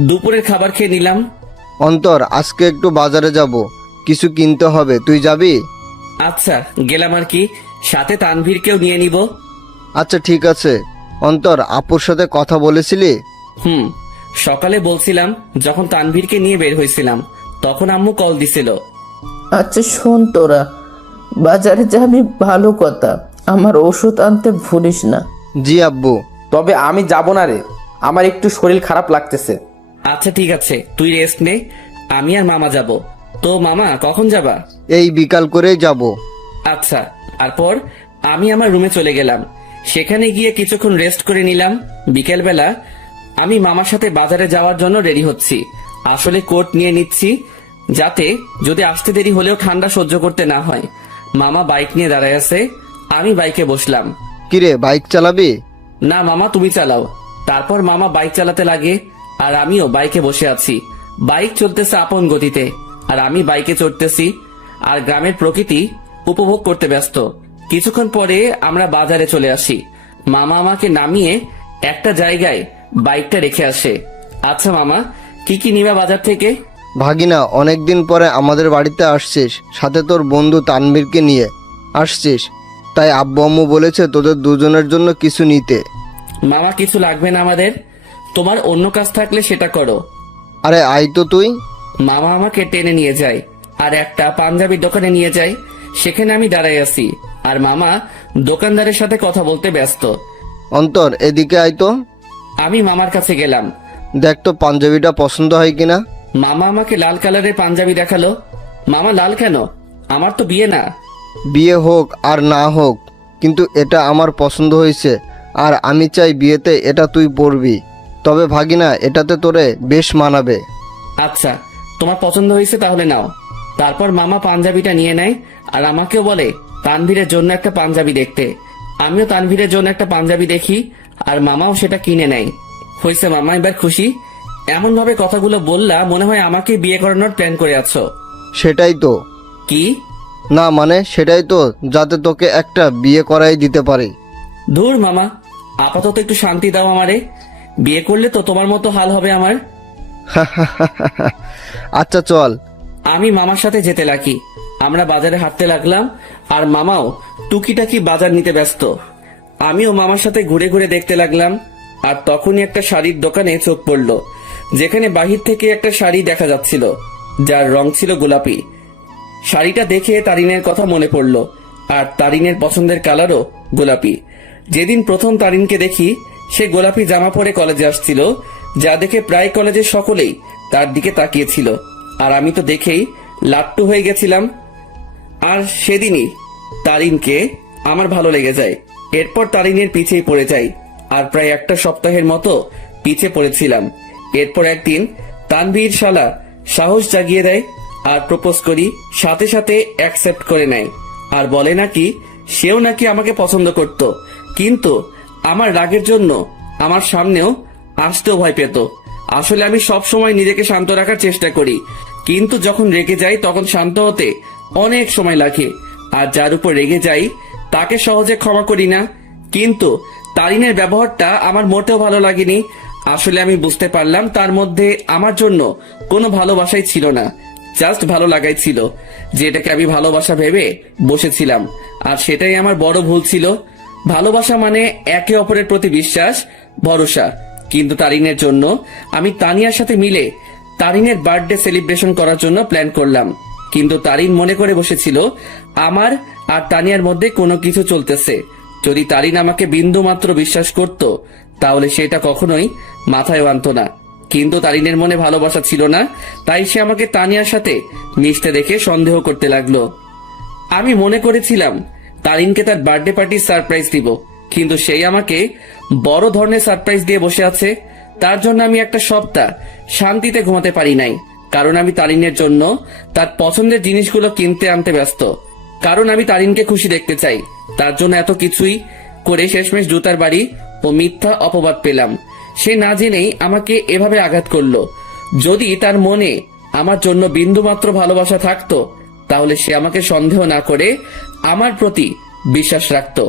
দুপুরের খাবার খেয়ে নিলাম। অন্তর, আজকে একটু বাজারে যাব, কিছু কিনতে হবে, তুই যাবি? আচ্ছা, গেলাম আর কি, সাথে তানভীরকেও নিয়ে নিব। আচ্ছা ঠিক আছে। অন্তর, আপুর সাথে কথা বলেছিলি? সকালে বলছিলাম, যখন তানভীরকে নিয়ে বের হয়েছিলাম তখন আম্মু কল দিছিল। আচ্ছা শোন, তোরা বাজারে যাবি ভালো কথা, আমার ওষুধ আনতে ভুলিস না। জি আব্বু। তবে আমি যাব না রে, আমার একটু শরীর খারাপ লাগতেছে। আচ্ছা ঠিক আছে, তুই রেস্ট নে, আমি আর মামা যাব। তো মামা, কখন যাবা? এই বিকাল করেই যাব। আচ্ছা। তারপর আমি আমার রুমে চলে গেলাম। সেখানে গিয়ে কিছুক্ষণ রেস্ট করে নিলাম। বিকেলবেলা আমি মামার সাথে বাজারে যাওয়ার জন্য রেডি হচ্ছি। আসলে কোট নিয়ে নিচ্ছি, যাতে যদি আসতে দেরি হলেও ঠান্ডা সহ্য করতে না হয়। মামা বাইক নিয়ে দাঁড়ায় আছে, আমি বাইকে বসলাম। কিরে, বাইক চালাবি? না মামা, তুমি চালাও। তারপর মামা বাইক চালাতে লাগে আর আমিও বাইকে বসে আছি। বাইক চলতেছে আপন গতিতে আর আমি বাইকে চড়তেছি আর গ্রামের প্রকৃতি উপভোগ করতে ব্যস্ত। কিছুক্ষণ পরে আমরা বাজারে চলে আসি। মামা আমাকে নামিয়ে একটা জায়গায় বাইকটা রেখে আসে। আচ্ছা মামা, কি কি নিবা বাজার থেকে? ভাগিনা, অনেকদিন পরে আমাদের বাড়িতে আসছিস, সাথে তোর বন্ধু তানভীরকে নিয়ে আসছিস, তাই আব্বু আম্মু বলেছে তোদের দুজনের জন্য কিছু নিতে। মামা, কিছু লাগবে না আমাদের, তোমার অন্য কাজ থাকলে সেটা করো। আরে আয় তো তুই। মামা আমাকে টেনে নিয়ে যায় আর একটা পাঞ্জাবির দোকানে নিয়ে যায়। সেখানে আমি দাঁড়াই আছি আর মামা দোকানদারের সাথে কথা বলতে ব্যস্ত। অন্তর, এদিকে আয় তো। আমি মামার কাছে গেলাম। দেখ তো পাঞ্জাবিটা পছন্দ হয় কিনা। মামা আমাকে লাল কালারের পাঞ্জাবি দেখালো। মামা, লাল কেন? আমার তো বিয়ে না। বিয়ে হোক আর না হোক, কিন্তু এটা আমার পছন্দ হয়েছে আর আমি চাই বিয়েতে এটা তুই পরবি। তবে ভাগিনা, এটাতে তোরে বেশ মানাবে। আচ্ছা, তোমার পছন্দ হয়েছে তাহলে নাও। তারপর মামা পাঞ্জাবিটা নিয়ে নেয় আর আমাকেও বলে তানভীরের জন্য একটা পাঞ্জাবি দেখতে। আমিও তানভীরের জন্য একটা পাঞ্জাবি দেখি আর মামাও সেটা কিনে নেয়। হয়েছে মামা, এবার খুশি? এমন ভাবে কথাগুলো বললা মনে হয় আমাকে বিয়ে করানোর প্ল্যান করে আছো। সেটাই তো। কি? না মানে সেটাই তো, যাতে তোকে একটা বিয়ে করাই দিতে পারি। ধুর মামা, আপাতত একটু শান্তি দাও আমারে। বিয়ে করলে তো তোমার মতো হাল হবে আমার। আচ্ছা চল। আমি মামার সাথে যেতে লাগি। আমরা বাজারে হাঁটতে লাগলাম আর মামাও টুকিটাকি বাজার নিতে ব্যস্ত। আমিও মামার সাথে ঘুরে ঘুরে দেখতে লাগলাম। আর তখনই একটা শাড়ির দোকানে চোখ পড়লো, যেখানে বাহির থেকে একটা শাড়ি দেখা যাচ্ছিল। যার রং ছিল গোলাপি। শাড়িটা দেখে তারিনের কথা মনে পড়ল, আর তারিনের পছন্দের কালারও গোলাপি। যেদিন প্রথম তারিনকে দেখি সে গোলাপি জামা পরে কলেজে আসছিল, যা দেখে প্রায় কলেজের সকলেই তার দিকে তাকিয়েছিল, আর আমি তো দেখেই লাট্টু হয়ে গেছিলাম। আর সেদিনই তারিনকে আমার ভালো লেগে যায়। এরপর তারিনের পিছেই পড়ে যাই, আর প্রায় একটা সপ্তাহের মতো পিছে পড়েছিলাম। এরপর একদিন তানভীর শালা সাহস জাগিয়ে দেয় আর প্রপোজ করি, সাথে সাথে অ্যাকসেপ্ট করে নেয় আর বলে নাকি সেও নাকি আমাকে পছন্দ করত, কিন্তু আমার রাগের জন্য আমার সামনেও আসতেও ভয় পেত। আসলে আমি সব সময় নিজেকে শান্ত রাখার চেষ্টা করি, কিন্তু যখন রেগে যাই তখন শান্ত হতে অনেক সময় লাগে। আর যার উপর রেগে যাই তাকে সহজে ক্ষমা করি না। কিন্তু তারিনের ব্যবহারটা আমার মোটেও ভালো লাগেনি। আসলে আমি বুঝতে পারলাম তার মধ্যে আমার জন্য কোনো ভালোবাসাই ছিল না, জাস্ট ভালো লাগাই ছিল, যেটাকে আমি ভালোবাসা ভেবে বসেছিলাম। আর সেটাই আমার বড় ভুল ছিল। ভালোবাসা মানে একে অপরের প্রতি বিশ্বাস, ভরসা। কিন্তু তারিনের জন্য আমি তানিয়ার সাথে মিলে তারিনের বার্থডে সেলিব্রেশন করার জন্য প্ল্যান করলাম, কিন্তু তারিন মনে করে বসেছিল আমার আর তানিয়ার মধ্যে কোনো কিছু চলতেছে। যদি তারিন আমাকে বিন্দু মাত্র বিশ্বাস করত তাহলে সেটা কখনোই মাথায় আনতো না। কিন্তু তারিনের মনে ভালোবাসা ছিল না, তাই সে আমাকে তানিয়ার সাথে মিশতে দেখে সন্দেহ করতে লাগলো। আমি মনে করেছিলাম তারিনকে তার বার্থডে পার্টির সারপ্রাইজ দিব, কিন্তু সেই আমাকে বড় ধরনের সারপ্রাইজ দিয়ে বসে আছে। তার জন্য আমি একটা সপ্তাহ শান্তিতে ঘুমাতে পারি নাই, কারণ আমি তারিনের জন্য তার পছন্দের জিনিসগুলো কিনতে আনতে ব্যস্ত। কারণ আমি তারিনকে খুশি দেখতে চাই। তার জন্য এত কিছুই করে শেষমেশ জুতার বাড়ি ও মিথ্যা অপবাদ পেলাম। সে না জেনেই আমাকে এভাবে আঘাত করলো। যদি তার মনে আমার জন্য বিন্দুমাত্র ভালোবাসা থাকতো তাহলে সে আমাকে সন্দেহ না করে আমার প্রতি বিশ্বাস রাখতো।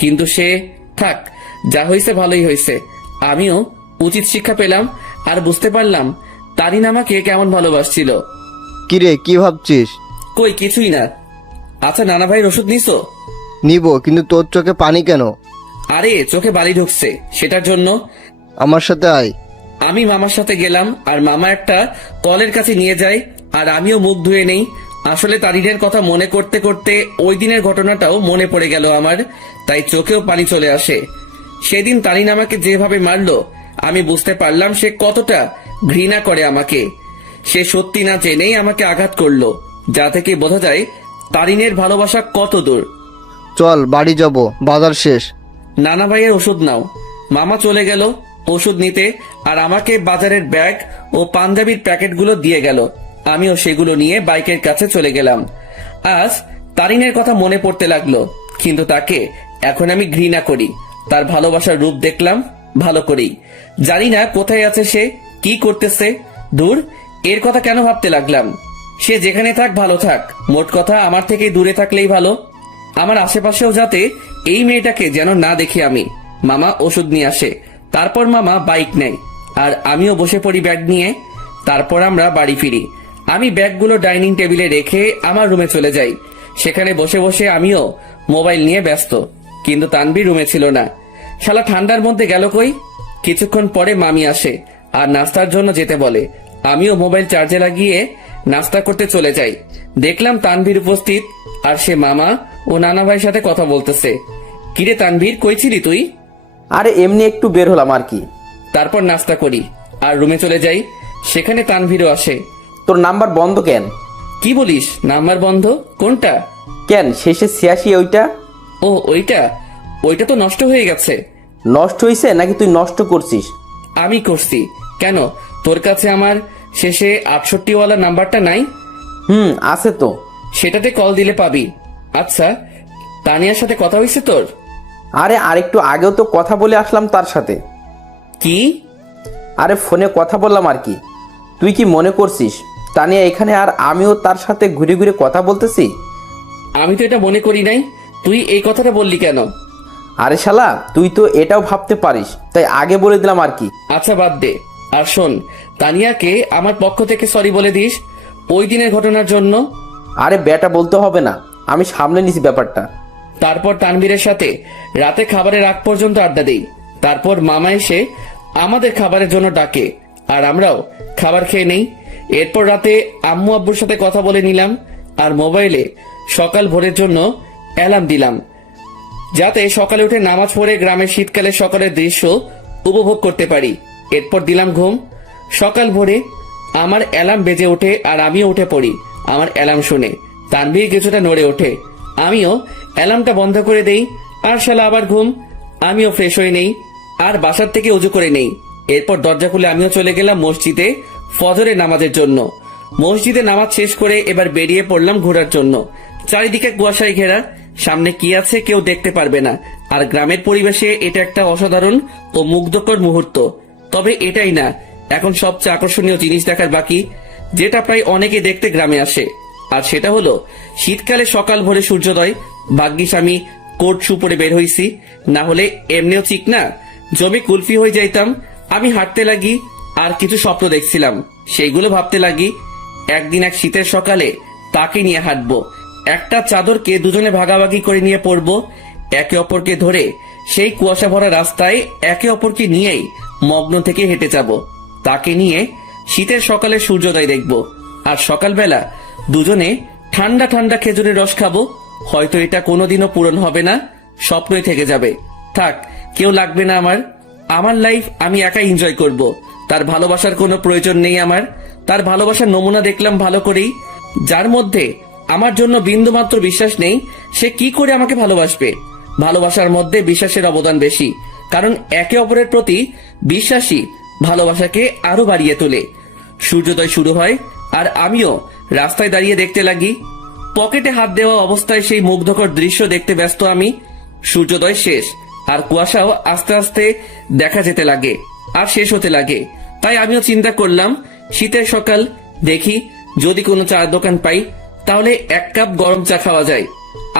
কিন্তু সে থাক, যা হয়েছে ভালোই হয়েছে। আমিও উচিত শিক্ষা পেলাম আর বুঝতে পারলাম তারিন আমাকে কেমন ভালোবাসছিল। কিরে, কি ভাবছিস? কই কিছুই না। আচ্ছা নানা ভাইয়ের ওষুধ নিছো? নিব, কিন্তু তোর চোখে পানি কেন? আরে চোখে বালি ঢুকছে, সেটার জন্য। আমার সাথে আয়। আমি মামার সাথে গেলাম, আর মামা একটা কলের কাছে নিয়ে যায়, আর আমিও মুখ ধুয়ে নেই। আসলে তারিনের কথা মনে করতে করতে ওই দিনের ঘটনাটাও মনে পড়ে গেল আমার, তাই চোখেও পানি চলে আসে। সেদিন তারিন আমাকে যেভাবে মারলো আমি বুঝতে পারলাম সে কতটা ঘৃণা করে আমাকে। সে সত্যি না জেনেই আমাকে আঘাত করলো, যা থেকে বোঝা যায় তারিনের ভালোবাসা কত দূর। চল বাড়ি যাব, বাজার শেষ। নানা ভাইয়ের ওষুধ নাও। মামা চলে গেল ওষুধ নিতে, আর আমাকে বাজারের ব্যাগ ও পাঞ্জাবির প্যাকেটগুলো দিয়ে গেল। আমিও সেগুলো নিয়ে বাইকের কাছে চলে গেলাম। আজ তারিনের কথা মনে পড়তে লাগলো, কিন্তু তাকে এখন আমি ঘৃণা করি। তার ভালোবাসার রূপ দেখলাম ভালো করেই। জানি না কোথায় আছে সে, কি করতেছে। দূর, এর কথা কেন ভাবতে লাগলাম? সে যেখানে থাক ভালো থাক, মোট কথা আমার থেকে দূরে থাকলেই ভালো। আমার আশেপাশেও যাতে এই মেয়েটাকে যেন না দেখি আমি। মামা ওষুধ নিয়ে আসে, তারপর মামা বাইক নেয়, আর আমিও বসে পড়ি ব্যাগ নিয়ে। তারপর আমরা বাড়ি ফিরি। আমি ব্যাগগুলো ডাইনিং টেবিলে রেখে আমার রুমে চলে যাই। সেখানে বসে বসে আমিও মোবাইল নিয়ে ব্যস্ত, কিন্তু তানভীর রুমে ছিল না। শালা ঠান্ডার মধ্যে গেল কই? কিছুক্ষণ পরে মামি আসে আর নাস্তার জন্য যেতে বলে। আমিও মোবাইল চার্জে লাগিয়ে নাস্তা করতে চলে যাই। দেখলাম তানভীর উপস্থিত, আর সে মামা ও নানা ভাইয়ের সাথে কথা বলতেছে। কিরে তানভীর, কই ছিলি তুই? আরে এমনি একটু বের হলাম আর কি। তারপর নাস্তা করি আর রুমে চলে যাই। সেখানে তানভীরও আসে। তোর নাম্বার বন্ধ কেন? কি বলিস, নাম্বার বন্ধ? কোনটা? কেন, শেষে 86 ওইটা? ও ওইটা? ওইটা তো নষ্ট হয়ে গেছে। নষ্ট হয়েছে নাকি তুই নষ্ট করছিস? আমি করছি। কেন, তোর কাছে আমার শেষে 68 ওয়ালা নাম্বারটা নাই? আছে তো। সেটাতে কল দিলে পাবি। আচ্ছা, তানিয়ার সাথে কথা হয়েছে তোর? আরে আরেকটু আগেও তো কথা বলে আসলাম তার সাথে। কি? আরে ফোনে কথা বললাম আর কি। তুই কি মনে করছিস তানিয়া এখানে আর আমিও তার সাথে ঘুরে ঘুরে কথা বলতেছি? আমি তো এটা মনে করি নাই। তুই এই কথাটা বললি কেন? আরে শালা, তুই তো এটাও ভাবতে পারিস, তাই আগে বলে দিলাম আর কি। আচ্ছা বাদ দে। আর শোন, তানিয়াকে আমার পক্ষ থেকে সরি বলে দিস ওই দিনের ঘটনার জন্য। আরে বেটা বলতে হবে না, আমি সামলে নিছি ব্যাপারটা। তারপর তানভীরের সাথে রাতে খাবারের আগ পর্যন্ত আড্ডা দেই। তারপর মামা এসে আমাদের খাবারের জন্য ডাকে, আর আমরাও খাবার খেয়ে নেই। এরপর রাতে আম্মু আব্বুর সাথে কথা বলে নিলাম আর মোবাইলে সকাল ভোরের জন্য অ্যালার্ম দিলাম, যাতে সকালে উঠে নামাজ পড়ে গ্রামের শীতকালে সকালের দৃশ্য উপভোগ করতে পারি। এরপর দিলাম ঘুম। সকাল ভোরে আমার অ্যালার্ম বেজে ওঠে আর আমিও উঠে পড়ি। আমার অ্যালার্ম শুনে তানভীর কিছুটা নড়ে ওঠে, আমিও অ্যালার্মটা বন্ধ করে দেই আর শালা আবার ঘুম। আমিও ফ্রেশ হয়ে নেই আর বাসার থেকে উজু করে নেই। এরপর দরজা খুলে আমিও চলে গেলাম মসজিদে ফজরের নামাজের জন্য। মসজিদে নামাজ শেষ করে এবার বেরিয়ে পড়লাম ঘোরার জন্য। চারিদিকে কুয়াশায় ঘেরা, সামনে কি আছে কেউ দেখতে পারবে না। আর গ্রামের পরিবেশে এটা একটা অসাধারণ ও মুগ্ধকর মুহূর্ত। তবে এটাই না, এখন সবচেয়ে আকর্ষণীয় জিনিস দেখার বাকি, যেটা প্রায় অনেকে দেখতে গ্রামে আসে। আর সেটা হলো শীতকালে সকাল ভোরে সূর্যোদয়। ভাগ্যিস আমি কোট শু পরে বের হইছি, না হলে এমনিও ঠিক না জমি কুলফি হয়ে যাইতাম। আমি হাঁটতে লাগি আর কিছু স্বপ্ন দেখছিলাম, সেইগুলো ভাবতে লাগি। একদিন এক শীতের সকালে তাকে নিয়ে হাঁটবো, একটা চাদরকে দুজনে ভাগাভাগি করে নিয়ে পড়বো, একে অপরকে ধরে সেই কুয়াশা ভরা রাস্তায় একে অপরকে নিয়েই মগ্ন থেকে হেঁটে যাব। তাকে নিয়ে শীতের সকালে সূর্যোদয় দেখব আর সকালবেলা দুজনে ঠান্ডা ঠান্ডা খেজুরের রস খাবো। হয়তো এটা কোনোদিনও পূরণ হবে না, স্বপ্নই থেকে যাবে। থাক, কেউ লাগবে না আমার। আমার লাইফ আমি একাই এনজয় করব। তার ভালোবাসার কোনো প্রয়োজন নেই আমার। তার ভালোবাসার নমুনা দেখলাম ভালো করেই, যার মধ্যে আমার জন্য বিন্দুমাত্র বিশ্বাস নেই, সে কি করে আমাকে ভালোবাসবে? ভালোবাসার মধ্যে বিশ্বাসের অবদান বেশি, কারণ একে অপরের প্রতি বিশ্বাসী ভালোবাসাকে আরো বাড়িয়ে তোলে। সূর্যোদয় শুরু হয় আর আমিও রাস্তায় দাঁড়িয়ে দেখতে লাগি। পকেটে হাত দেওয়া অবস্থায় সেই মুগ্ধকর দৃশ্য দেখতে ব্যস্ত আমি। সূর্যোদয় শেষ আর কুয়াশাও আস্তে আস্তে দেখা যেতে লাগে আর শেষ হতে লাগে। তাই আমিও চিন্তা করলাম, শীতের সকাল, দেখি যদি কোনো চায়ের দোকান পাই তাহলে এক কাপ গরম চা খাওয়া যায়।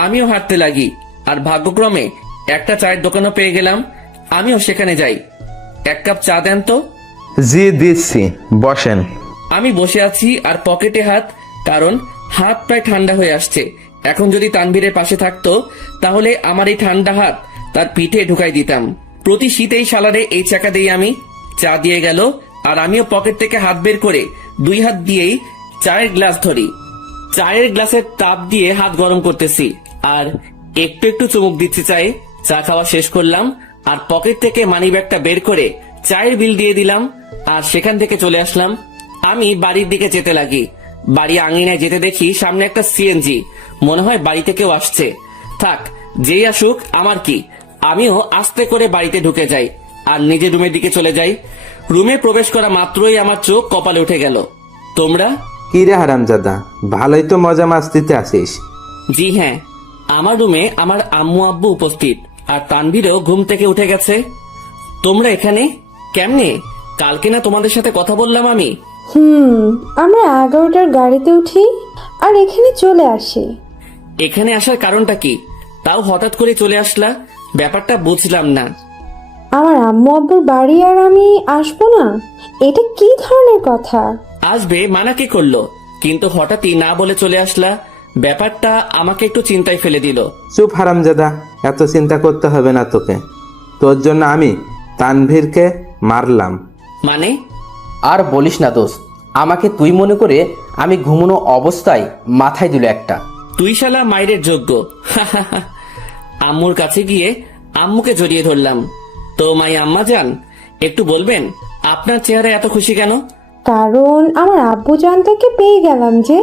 আমিও হাঁটতে লাগি আর ভাগ্যক্রমে একটা চায়ের দোকানও পেয়ে গেলাম। আমিও সেখানে যাই। এক কাপ চা দেন তো। জি দিচ্ছি, বসেন। আমি বসে আছি আর পকেটে হাত, কারণ হাত প্রায় ঠান্ডা হয়ে আসছে। এখন যদি তানভীরের পাশে থাকতো তাহলে আমার এই ঠান্ডা হাত তার পিঠে ঢুকাই দিতাম। প্রতি শীতেই সালারে এই চাকা দিয়ে আমি। চা দিয়ে গেল আর আমিও পকেট থেকে হাত বের করে দুই হাত দিয়েই চায়ের গ্লাস ধরি। চায়ের গ্লাসের তাপ দিয়ে হাত গরম করতেছি আর একটু একটু চুমুক দিচ্ছি চায়ে। চা খাওয়া শেষ করলাম আর পকেট থেকে মানি ব্যাগটা বের করে চায়ের বিল দিয়ে দিলাম আর সেখান থেকে চলে আসলাম। আমি বাড়ির দিকে যেতে লাগি। বাড়ি আঙিনায় যেতে দেখি সামনে একটা সিএনজি। মনে হয় বাড়িতে কেউ আসছে। থাক, যেই আসুক আমার কি। আমিও আস্তে করে বাড়িতে ঢুকে যাই আর নিজের রুমের দিকে চলে যাই। রুমে প্রবেশ করা মাত্রই আমার চোখ কপালে উঠে গেল। তোমরা? কি রে হারামজাদা, ভালোই তো মজা মাস্তিতে আসিস। জি হ্যাঁ, আমার রুমে আমার আম্মু আব্বু উপস্থিত আর তানভীরও ঘুম থেকে উঠে গেছে। তোমরা এখানে কেমনে? কালকে না তোমাদের সাথে কথা বললাম আমি? আমরা 11টার গাড়িতে উঠি আর এখানে চলে আসি। এখানে আসার কারণটা কি? তাও হঠাৎ করে চলে আসলা, ব্যাপারটা বুঝলাম না। আমার আম্মু আব্বুর বাড়ি আর আমি আসবো না, এটা কি ধরনের কথা? আসবে মানা কে করলো? কিন্তু হঠাৎই না বলে চলে আসলা, ব্যাপারটা আমাকে একটু চিন্তায় ফেলে দিল। চুপ হারামজাদা, এত চিন্তা করতে হবে না তোকে। তোর জন্য আমি তানভীরকে মারলাম। মানে? আর বলিস না দোস্ত, আমাকে তুই মনে করে আমি ঘুমানো অবস্থায় মাথায় দিল একটা। তুই শালা মায়ের যোগ্য। আম্মুর কাছে গিয়ে আম্মুকে জড়িয়ে ধরলাম। তো মাই আম্মা যান, একটু বলবেন আপনার চেহারা এত খুশি কেন? কারণ আমার আব্বু জানটাকে পেয়ে গেলাম যে।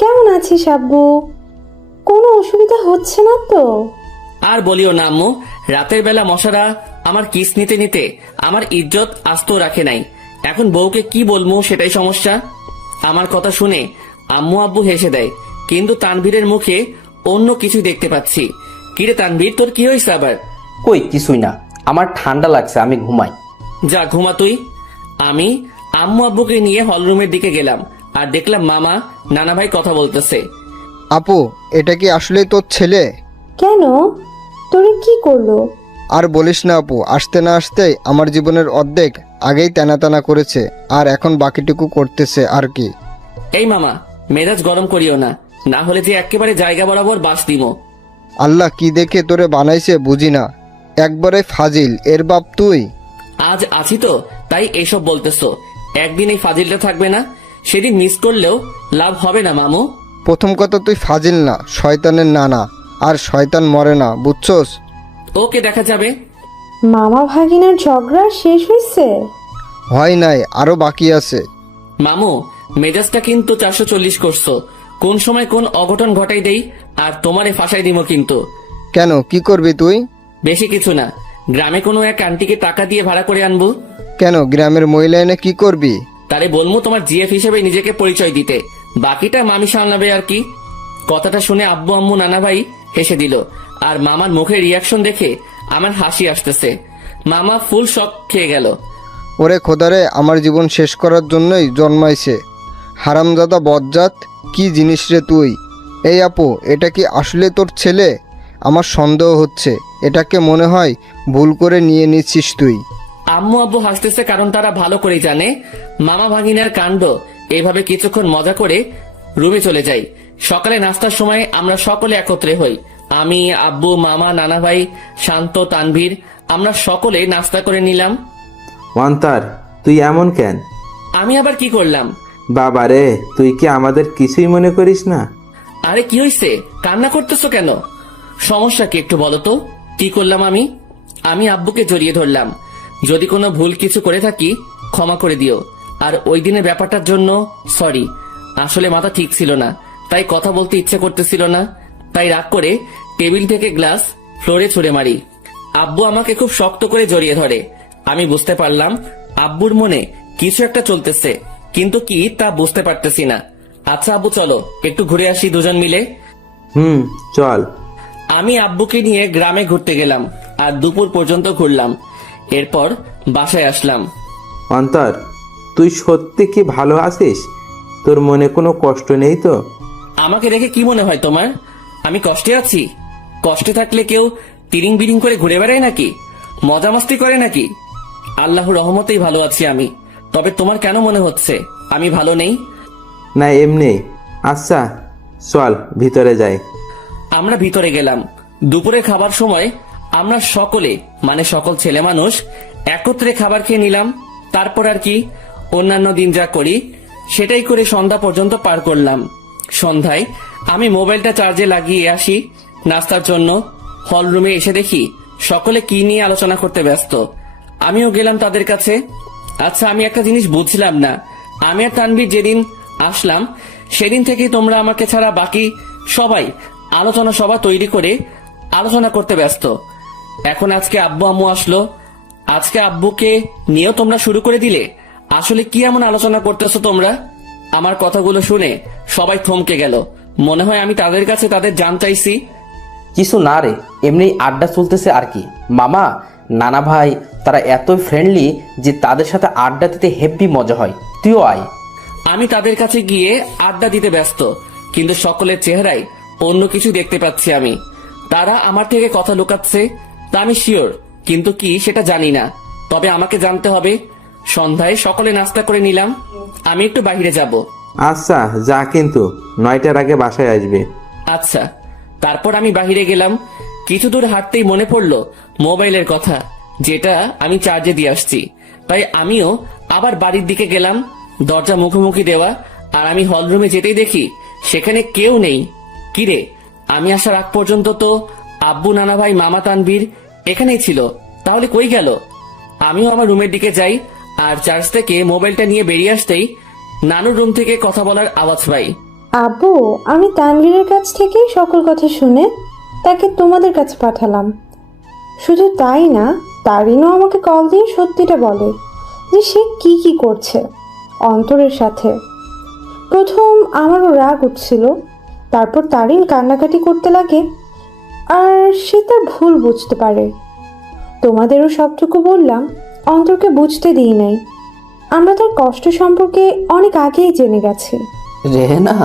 কেমন আছিস আব্বু? কোনো অসুবিধা হচ্ছে না তো? আর বলিও না আম্মু, রাতের বেলা মশারা আমার কিস নিতে নিতে আমার ইজ্জত আস্ত রাখে নাই। এখন বউকে কি বলবো সেটাই সমস্যা। আমার কথা শুনে আম্মু আব্বু হেসে দেয়, কিন্তু তানভীরের মুখে অন্য কিছু দেখতে পাচ্ছি। কিরে তানভীর, তোর কি হয়েছে আবার? কই কিছুই না, আমার ঠান্ডা লাগছে, আমি ঘুমাই। যা ঘুমা তুই। আমি আম্মু আব্বুকে নিয়ে হলরুমের দিকে গেলাম আর দেখলাম মামা নানা ভাই কথা বলতেছে। আপু, এটা কি আসলে তোর ছেলে? কেন? তোরে কি করলো? আর বলিস না আপু, আসতে না আসতেই আমার জীবনের অর্ধেক আগেই টানা করেছে আর এখন বাকিটুকু করতেছে আর কি। এই মামা, মেজাজ গরম করিও না, না হলে যে একেবারে জায়গা বরাবর বাস দিমো। আল্লাহ কি দেখে তোরে বানাইছে বুঝি না, একবারে ফাজিল এর বাপ তুই। আজ আছি তো তাই এসব বলতেছো, একদিন এই ফাজিলটা থাকবে না। সেদিন মিস করলেও লাভ হবে না মামু। প্রথম কথা তুই ফাজিল না, শয়তানের নানা, আর শয়তান মরে না, বুঝছস? ওকে, দেখা যাবে। মামা ভাগিনার ঝগড়া শেষ হয়েছে? হয় নাই, আরো বাকি আছে। মামু, মেজাজটা কিন্তু 440 করছো। কোন সময় কোন অঘটন ঘটাই দেই আর তোমারে ফাঁসাই দিব কিন্তু। কেন, কি করবি তুই? বেশি কিছু না, গ্রামে কোনো এক আন্টিকে টাকা দিয়ে ভাড়া করে আনবো। কেন, গ্রামের মহিলা এনে কি করবি? তারে বলবো তোমার জিএফ হিসেবে নিজেকে পরিচয় দিতে, বাকিটা মামি সামলাবে আর কি। কথাটা শুনে আব্বু আম্মু নানা ভাই হেসে দিল, আর মামার মুখের রিয়াকশন দেখে আমার হাসি আসতেছে। মামা ফুল শক খেয়ে গেল। ওরে খোদারে, আমার জীবন শেষ করার জন্যই জন্মাইছে হারামজাদা বজ্জাত, কি জিনিস রে তুই? এই আপু, এটা কি আসলে তোর ছেলে? আমার সন্দেহ হচ্ছে, এটাকে মনে হয় ভুল করে নিয়ে নিচ্ছিস তুই। আম্মু আব্বু হাসতেছে কারণ তারা ভালো করে জানে মামা ভাগিনার কাণ্ড। এইভাবে কিছুক্ষণ মজা করে রুমে চলে যাই। সকালে নাস্তার সময় আমরা সকলে একত্রে হই। আমি, আব্বু, মামা, নানা ভাই, শান্ত, তানভীর, আমরা সকলে নাস্তা করে নিলাম। অন্তর, তুই এমন কেন? আমি আবার কি করলাম? বাবারে, তুই কি আমাদের কিছুই মনে করিস না? আরে কি হইছে, কান্না করতেছো কেন? সমস্যা কি একটু বলো তো? কি করলাম আমি? আমি আব্বুকে জড়িয়ে ধরলাম। যদি কোনো ভুল কিছু করে থাকি ক্ষমা করে দিও। আর ওই দিনের ব্যাপারটার জন্য সরি। আসলে মাথা ঠিক ছিল না, তাই কথা বলতে ইচ্ছে করতেছিল না। তাই রাগ করে টেবিল থেকে গ্লাস ফ্লোরে ছুঁড়ে মারি। আব্বু আমাকে খুব শক্ত করে জড়িয়ে ধরে। আমি বুঝতে পারলাম আব্বুর মনে কিছু একটা চলতেছে, কিন্তু কি তা বুঝতে পারতেছি না। আচ্ছা আব্বু, চলো একটু ঘুরে আসি দুজন মিলে। চল। আমি আব্বুকে নিয়ে গ্রামে ঘুরতে গেলাম আর দুপুর পর্যন্ত ঘুরলাম। এরপর বাসায় আসলাম। অন্তর, তুই সত্যি কি ভালো আছিস? তোর মনে কোনো কষ্ট নেই তো? আমাকে দেখে কি মনে হয় তোমার আমি কষ্টে আছি? কষ্টে থাকলে কেউ তিরিং বিরিং করে ঘুরে বেড়ায় নাকি? মজা মাস্তি করে নাকি? আল্লাহর রহমতেই ভালো আছি আমি। তবে তোমার কেন মনে হচ্ছে আমি ভালো নেই? না, এমনি। আচ্ছা চল ভিতরে যাই। আমরা ভিতরে গেলাম। দুপুরে খাবার সময় আমরা সকলে মানে সকল ছেলে মানুষ একত্রে খাবার খেয়ে নিলাম। তারপর আর কি, অন্যান্য দিন যা করি সেটাই করে সন্ধ্যা পর্যন্ত পার করলাম। সন্ধ্যায় আমি মোবাইলটা চার্জে লাগিয়ে আসি নাস্তার জন্য। হল রুমে এসে দেখি সকলে কি নিয়ে আলোচনা করতে ব্যস্ত। আমিও গেলাম তাদের কাছে। আচ্ছা, আমি একটা জিনিস বুঝলাম না। আমি আর তানভীর যেদিন আসলাম সেদিন থেকেই তোমরা আমাকে ছাড়া বাকি সবাই আলোচনা সভা তৈরি করে আলোচনা করতে ব্যস্ত। এখন আজকে আব্বু আম্মু আসলো, আজকে আব্বুকে নিয়েও তোমরা শুরু করে দিলে। আসলে কি এমন আলোচনা করতেছো তোমরা? আমার কথাগুলো শুনে সবাই থমকে গেল। মনে হয় আমি তাদের কাছে তাদের জান চাইছি। কিছু না রে, এমনি আড্ডা চলতেছে আর কি। মামা, নানা ভাই তারা এতই ফ্রেন্ডলি যে তাদের সাথে আড্ডা দিতে হেব্বি মজা হয়। তুইও আয়। আমি তাদের কাছে গিয়ে আড্ডা দিতে ব্যস্ত, কিন্তু সকলের চেহারায় অন্য কিছু দেখতে পাচ্ছি আমি। তারা আমার থেকে কথা লুকাচ্ছে তা আমি শিওর, কিন্তু কি সেটা জানি না। তবে আমাকে জানতে হবে। সন্ধ্যায় সকলে নাস্তা করে নিলাম। আমি একটু বাইরে যাব। আচ্ছা যা, কিন্তু 9টার আগে বাসায় আসবে। আচ্ছা। তারপর আমি বাহিরে গেলাম। কিছু দূর হাঁটতেই মনে পড়লো মোবাইলের কথা, যেটা আমি চার্জে দিয়ে আসছি। তাই আমিও আবার বাড়ির দিকে গেলাম। দরজা মুখোমুখি দেওয়া, আর আমি হলরুমে যেতেই দেখি সেখানে কেউ নেই। কিরে, আমি আসার আগ পর্যন্ত তো আব্বু, নানা ভাই, মামা, তানভীর এখানেই ছিল। তাহলে কই গেল? আমিও আমার রুমের দিকে যাই, আর চার্জ থেকে মোবাইলটা নিয়ে বেরিয়ে আসতেই নানুর রুম থেকে কথা বলার আওয়াজ পাই। আব্বু, আমি তানভীরের কাছ থেকেই সকল কথা শুনে তাকে তোমাদের কাছে পাঠালাম। শুধু তাই না, তারিনও আমাকে কল দিয়ে সত্যিটা বলে যে সে কি কি করছে অন্তরের সাথে। প্রথম আমারও রাগ উঠছিল, তারপর তারিন কান্নাকাটি করতে লাগে আর সে তার ভুল বুঝতে পারে। তোমাদেরও সবটুকু বললাম, অন্তরকে বুঝতে দিই নাই। আমরা তার কষ্ট সম্পর্কে অনেক আগেই জেনে গেছি। রেহেনা,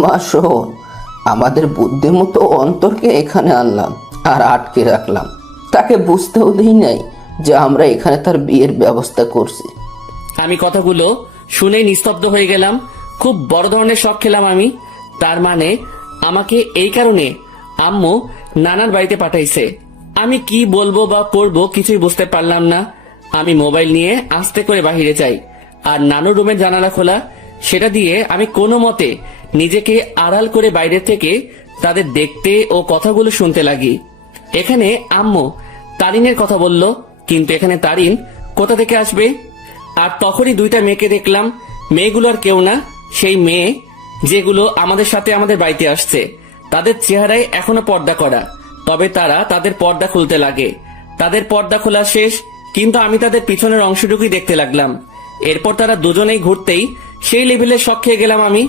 মা শোন, আমাদের বুদ্ধিমতো অন্তরকে এখানে আনলাম আর আটকে রাখলাম। তাকে বুঝতেও দিই নাই যে আমরা এখানে তার বিয়ের ব্যবস্থা করছি। আমি কথাগুলো শুনে নিস্তব্ধ হয়ে গেলাম। খুব বড় ধরনের শখ খেলাম আমি। তার মানে আমাকে এই কারণে আম্মু নানার বাড়িতে পাঠাইছে। আমি কি বলবো বা করবো কিছুই বুঝতে পারলাম না। আমি মোবাইল নিয়ে আস্তে করে বাহিরে যাই, আর নানুর রুমের জানালা খোলা, সেটা দিয়ে আমি কোনো মতে নিজেকে আড়াল করে বাইরে থেকে তাদের দেখতে ও কথাগুলো শুনতে লাগি। এখানে আম্মু তারিনের কথা বলল, কিন্তু এখানে তারিন কোথা থেকে আসবে? আর তখনই দুইটা মেয়েকে দেখলাম। মেয়েগুলো আর কেউ না, সেই মেয়ে যেগুলো আমাদের সাথে আমাদের বাড়িতে আসছে। তাদের চেহারায় এখনো পর্দা করা, তবে তারা তাদের পর্দা খুলতে লাগে। তাদের পর্দা খোলা শেষ, কিন্তু আমি তাদের পিছনের অংশটুকুই দেখতে লাগলাম। এরপর তারা দুজনেই ঘুরতেই সেই লেভেলে শক খেয়ে গেলাম আমি,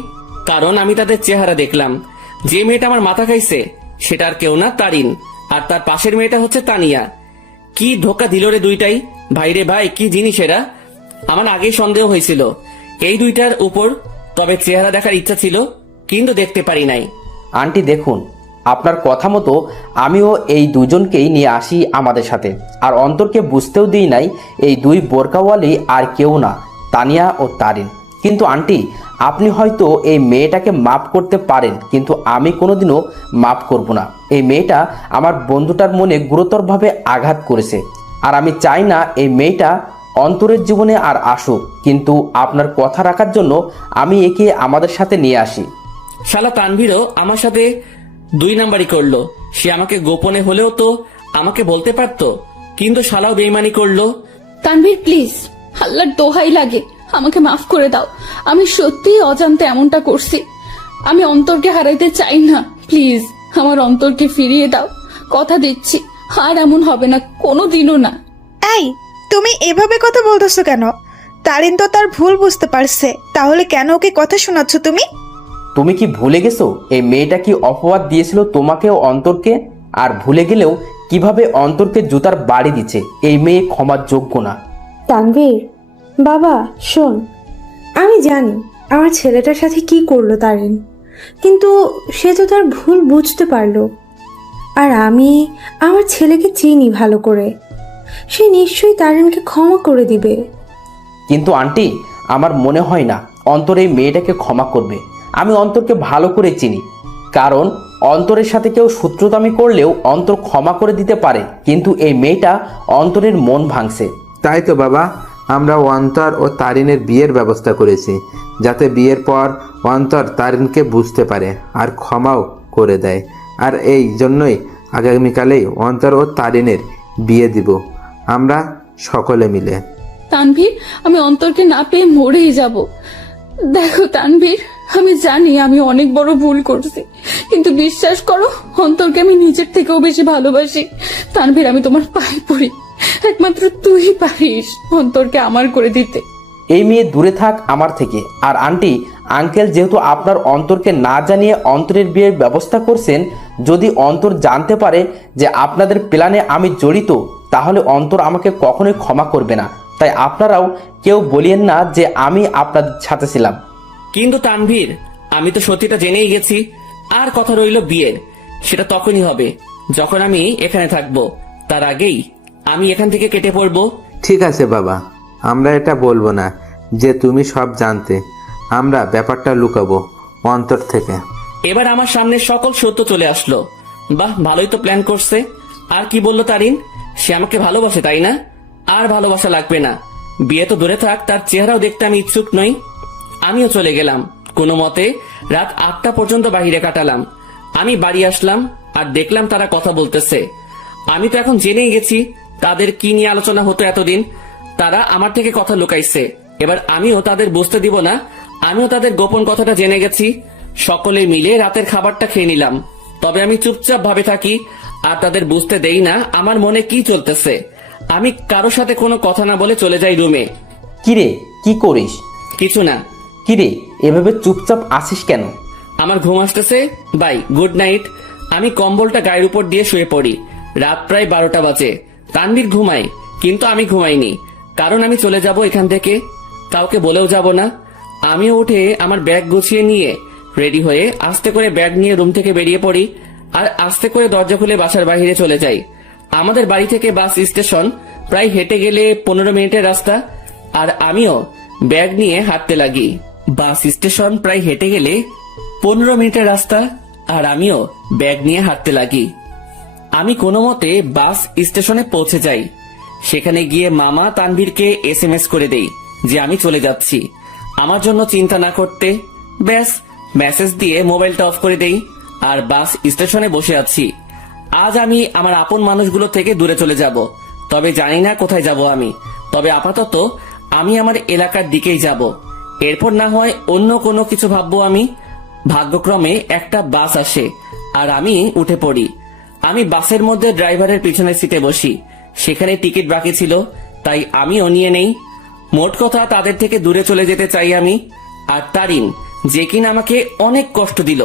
কারণ আমি তাদের চেহারা দেখলাম। যে মেয়েটা আমার মাথা খাইছে সেটা আর কেউ না, তারিন। আর তার পাশের মেয়েটা হচ্ছে তানিয়া। কি ধোকা দিল রে দুইটাই, ভাইরে ভাই, কি জিনিস এরা! আমার আগেই সন্দেহ হয়েছিল এই দুইটার উপর, তবে চেহারা দেখার ইচ্ছা ছিল, কিন্তু দেখতে পারি নাই। আন্টি দেখুন, আপনার কথা মতো আমিও এই দুজনকেই নিয়ে আসি আমাদের সাথে, আর অন্তরকে বুঝতেও দিই নাই এই দুই বোরকাওয়ালি আর কেউ না, তানিয়া ও তারিন। কিন্তু আন্টি, আপনি হয়তো এই মেয়েটাকে মাফ করতে পারেন, কিন্তু আমি কোনোদিনও মাফ করব না। এই মেয়েটা আমার বন্ধুটার মনে গুরুতরভাবে আঘাত করেছে, আর আমি চাই না এই মেয়েটা অন্তরের জীবনে আর আসুক। কিন্তু আপনার কথা রাখার জন্য আমি একে আমাদের সাথে নিয়ে আসি। শালা তানভীরও আমার সাথে 2 নাম্বারই করলো। সে আমাকে গোপনে হলেও তো আমাকে বলতে পারতো, কিন্তু শালাও বেইমানি করলো। তানভীর প্লিজ, আল্লাহর দোহাই লাগে, আমাকে মাফ করে দাও। আমি সত্যিই অজান্তে এমনটা করছি। আমি অন্তরকে হারাইতে চাই না, প্লিজ আমার অন্তরকে ফিরিয়ে দাও। কথা দিচ্ছি আর এমন হবে না, কোনোদিনও না। এই, তুমি এভাবে কথা বলতেছো কেন? তারিন তো তার ভুল বুঝতে পারছে, তাহলে কেন ওকে কথা শোনাচ্ছ তুমি? তুমি কি ভুলে গেছো এই মেয়েটা কি অপবাদ দিয়েছিল তোমাকে ও অন্তরকে? আর ভুলে গেলেও কিভাবে অন্তরকে জুতার বাড়ি দিচ্ছে? এই মেয়ে ক্ষমার যোগ্য না। তানভীর বাবা শোন, আমি জানি আমার ছেলেটার সাথে কি করলো তারিন, কিন্তু সে তো তার ভুল বুঝতে পারলো। আর আমি আমার ছেলেকে চিনি ভালো করে, সে নিশ্চয়ই তারিনকে ক্ষমা করে দিবে। কিন্তু আন্টি, আমার মনে হয় না অন্তর এই মেয়েটাকে ক্ষমা করবে। আমি অন্তরকে ভালো করে চিনি, কারণ অন্তরের সাথে কেউ শত্রুতামি করলেও অন্তর ক্ষমা করে দিতে পারে, কিন্তু এই মেয়েটা অন্তরের মন ভাঙছে। তাই তো বাবা, আমরা অন্তর ও তারিনের বিয়ের ব্যবস্থা করেছি, যাতে বিয়ের পর অন্তর তারিনকে বুঝতে পারে আর ক্ষমাও করে দেয়। আর এই জন্যই আগামীকালেই অন্তর ও তারিনের বিয়ে দিব আমরা সকলে মিলে। তানভীর, আমি অন্তরকে না পেয়ে মরেই যাব। দেখো তানভীর, আমি জানি আমি অনেক বড় ভুল করছি, কিন্তু বিশ্বাস করো অন্তরকে আমি নিজের থেকেও বেশি ভালোবাসি। তানভীর, আমি তোমার পায়ে পড়ি, একমাত্র তুই পারিস অন্তরকে আমার করে দিতে। এই মেয়ে দূরে থাক আমার থেকে। আর আন্টি আঙ্কেল যেহেতু আপনার অন্তরকে না জানিয়ে অন্তরের বিয়ের ব্যবস্থা করছেন, যদি অন্তর জানতে পারে যে আপনাদের প্ল্যানে আমি জড়িত, তাহলে অন্তর আমাকে কখনোই ক্ষমা করবে না। তাই আপনারাও কেউ বলিয়েন না যে আমি আপনাদের সাথে ছিলাম। কিন্তু তানভীর, আমি তো সত্যিটা জেনেই গেছি। আর কথা রইল বিয়ের, সেটা তখনই হবে যখন আমি এখানে থাকবো। তার আগেই আমি এখান থেকে কেটে পড়বো। ঠিক আছে বাবা, আমরা এটা বলবো না যে তুমি সব জানতে। আমরা ব্যাপারটা লুকাবো অন্তর থেকে। এবার আমার সামনে সকল সত্য চলে আসলো। বাহ, ভালোই তো প্ল্যান করছে। আর কি বললো তারিন? সে আমাকে ভালোবাসে, তাই না? আর ভালোবাসা লাগবে না, বিয়ে তো দূরে থাক, তার চেহারাও দেখতে আমি ইচ্ছুক নই। আমিও চলে গেলাম। কোনো মতে রাত 8টা পর্যন্ত বাহিরে কাটালাম। আমি বাড়ি আসলাম আর দেখলাম তারা কথা বলতেছে। আমি তো এখন জেনেই গেছি তাদের কি নিয়ে আলোচনা হতো এতদিন। তারা আমার থেকে কথা লুকাইছে, এবার আমিও তাদের বুঝতে দিব না আমিও তাদের গোপন কথাটা জেনে গেছি। সকলে মিলে রাতের খাবারটা খেয়ে নিলাম, তবে আমি চুপচাপ ভাবে থাকি আর তাদের বুঝতে দেই না আমার মনে কি চলতেছে। আমি কারোর সাথে কোনো কথা না বলে চলে যাই রুমে। কিরে, কি করিস? কিছু না। কিরে, এভাবে চুপচাপ আসিস কেন? আমার ঘুম আসতেছে, বাই, গুড নাইট। আমি কম্বলটা গায়ের উপর দিয়ে শুয়ে পড়ি। রাত প্রায় 12টা বাজে। তানভীর ঘুমায়, কিন্তু আমি ঘুমাইনি, কারণ আমি চলে যাব এখান থেকে, কাউকে বলেও যাব না। আমিও উঠে আমার ব্যাগ গুছিয়ে নিয়ে রেডি হয়ে আস্তে করে ব্যাগ নিয়ে রুম থেকে বেরিয়ে পড়ি আর আস্তে করে দরজা খুলে বাসার বাইরে চলে যাই। আমাদের বাড়ি থেকে বাস স্টেশন প্রায় হেঁটে গেলে 15 মিনিটের রাস্তা, আর আমিও ব্যাগ নিয়ে হাঁটতে লাগি। বাস স্টেশন প্রায় হেঁটে গেলে 15 মিনিটের রাস্তা, আর আমিও ব্যাগ নিয়ে হাঁটতে লাগি। আমি কোনো মতে বাস স্টেশনে পৌঁছে যাই। সেখানে গিয়ে মামা তানভীরকে SMS করে দেই যে আমি চলে যাচ্ছি। আমার জন্য চিন্তা না করতে। ব্যাস মেসেজ দিয়ে মোবাইলটা অফ করে দেই আর বাস স্টেশনে বসে আছি। আজ আমি আমার আপন মানুষগুলো থেকে দূরে চলে যাব, তবে জানি না কোথায় যাব আমি। তবে আপাতত আমি আমার এলাকার দিকেই যাব, এরপর না হয় অন্য কোনো কিছু ভাববো আমি। ভাগ্যক্রমে একটা বাস আসে আর আমি উঠে পড়ি। আমি বাসের মধ্যে ড্রাইভারের পিছনের সিটে বসি। সেখানে টিকিট বাকি ছিল, তাই আমিও নিয়ে নেই। মোট কথা তাদের থেকে দূরে চলে যেতে চাই আমি। আর তারিন, যে কিনা আমাকে অনেক কষ্ট দিল,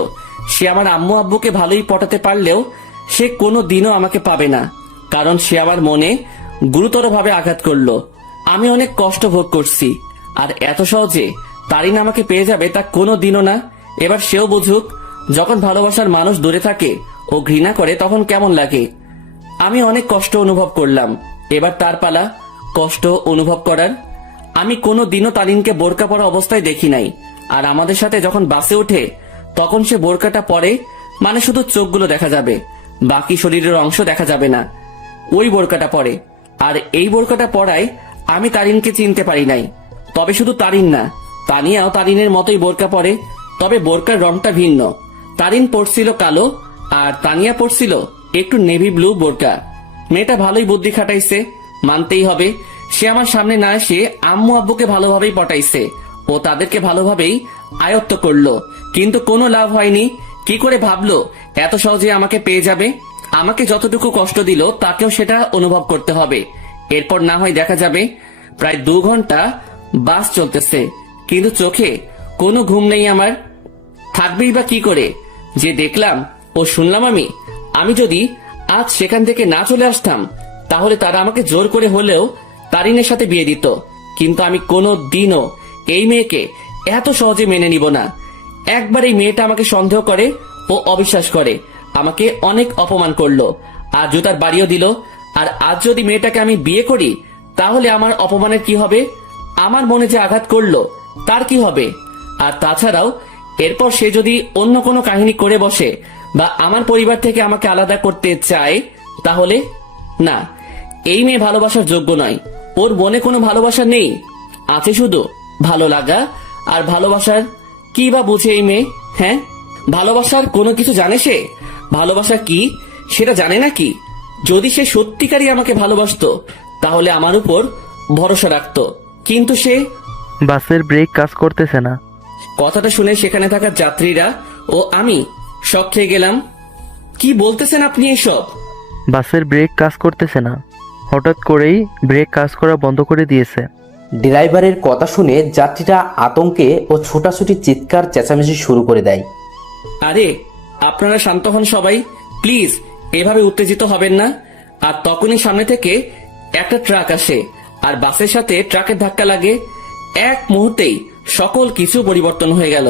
সে আমার আম্মু আব্বুকে ভালোই পটাতে পারলেও সে কোনো দিনও আমাকে পাবে না, কারণ সে আমার মনে গুরুতরভাবে আঘাত করলো। আমি অনেক কষ্ট ভোগ করছি, আর এত সহজে তারিন আমাকে পেয়ে যাবে তা কোনো দিনও না। এবার সেও বুঝুক, যখন ভালোবাসার মানুষ দূরে থাকে ও ঘৃণা করে তখন কেমন লাগে। আমি অনেক কষ্ট অনুভব করলাম, এবার তার পালা কষ্ট অনুভব করার। আমি কোনো দিনও তারিনকে বোরকা পরা অবস্থায় দেখি নাই, আর আমাদের সাথে যখন বাসে ওঠে তখন সে বোরকাটা পরে, মানে শুধু চোখগুলো দেখা যাবে, বাকি শরীরের অংশ দেখা যাবে না। ওই বোরকাটা পরে, আর এই বোরকাটা পরায় আমি তারিনকে চিনতে পারি নাই। তবে শুধু তারিন না, তানিয়াও তারিনের মতোই বোরকা পরে, তবে বোরকার রংটা ভিন্ন। তারিন পরছিল কালো আর তানিয়া পরছিল একটু নেভি ব্লু বোরকা। মেয়েটা ভালোই বুদ্ধি খাটাইছে, মানতেই হবে। সে আমার সামনে না এসে আম্মু আব্বুকে ভালোভাবেই পটাইছে ও তাদেরকে ভালোভাবেই আয়ত্ত করলো, কিন্তু কোনো লাভ হয়নি। কি করে ভাবলো এত সহজে আমাকে পেয়ে যাবে? আমাকে যতটুকু কষ্ট দিল তাকেও সেটা অনুভব করতে হবে। এরপর না হয় দেখা যাবে। প্রায় 2 ঘন্টা বাস চলতেছে, কিন্তু চোখে কোনো ঘুম নেই আমার। থাকবেই বা কি করে? যে দেখলাম ও শুনলাম আমি যদি আজ সেখান থেকে না চলে আসতাম, তাহলে তারা আমাকে জোর করে হলেও তারিনের সাথে বিয়ে দিত। কিন্তু আমি কোনো দিনও এই মেয়েকে এত সহজে মেনে নিব না। একবার এই মেয়েটা আমাকে সন্দেহ করে ও অবিশ্বাস করে, আমাকে অনেক অপমান করলো আর জুতার বাড়িও দিল। আর আজ যদি মেয়েটাকে আমি বিয়ে করি, তাহলে আমার অপমানের কি হবে? আমার মনে যে আঘাত করলো তার কি হবে? আর তাছাড়াও এরপর সে যদি অন্য কোনো কাহিনী করে বসে বা আমার পরিবার থেকে আমাকে আলাদা করতে চায়, তাহলে না, এই মেয়ে ভালোবাসার যোগ্য নয়। ওর মনে কোনো ভালোবাসা নেই, আছে শুধু ভালো লাগা। আর ভালোবাসার কি বা বুঝে এই মেয়ে? হ্যাঁ, ভালোবাসার কোনো কিছু জানে সে? ভালোবাসা কি সেটা জানে নাকি? যদি সে সত্যিকারই আমাকে ভালোবাসতো তাহলে আমার উপর ভরসা রাখতো, কিন্তু সে। বাসের ব্রেক কাজ করতেছে না। কথাটা শুনে সেখানে থাকা যাত্রীরা ও আমি শক খেয়ে গেলাম। কি বলতেছেন আপনি এসব? বাসের ব্রেক কাজ করতেছে না, হঠাৎ করেই ব্রেক কাজ করা বন্ধ করে দিয়েছে। ড্রাইভারের কথা শুনে যাত্রীরা আতঙ্কে ও ছোটাছুটি চিৎকার চেঁচামেচি শুরু করে দেয়। আরে আপনারা শান্ত হন সবাই, প্লিজ এভাবে উত্তেজিত হবেন না। আর তখনই সামনে থেকে একটা ট্রাক আসে আর বাসের সাথে ট্রাকের ধাক্কা লাগে। এক মুহূর্তেই সকল কিছু পরিবর্তন হয়ে গেল।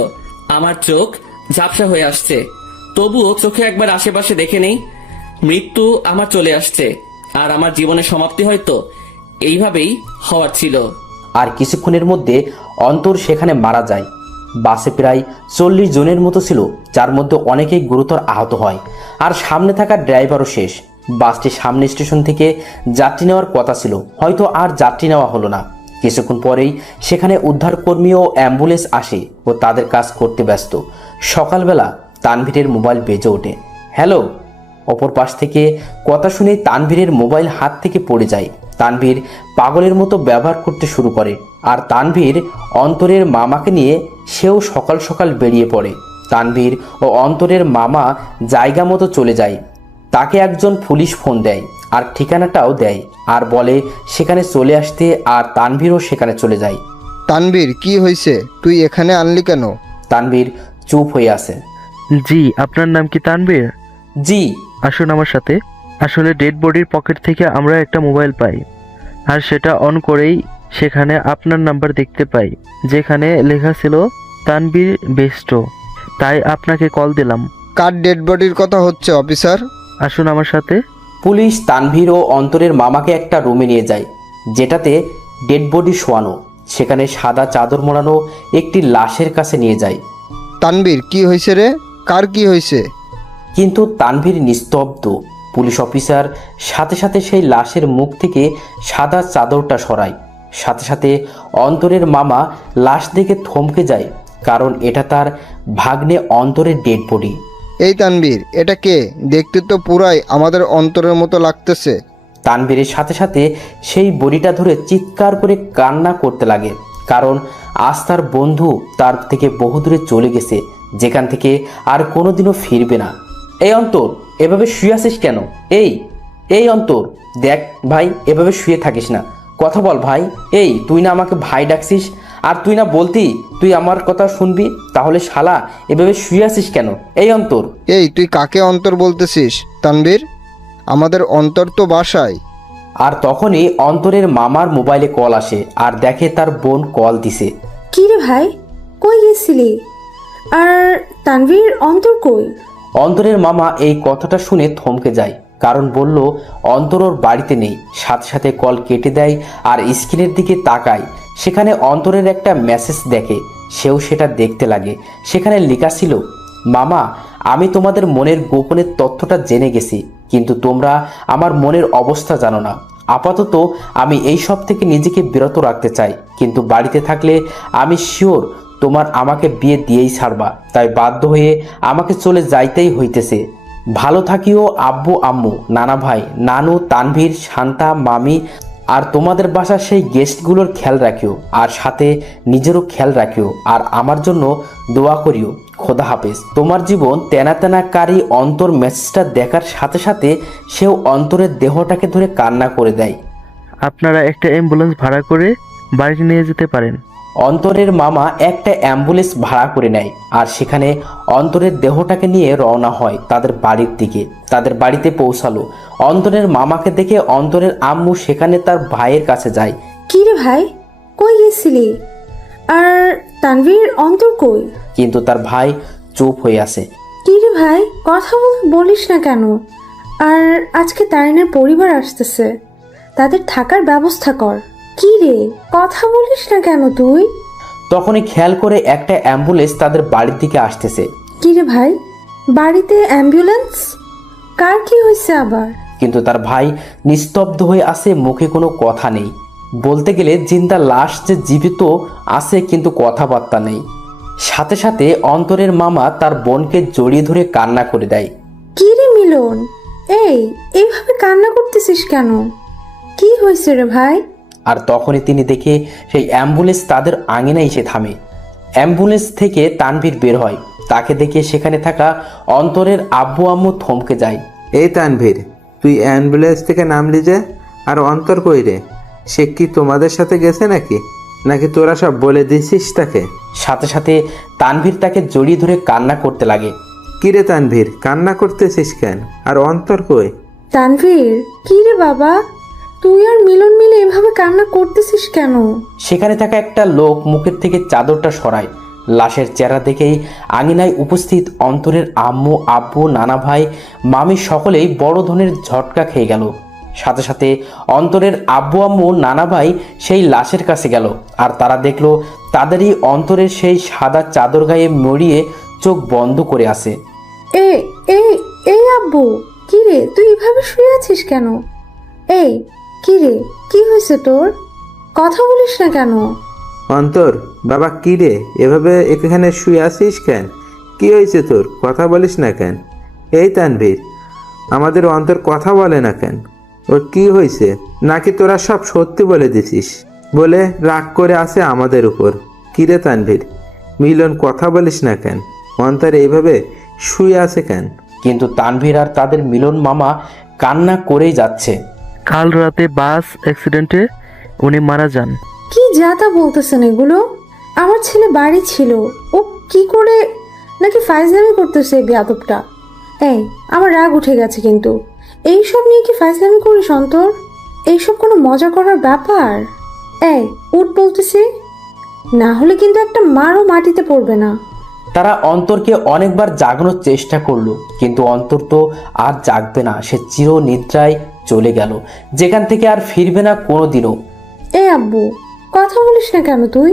আমার চোখ ঝাপসা হয়ে আসছে, তবুও চোখে একবার আশেপাশে দেখে নেই। মৃত্যু আমার চলে আসছে, আর আমার জীবনের সমাপ্তি হয়তো এইভাবেই হওয়ার ছিল। আর কিছুক্ষণের মধ্যে অন্তর সেখানে মারা যায়। বাসে প্রায় 40 জনের মতো ছিল, যার মধ্যে অনেকেই গুরুতর আহত হয়। আর সামনে থাকা ড্রাইভারও শেষ। বাসটি সামনে স্টেশন থেকে যাত্রী নেওয়ার কথা ছিল, হয়তো আর যাত্রী নেওয়া হলো না। কিছুক্ষণ পরেই সেখানে উদ্ধারকর্মী ও অ্যাম্বুলেন্স আসে ও তাদের কাজ করতে ব্যস্ত। সকালবেলা তানভীরের মোবাইল বেজে ওঠে। হ্যালো। অপর পাশ থেকে কথা শুনে তানভীরের মোবাইল হাত থেকে পড়ে যায়। তানভীর পাগলের মতো ব্যবহার করতে শুরু করে। আর তানভীর অন্তরের মামাকে নিয়ে সেও সকাল সকাল বেরিয়ে পড়ে। তানভীর ও অন্তরের মামা জায়গা মতো চলে যায়। তাকে একজন পুলিশ ফোন দেয় আর ঠিকানাটাও দেয় আর বলে সেখানে চলে আসতে, আর তানভীরও সেখানে চলে যায়। তানভীর, কি হয়েছে? তুই এখানে আনলি কেন? তানভীর চুপ হয়ে আছে। জি, আপনার নাম কি তানভীর? জি। আসুন আমার সাথে। আসলে ডেড বডির পকেট থেকে আমরা একটা মোবাইল পাই, আর সেটা অন করেই সেখানে আপনার নাম্বার দেখতে পাই, যেখানে লেখা ছিল তানভীর বেস্ট। তাই আপনাকে কল দিলাম। কার ডেড বডির কথা হচ্ছে অফিসার? আসুন আমার সাথে। পুলিশ তানভীর ও অন্তরের মামাকে একটা রুমে নিয়ে যায়, যেটাতে ডেড বডি শোয়ানো। সেখানে সাদা চাদর মোড়ানো একটি লাশের কাছে নিয়ে যায়। তানভীর, কি হয়েছে রে? কার কি হয়েছে? কিন্তু তানভীর নিস্তব্ধ। পুলিশ অফিসার সাথে সাথে সেই লাশের মুখ থেকে সাদা চাদরটা সরায়। সাথে সাথে অন্তরের মামা লাশ দেখে থমকে যায়, কারণ এটা তার ভাগ্নে অন্তরের ডেড বডি। এই তানবীর, এটা কে? দেখতে তো পুরাই আমাদের অন্তরের মতো লাগতেছে। তানবীরের সাথে সাথে সেই বডিটা ধরে চিৎকার করে কান্না করতে লাগে, কারণ আজ তার বন্ধু তার থেকে বহু দূরে চলে গেছে, যেখান থেকে আর কোনোদিনও ফিরবে না। এই অন্তর, এভাবে শুয়ে আছিস কেন? এই অন্তর, দেখ ভাই, এভাবে শুয়ে থাকিস না, কথা বল ভাই। এই তুই না আমাকে ভাই ডাকছিস, আর তুই না বলতি তুই আমার কথা শুনবি, তাহলে শালা এভাবে শুয়ে আছিস কেন? এই অন্তর। এই তুই কাকে অন্তর বলতেছিস তানবীর? আমাদের অন্তর তো বাসায়। আর তখনই অন্তরের মামার মোবাইলে কল আসে, আর দেখে তার বোন কল দিছে। কি রে ভাই, কই গেছিলি? আর তানভীর, অন্তর কই? অন্তরের মামা এই কথাটা শুনে থমকে যায়, কারণ বলল অন্তর ওর বাড়িতে নেই। সাথে সাথে কল কেটে দেয় আর স্ক্রিনের দিকে তাকায়। সেখানে অন্তরের একটা মেসেজ দেখে, সেও সেটা দেখতে লাগে। সেখানে লেখা ছিল, মামা, আমি তোমাদের মনের গোপনের তথ্যটা জেনে গেছি, কিন্তু তোমরা আমার মনের অবস্থা জানো না। আপাতত আমি এই সব থেকে নিজেকে বিরত রাখতে চাই, কিন্তু বাড়িতে থাকলে আমি শিওর তোমার আমাকে বিয়ে দিয়েই ছাড়বা, তাই বাধ্য হয়ে আমাকে চলে যাইতেই হইতেছে। ভালো থাকিও আব্বু আম্মু, নানা ভাই, নানু, তানভীর, শান্তা, মামি, আর তোমাদের বাসার সেই গেস্টগুলোর খেয়াল রাখিও, আর সাথে নিজেরও খেয়াল রাখিও, আর আমার জন্য দোয়া করিও। খোদা হাফেজ। তোমার জীবন তেনা তেনা কারি। অন্তর মেসেজটা দেখার সাথে সাথে সেও অন্তরের দেহটাকে ধরে কান্না করে দেয়। আপনারা একটা অ্যাম্বুলেন্স ভাড়া করে বাড়িতে নিয়ে যেতে পারেন। অন্তরের মামা একটা অ্যাম্বুলেন্স ভাড়া করে নেয়, আর সেখানে অন্তরের দেহটাকে নিয়ে রওনা হয় তাদের বাড়ির দিকে। তাদের বাড়িতে পৌঁছালো। অন্তরের মামাকে দেখে অন্তরের আম্মু সেখানে তার ভাইয়ের কাছে যায়। কি রে ভাই, কই গেছিলি? আর তানভীর, অন্তর কই? কিন্তু তার ভাই চুপ হয়ে আছে। কি রে ভাই, কথা বলিস না কেন? আর আজকে তারিনের পরিবার আসতেছে, তাদের থাকার ব্যবস্থা কর। কি রে, কথা বলিস না কেন তুই? তখনই খেয়াল করে একটা অ্যাম্বুলেন্স তাদের বাড়ির দিকে আসতেছে। কি রে ভাই, বাড়িতে অ্যাম্বুলেন্স? কার কি হয়েছে আবার? কিন্তু তার ভাই নিস্তব্ধ হয়ে আছে, মুখে কোনো কথা নেই। বলতে গেলে জিন্দা লাশ যে জীবিত আছে, কিন্তু কথাবার্তা নেই। সাথে সাথে অন্তরের মামা তার বোনকে জড়িয়ে ধরে কান্না করে দেয়। কি রে মিলন, এইভাবে কান্না করতেছিস কেন? কি হয়েছে রে ভাই? আর তখনই তিনি দেখে সেই অ্যাম্বুলেন্স তাদের আঙিনায় এসে থামে। অ্যাম্বুলেন্স থেকে তানভীর বের হয়। তাকে দেখে সেখানে থাকা অন্তরের আব্বু আম্মু থমকে যায়। এই তানভীর, তুই অ্যাম্বুলেন্স থেকে নামলি যে? আর অন্তর কই রে? সে কি তোমাদের সাথে গেছে নাকি তোরা সব বলে দিছিস তাকে? সাথে সাথে তানভীর তাকে জড়িয়ে ধরে কান্না করতে লাগে। কি রে তানভীর, কান্না করতেছিস কেন? আর অন্তর কই? তানভীর, কি রে বাবা, তুই আর মিলন মিলে এভাবে কান্না করতেছিস কেন? সেখানে থাকা একটা লোক মুখের থেকে চাদরটা সরায়। লাশের চেহারা দেখেই আঙিনায় উপস্থিত অন্তরের আম্মু, আব্বু, নানা ভাই, মামি সকলেই বড় ধরনের ঝটকা খেয়ে গেল। সাথে সাথে অন্তরের আব্বু আম্মু, নানা ভাই সেই লাশের কাছে গেল, আর তারা দেখলো তাদেরই অন্তরের সেই সাদা চাদর গায়ে মরিয়ে চোখ বন্ধ করে আছে। এই আব্বু, কি রে, তুই এভাবে শুয়ে আছিস কেন? কি রে, কি হয়েছে তোর? কথা বলিস না কেন? অন্তর, বাবা, কি রে, এভাবে এখানে শুয়ে আছিস কেন? কি হয়েছে তোর? কথা বলিস না কেন? এই তানভীর, আমাদের অন্তর কথা বলে না কেন? ওর কি হয়েছে? নাকি তোরা সব সত্যি বলে দিছিস বলে রাগ করে আছে আমাদের উপর? কি রে তানভীর, মিলন, কথা বলিস না কেন? অন্তর এইভাবে শুয়ে আছে কেন? কিন্তু তানভীর আর তাদের মিলন মামা কান্না করেই যাচ্ছে। কাল রাতে বাস অ্যাক্সিডেন্টে উনি মারা যান। কি যাতা বলতেছেন এগুলো? আমার ছেলে বাড়ি ছিল, ও কি করে নাকি ফাইজলামি করতেছে বেয়াদবটা। আমার রাগ উঠে গেছে, কিন্তু এইসব নিয়ে কি ফাইজলামি করিস অন্তর? এইসব কোনো মজা করার ব্যাপার? উঠ বলতেছি, না হলে কিন্তু একটা মারও মাটিতে পড়বে না। তারা অন্তরকে অনেকবার জাগানোর চেষ্টা করলো, কিন্তু অন্তর তো আর জাগবে না। সে চির নিদ্রায় চলে গেল, যেখান থেকে আর ফিরবে না কোনোদিনও। আব্বু, কথা বলিস না কেন তুই?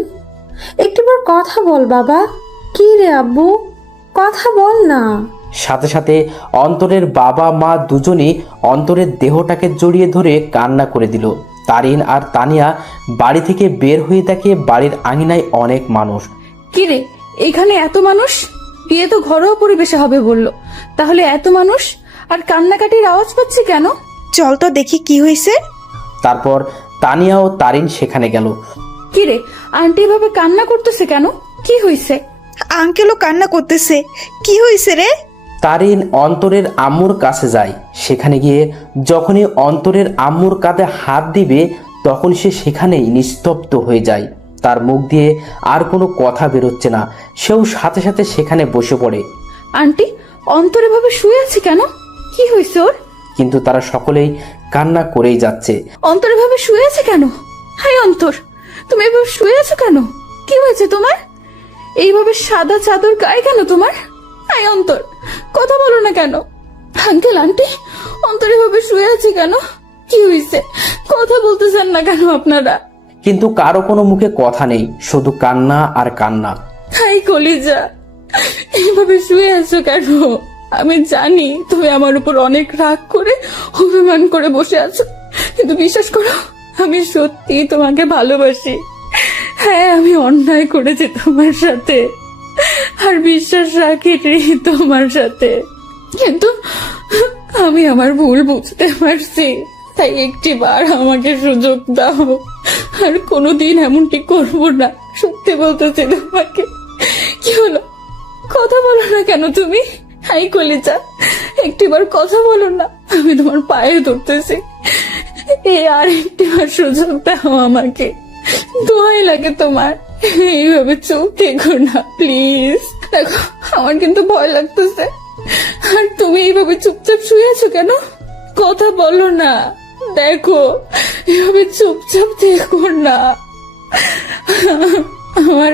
একটুবার কথা বল বাবা। কি রে আব্বু, কথা বল না। সাথে সাথে অন্তরের বাবা মা দুজনেই অন্তরের দেহটাকে জড়িয়ে ধরে কান্না করে দিল। তারিন আর তানিয়া বাড়ি থেকে বের হয়ে দেখে বাড়ির আঙিনায় অনেক মানুষ। কিরে, এখানে এত মানুষ? বিয়ে তো ঘরোয়া পরিবেশে হবে বললো, তাহলে এত মানুষ আর কান্নাকাটির আওয়াজ পাচ্ছি কেন? চল তো দেখি কি হয়েছে। তারপর তানিয়া ও তারিন সেখানে গেল। কিরে, আন্টি এভাবে কান্না করতেছে কেন? কি হয়েছে? আঙ্কেলও কান্না করতেছে। কি হয়েছে রে? তারিন অন্তরের আম্মুর কাছে যায়। সেখানে গিয়ে যখনই অন্তরের আম্মুর কাঁধে হাত দিবে তখন সে সেখানেই নিস্তব্ধ হয়ে যায়। তার মুখ দিয়ে আর কোনো কথা বেরোচ্ছে না। সেও সাথে সাথে সেখানে বসে পড়ে। আন্টি, অন্তর এভাবে শুয়ে আছে কেন? কি হয়েছে ওর? কিন্তু তারা সকলেই কান্না করেই যাচ্ছে। অন্তর এভাবে শুয়ে আছে কেন? হাই অন্তর, তুমি এভাবে শুয়ে আছো কেন? কি হয়েছে তোমার? এইভাবে সাদা চাদর গায়ে কেন তোমার? হাই অন্তর, কথা বলো না কেন? আঙ্কেল আন্টি, অন্তর এভাবে শুয়ে আছে কেন? কি হয়েছে? কথা বলতেছেন না কেন আপনারা? কিন্তু কারো কোনো মুখে কথা নেই, শুধু কান্না আর কান্না। হাই কলিজা, এইভাবে শুয়ে আছো কেন? আমি জানি তুমি আমার উপর অনেক রাগ করে অভিমান করে বসে আছো, কিন্তু বিশ্বাস করো আমি সত্যি তোমাকে ভালোবাসি। হ্যাঁ, আমি অন্যায় করেছি তোমার সাথে আর বিশ্বাস রাখি তোমার সাথে, কিন্তু আমি আমার ভুল বুঝতে পারছি। তাই একটিবার আমাকে সুযোগ দাও, আর কোনোদিন এমনটি করব না। সত্যি বলতেছি তোমাকে। কি হলো, কথা বলো না কেন তুমি? হাই কলিজা, একটিবার কথা বলো না, আমি তোমার পায়ে ধরতেছি। এই আর একটিবার সুযোগ দাও আমাকে, দোয়াই লাগে তোমার। এইভাবে চুপ থেকো না প্লিজ। দেখো, আমার কিন্তু ভয় লাগতেছে। আর তুমি এইভাবে চুপচাপ শুয়ে আছো কেন? কথা বলো না। দেখো, এভাবে চুপচাপ থেকো না। আমার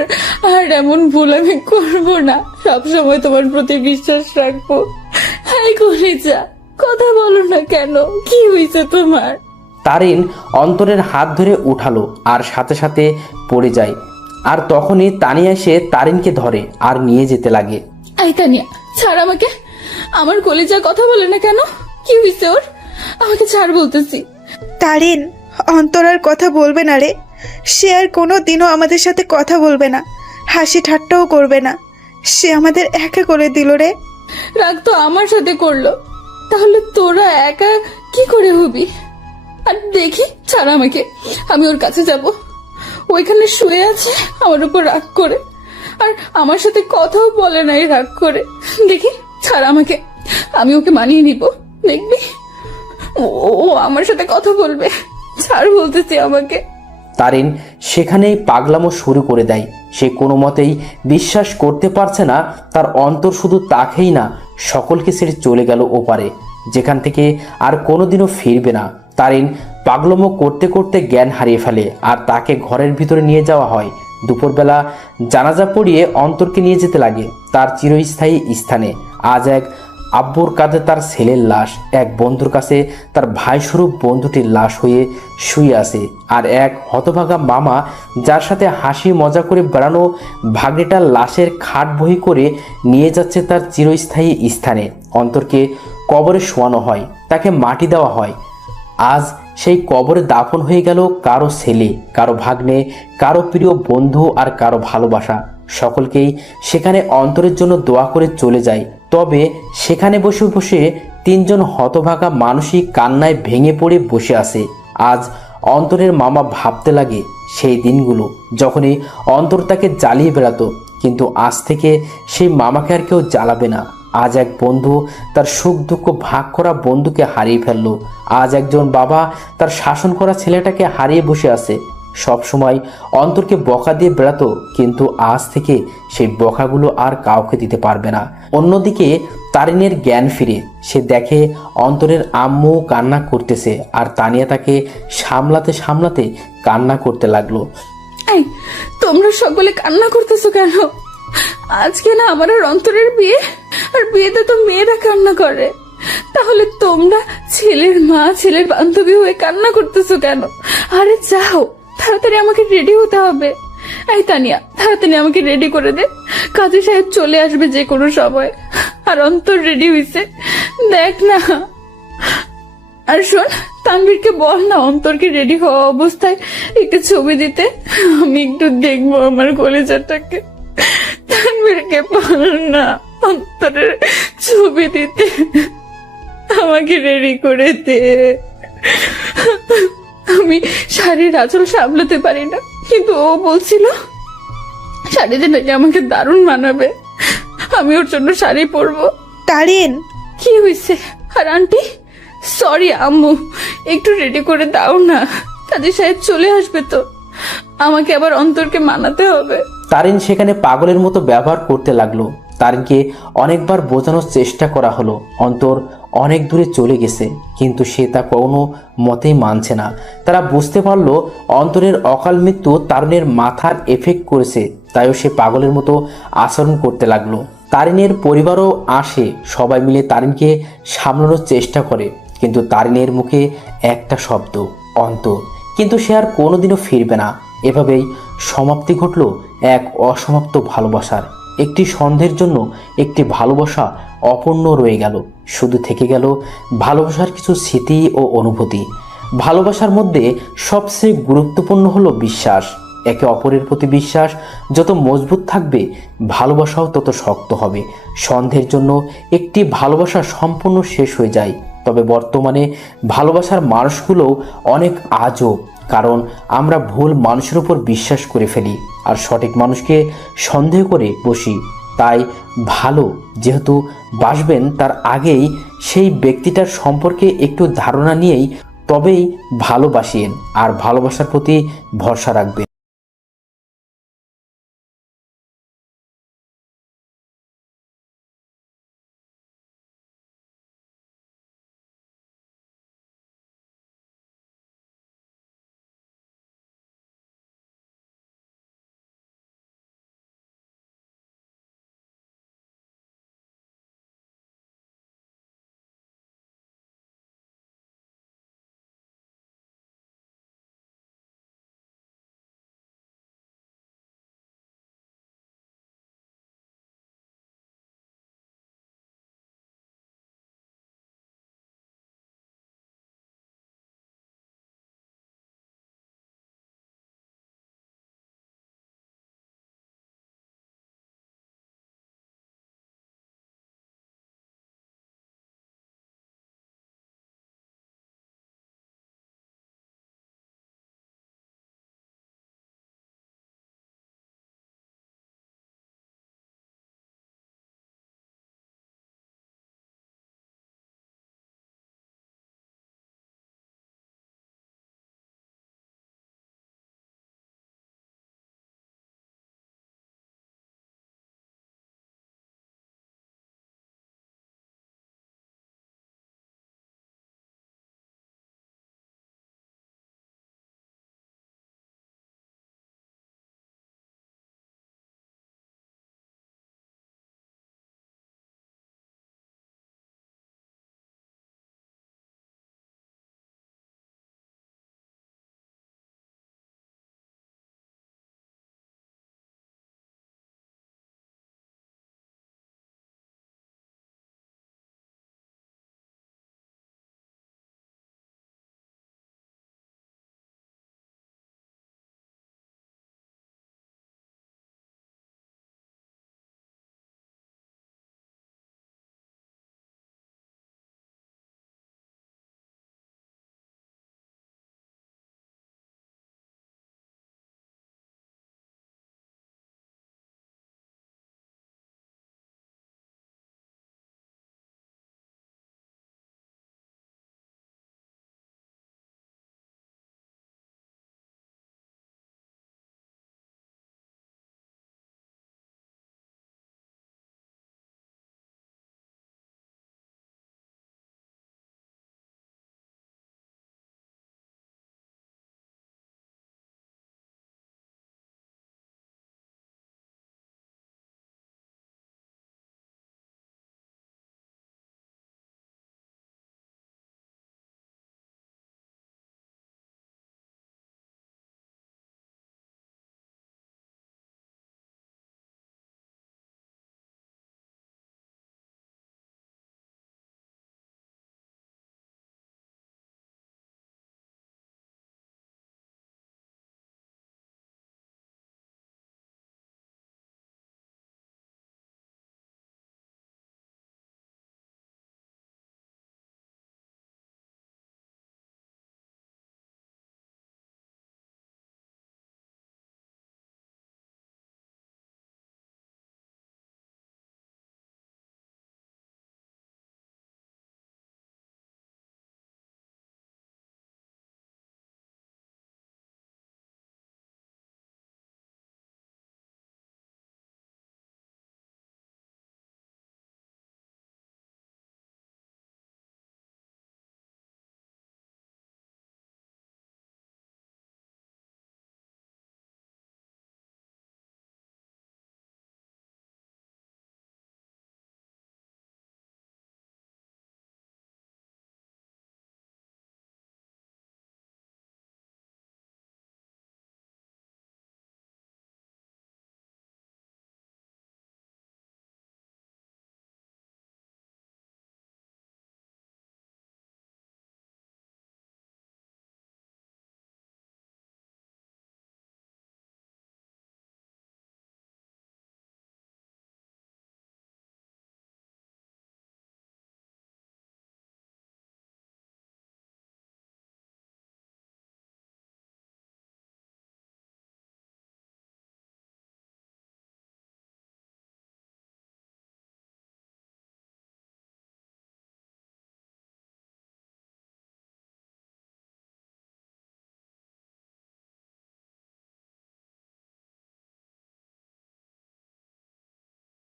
আর এমন ভুল আমি করবো না। সবসময় তোমার প্রতি বিশ্বাস রাখবো। হাই কলিজা, কথা বলো না কেন? কি হয়েছে তোমার? তারিন অন্তরের হাত ধরে উঠালো আর সাথে সাথে পড়ে যায়। আর তখনই তানিয়া এসে তারিনকে ধরে আর নিয়ে যেতে লাগে। আই তানিয়া, ছাড় আমাকে। আমার কলিজা কথা বলে না কেন? কি হয়েছে ওর? আমাকে ছাড় বলতেছি। তারিন, অন্তর আর কথা বলবে না রে। সে আর কোনো দিনও আমাদের সাথে কথা বলবে না, হাসি ঠাট্টাও করবে না। সে আমাদের একা করে দিল রে। রাগ তো আমার সাথে করলো, তাহলে তোরা একা কি করে হবি? আর দেখি, ছাড় আমাকে, আমি ওর কাছে যাব। ওইখানে শুয়ে আছে আমার উপর রাগ করে, আর আমার সাথে কথাও বলে নাই রাগ করে। দেখি, ছাড় আমাকে, আমি ওকে মানিয়ে নিব। দেখবি, ও আমার সাথে কথা বলবে। ছাড় বলতেছি আমাকে। তারিন সেখানেই পাগলামো শুরু করে দেয়। সে কোনো মতেই বিশ্বাস করতে পারছে না তার অন্তর শুধু তাকেই না, সকলকে ছেড়ে চলে গেল ওপারে, যেখান থেকে আর কোনোদিনও ফিরবে না। তারিন পাগলামো করতে করতে জ্ঞান হারিয়ে ফেলে আর তাকে ঘরের ভিতরে নিয়ে যাওয়া হয়। দুপুরবেলা জানাজা পড়িয়ে অন্তরকে নিয়ে যেতে লাগে তার চিরস্থায়ী স্থানে। আজ এক আব্বুর কাঁধে তার ছেলের লাশ, এক বন্ধুর কাছে তার ভাইস্বরূপ বন্ধুটির লাশ হয়ে শুয়ে আছে, আর এক হতভাগা মামা যার সাথে হাসি মজা করে বেড়ানো ভাগ্নেটার লাশের খাট বহি করে নিয়ে যাচ্ছে তার চিরস্থায়ী স্থানে। অন্তরকে কবরে শোয়ানো হয়, তাকে মাটি দেওয়া হয়। আজ সেই কবরে দাফন হয়ে গেল কারো ছেলে, কারো ভাগ্নে, কারো প্রিয় বন্ধু আর কারো ভালোবাসা। সকলকেই সেখানে অন্তরের জন্য দোয়া করে চলে যায়। তবে সেখানে বসে বসে তিনজন হতভাগা মানসিক কান্নায় ভেঙে পড়ে বসে আছে। আজ অন্তরের মামা ভাবতে লাগে সেই দিনগুলো যখনই অন্তর তাকে জ্বালিয়ে বেড়াতো, কিন্তু আজ থেকে সেই মামাকে আর কেউ জ্বালাবে না। আজ এক বন্ধু তার সুখ দুঃখ ভাগ করা বন্ধুকে হারিয়ে ফেলল। আজ একজন বাবা তার শাসন করা ছেলেটাকে হারিয়ে বসে আছে। সব সময় অন্তরকে বকা দিয়ে বেড়াতো, কিন্তু আজ থেকে সেই বকাগুলো আর কাউকে দিতে পারবে না। অন্যদিকে তারিনের জ্ঞান ফিরে সে দেখে অন্তরের আম্মু কান্না করতেছে, আর তানিয়া তাকে সামলাতে সামলাতে কান্না করতে লাগলো। এই, তোমরা সকলে কান্না করতেছো কেন? আজকে না আমার আর অন্তরের বিয়ে, আর বিয়েতে তো মেয়েরা কান্না করে। তাহলে তোমরা ছেলের মা, ছেলের বান্ধবী হয়ে কান্না করতেছো কেন? আরে যাও, তাড়াতাড়ি আমাকে রেডি হতে হবে। এই তানিয়া, তাড়াতাড়ি আমাকে রেডি করে দে, কাজী সাহেব চলে আসবে যে কোনো সময়। আর অন্তর রেডি হইছে, দেখ না। আর শোন, তানভীরকে বল না অন্তরকে রেডি হওয়া অবস্থায় একটা ছবি দিতে, আমি একটু দেখবো আমার কলেজাটাকে। তানভীরকে বল না অন্তরের ছবি দিতে, আমাকে রেডি করে দে। আমি শাড়ির আঁচল সামলাতে পারি না, কিন্তু ও বলছিল শাড়িতে নাকি আমাকে দারুণ মানাবে, আমি ওর জন্য শাড়ি পরবো। তারিন, কি হয়েছে? আর আন্টি, সরি আম্মু, একটু রেডি করে দাও না, কাজী সাহেব চলে আসবে তো, আমাকে আবার অন্তরকে মানাতে হবে। তারিন সেখানে পাগলের মতো ব্যবহার করতে লাগলো। তারিনকে অনেকবার বোঝানোর চেষ্টা করা হলো অন্তর অনেক দূরে চলে গেছে, কিন্তু সে তা কোনো মতেই মানছে না। তারা বুঝতে পারলো অন্তরের অকাল মৃত্যু তারুণের মাথার এফেক্ট করেছে, তাইও সে পাগলের মতো আচরণ করতে লাগলো। তারিনের পরিবারও আসে, সবাই মিলে তারিনকে সামলানোর চেষ্টা করে, কিন্তু তারিনের মুখে একটা শব্দ, অন্তর। কিন্তু সে আর কোনোদিনও ফিরবে না। এভাবেই সমাপ্তি ঘটল এক অসমাপ্ত ভালোবাসার। একটি সন্ধ্যের জন্য একটি ভালোবাসা অপূর্ণ রয়ে গেল, শুধু থেকে গেল ভালোবাসার কিছু স্মৃতি ও অনুভূতি। ভালোবাসার মধ্যে সবচেয়ে গুরুত্বপূর্ণ হলো বিশ্বাস। একে অপরের প্রতি বিশ্বাস যত মজবুত থাকবে, ভালোবাসাও তত শক্ত হবে। সন্ধ্যের জন্য একটি ভালোবাসা সম্পূর্ণ শেষ হয়ে যায়, তবে বর্তমানে ভালোবাসার মানুষগুলোও অনেক আজব, কারণ আমরা ভুল মানুষের উপর বিশ্বাস করে ফেলি আর সঠিক মানুষকে সন্দেহ করে বসি। তাই ভালো যেহেতু বাসবেন, তার আগেই সেই ব্যক্তিটার সম্পর্কে একটু ধারণা নিয়েই তবেই ভালোবাসিয়েন আর ভালোবাসার প্রতি ভরসা রাখবেন।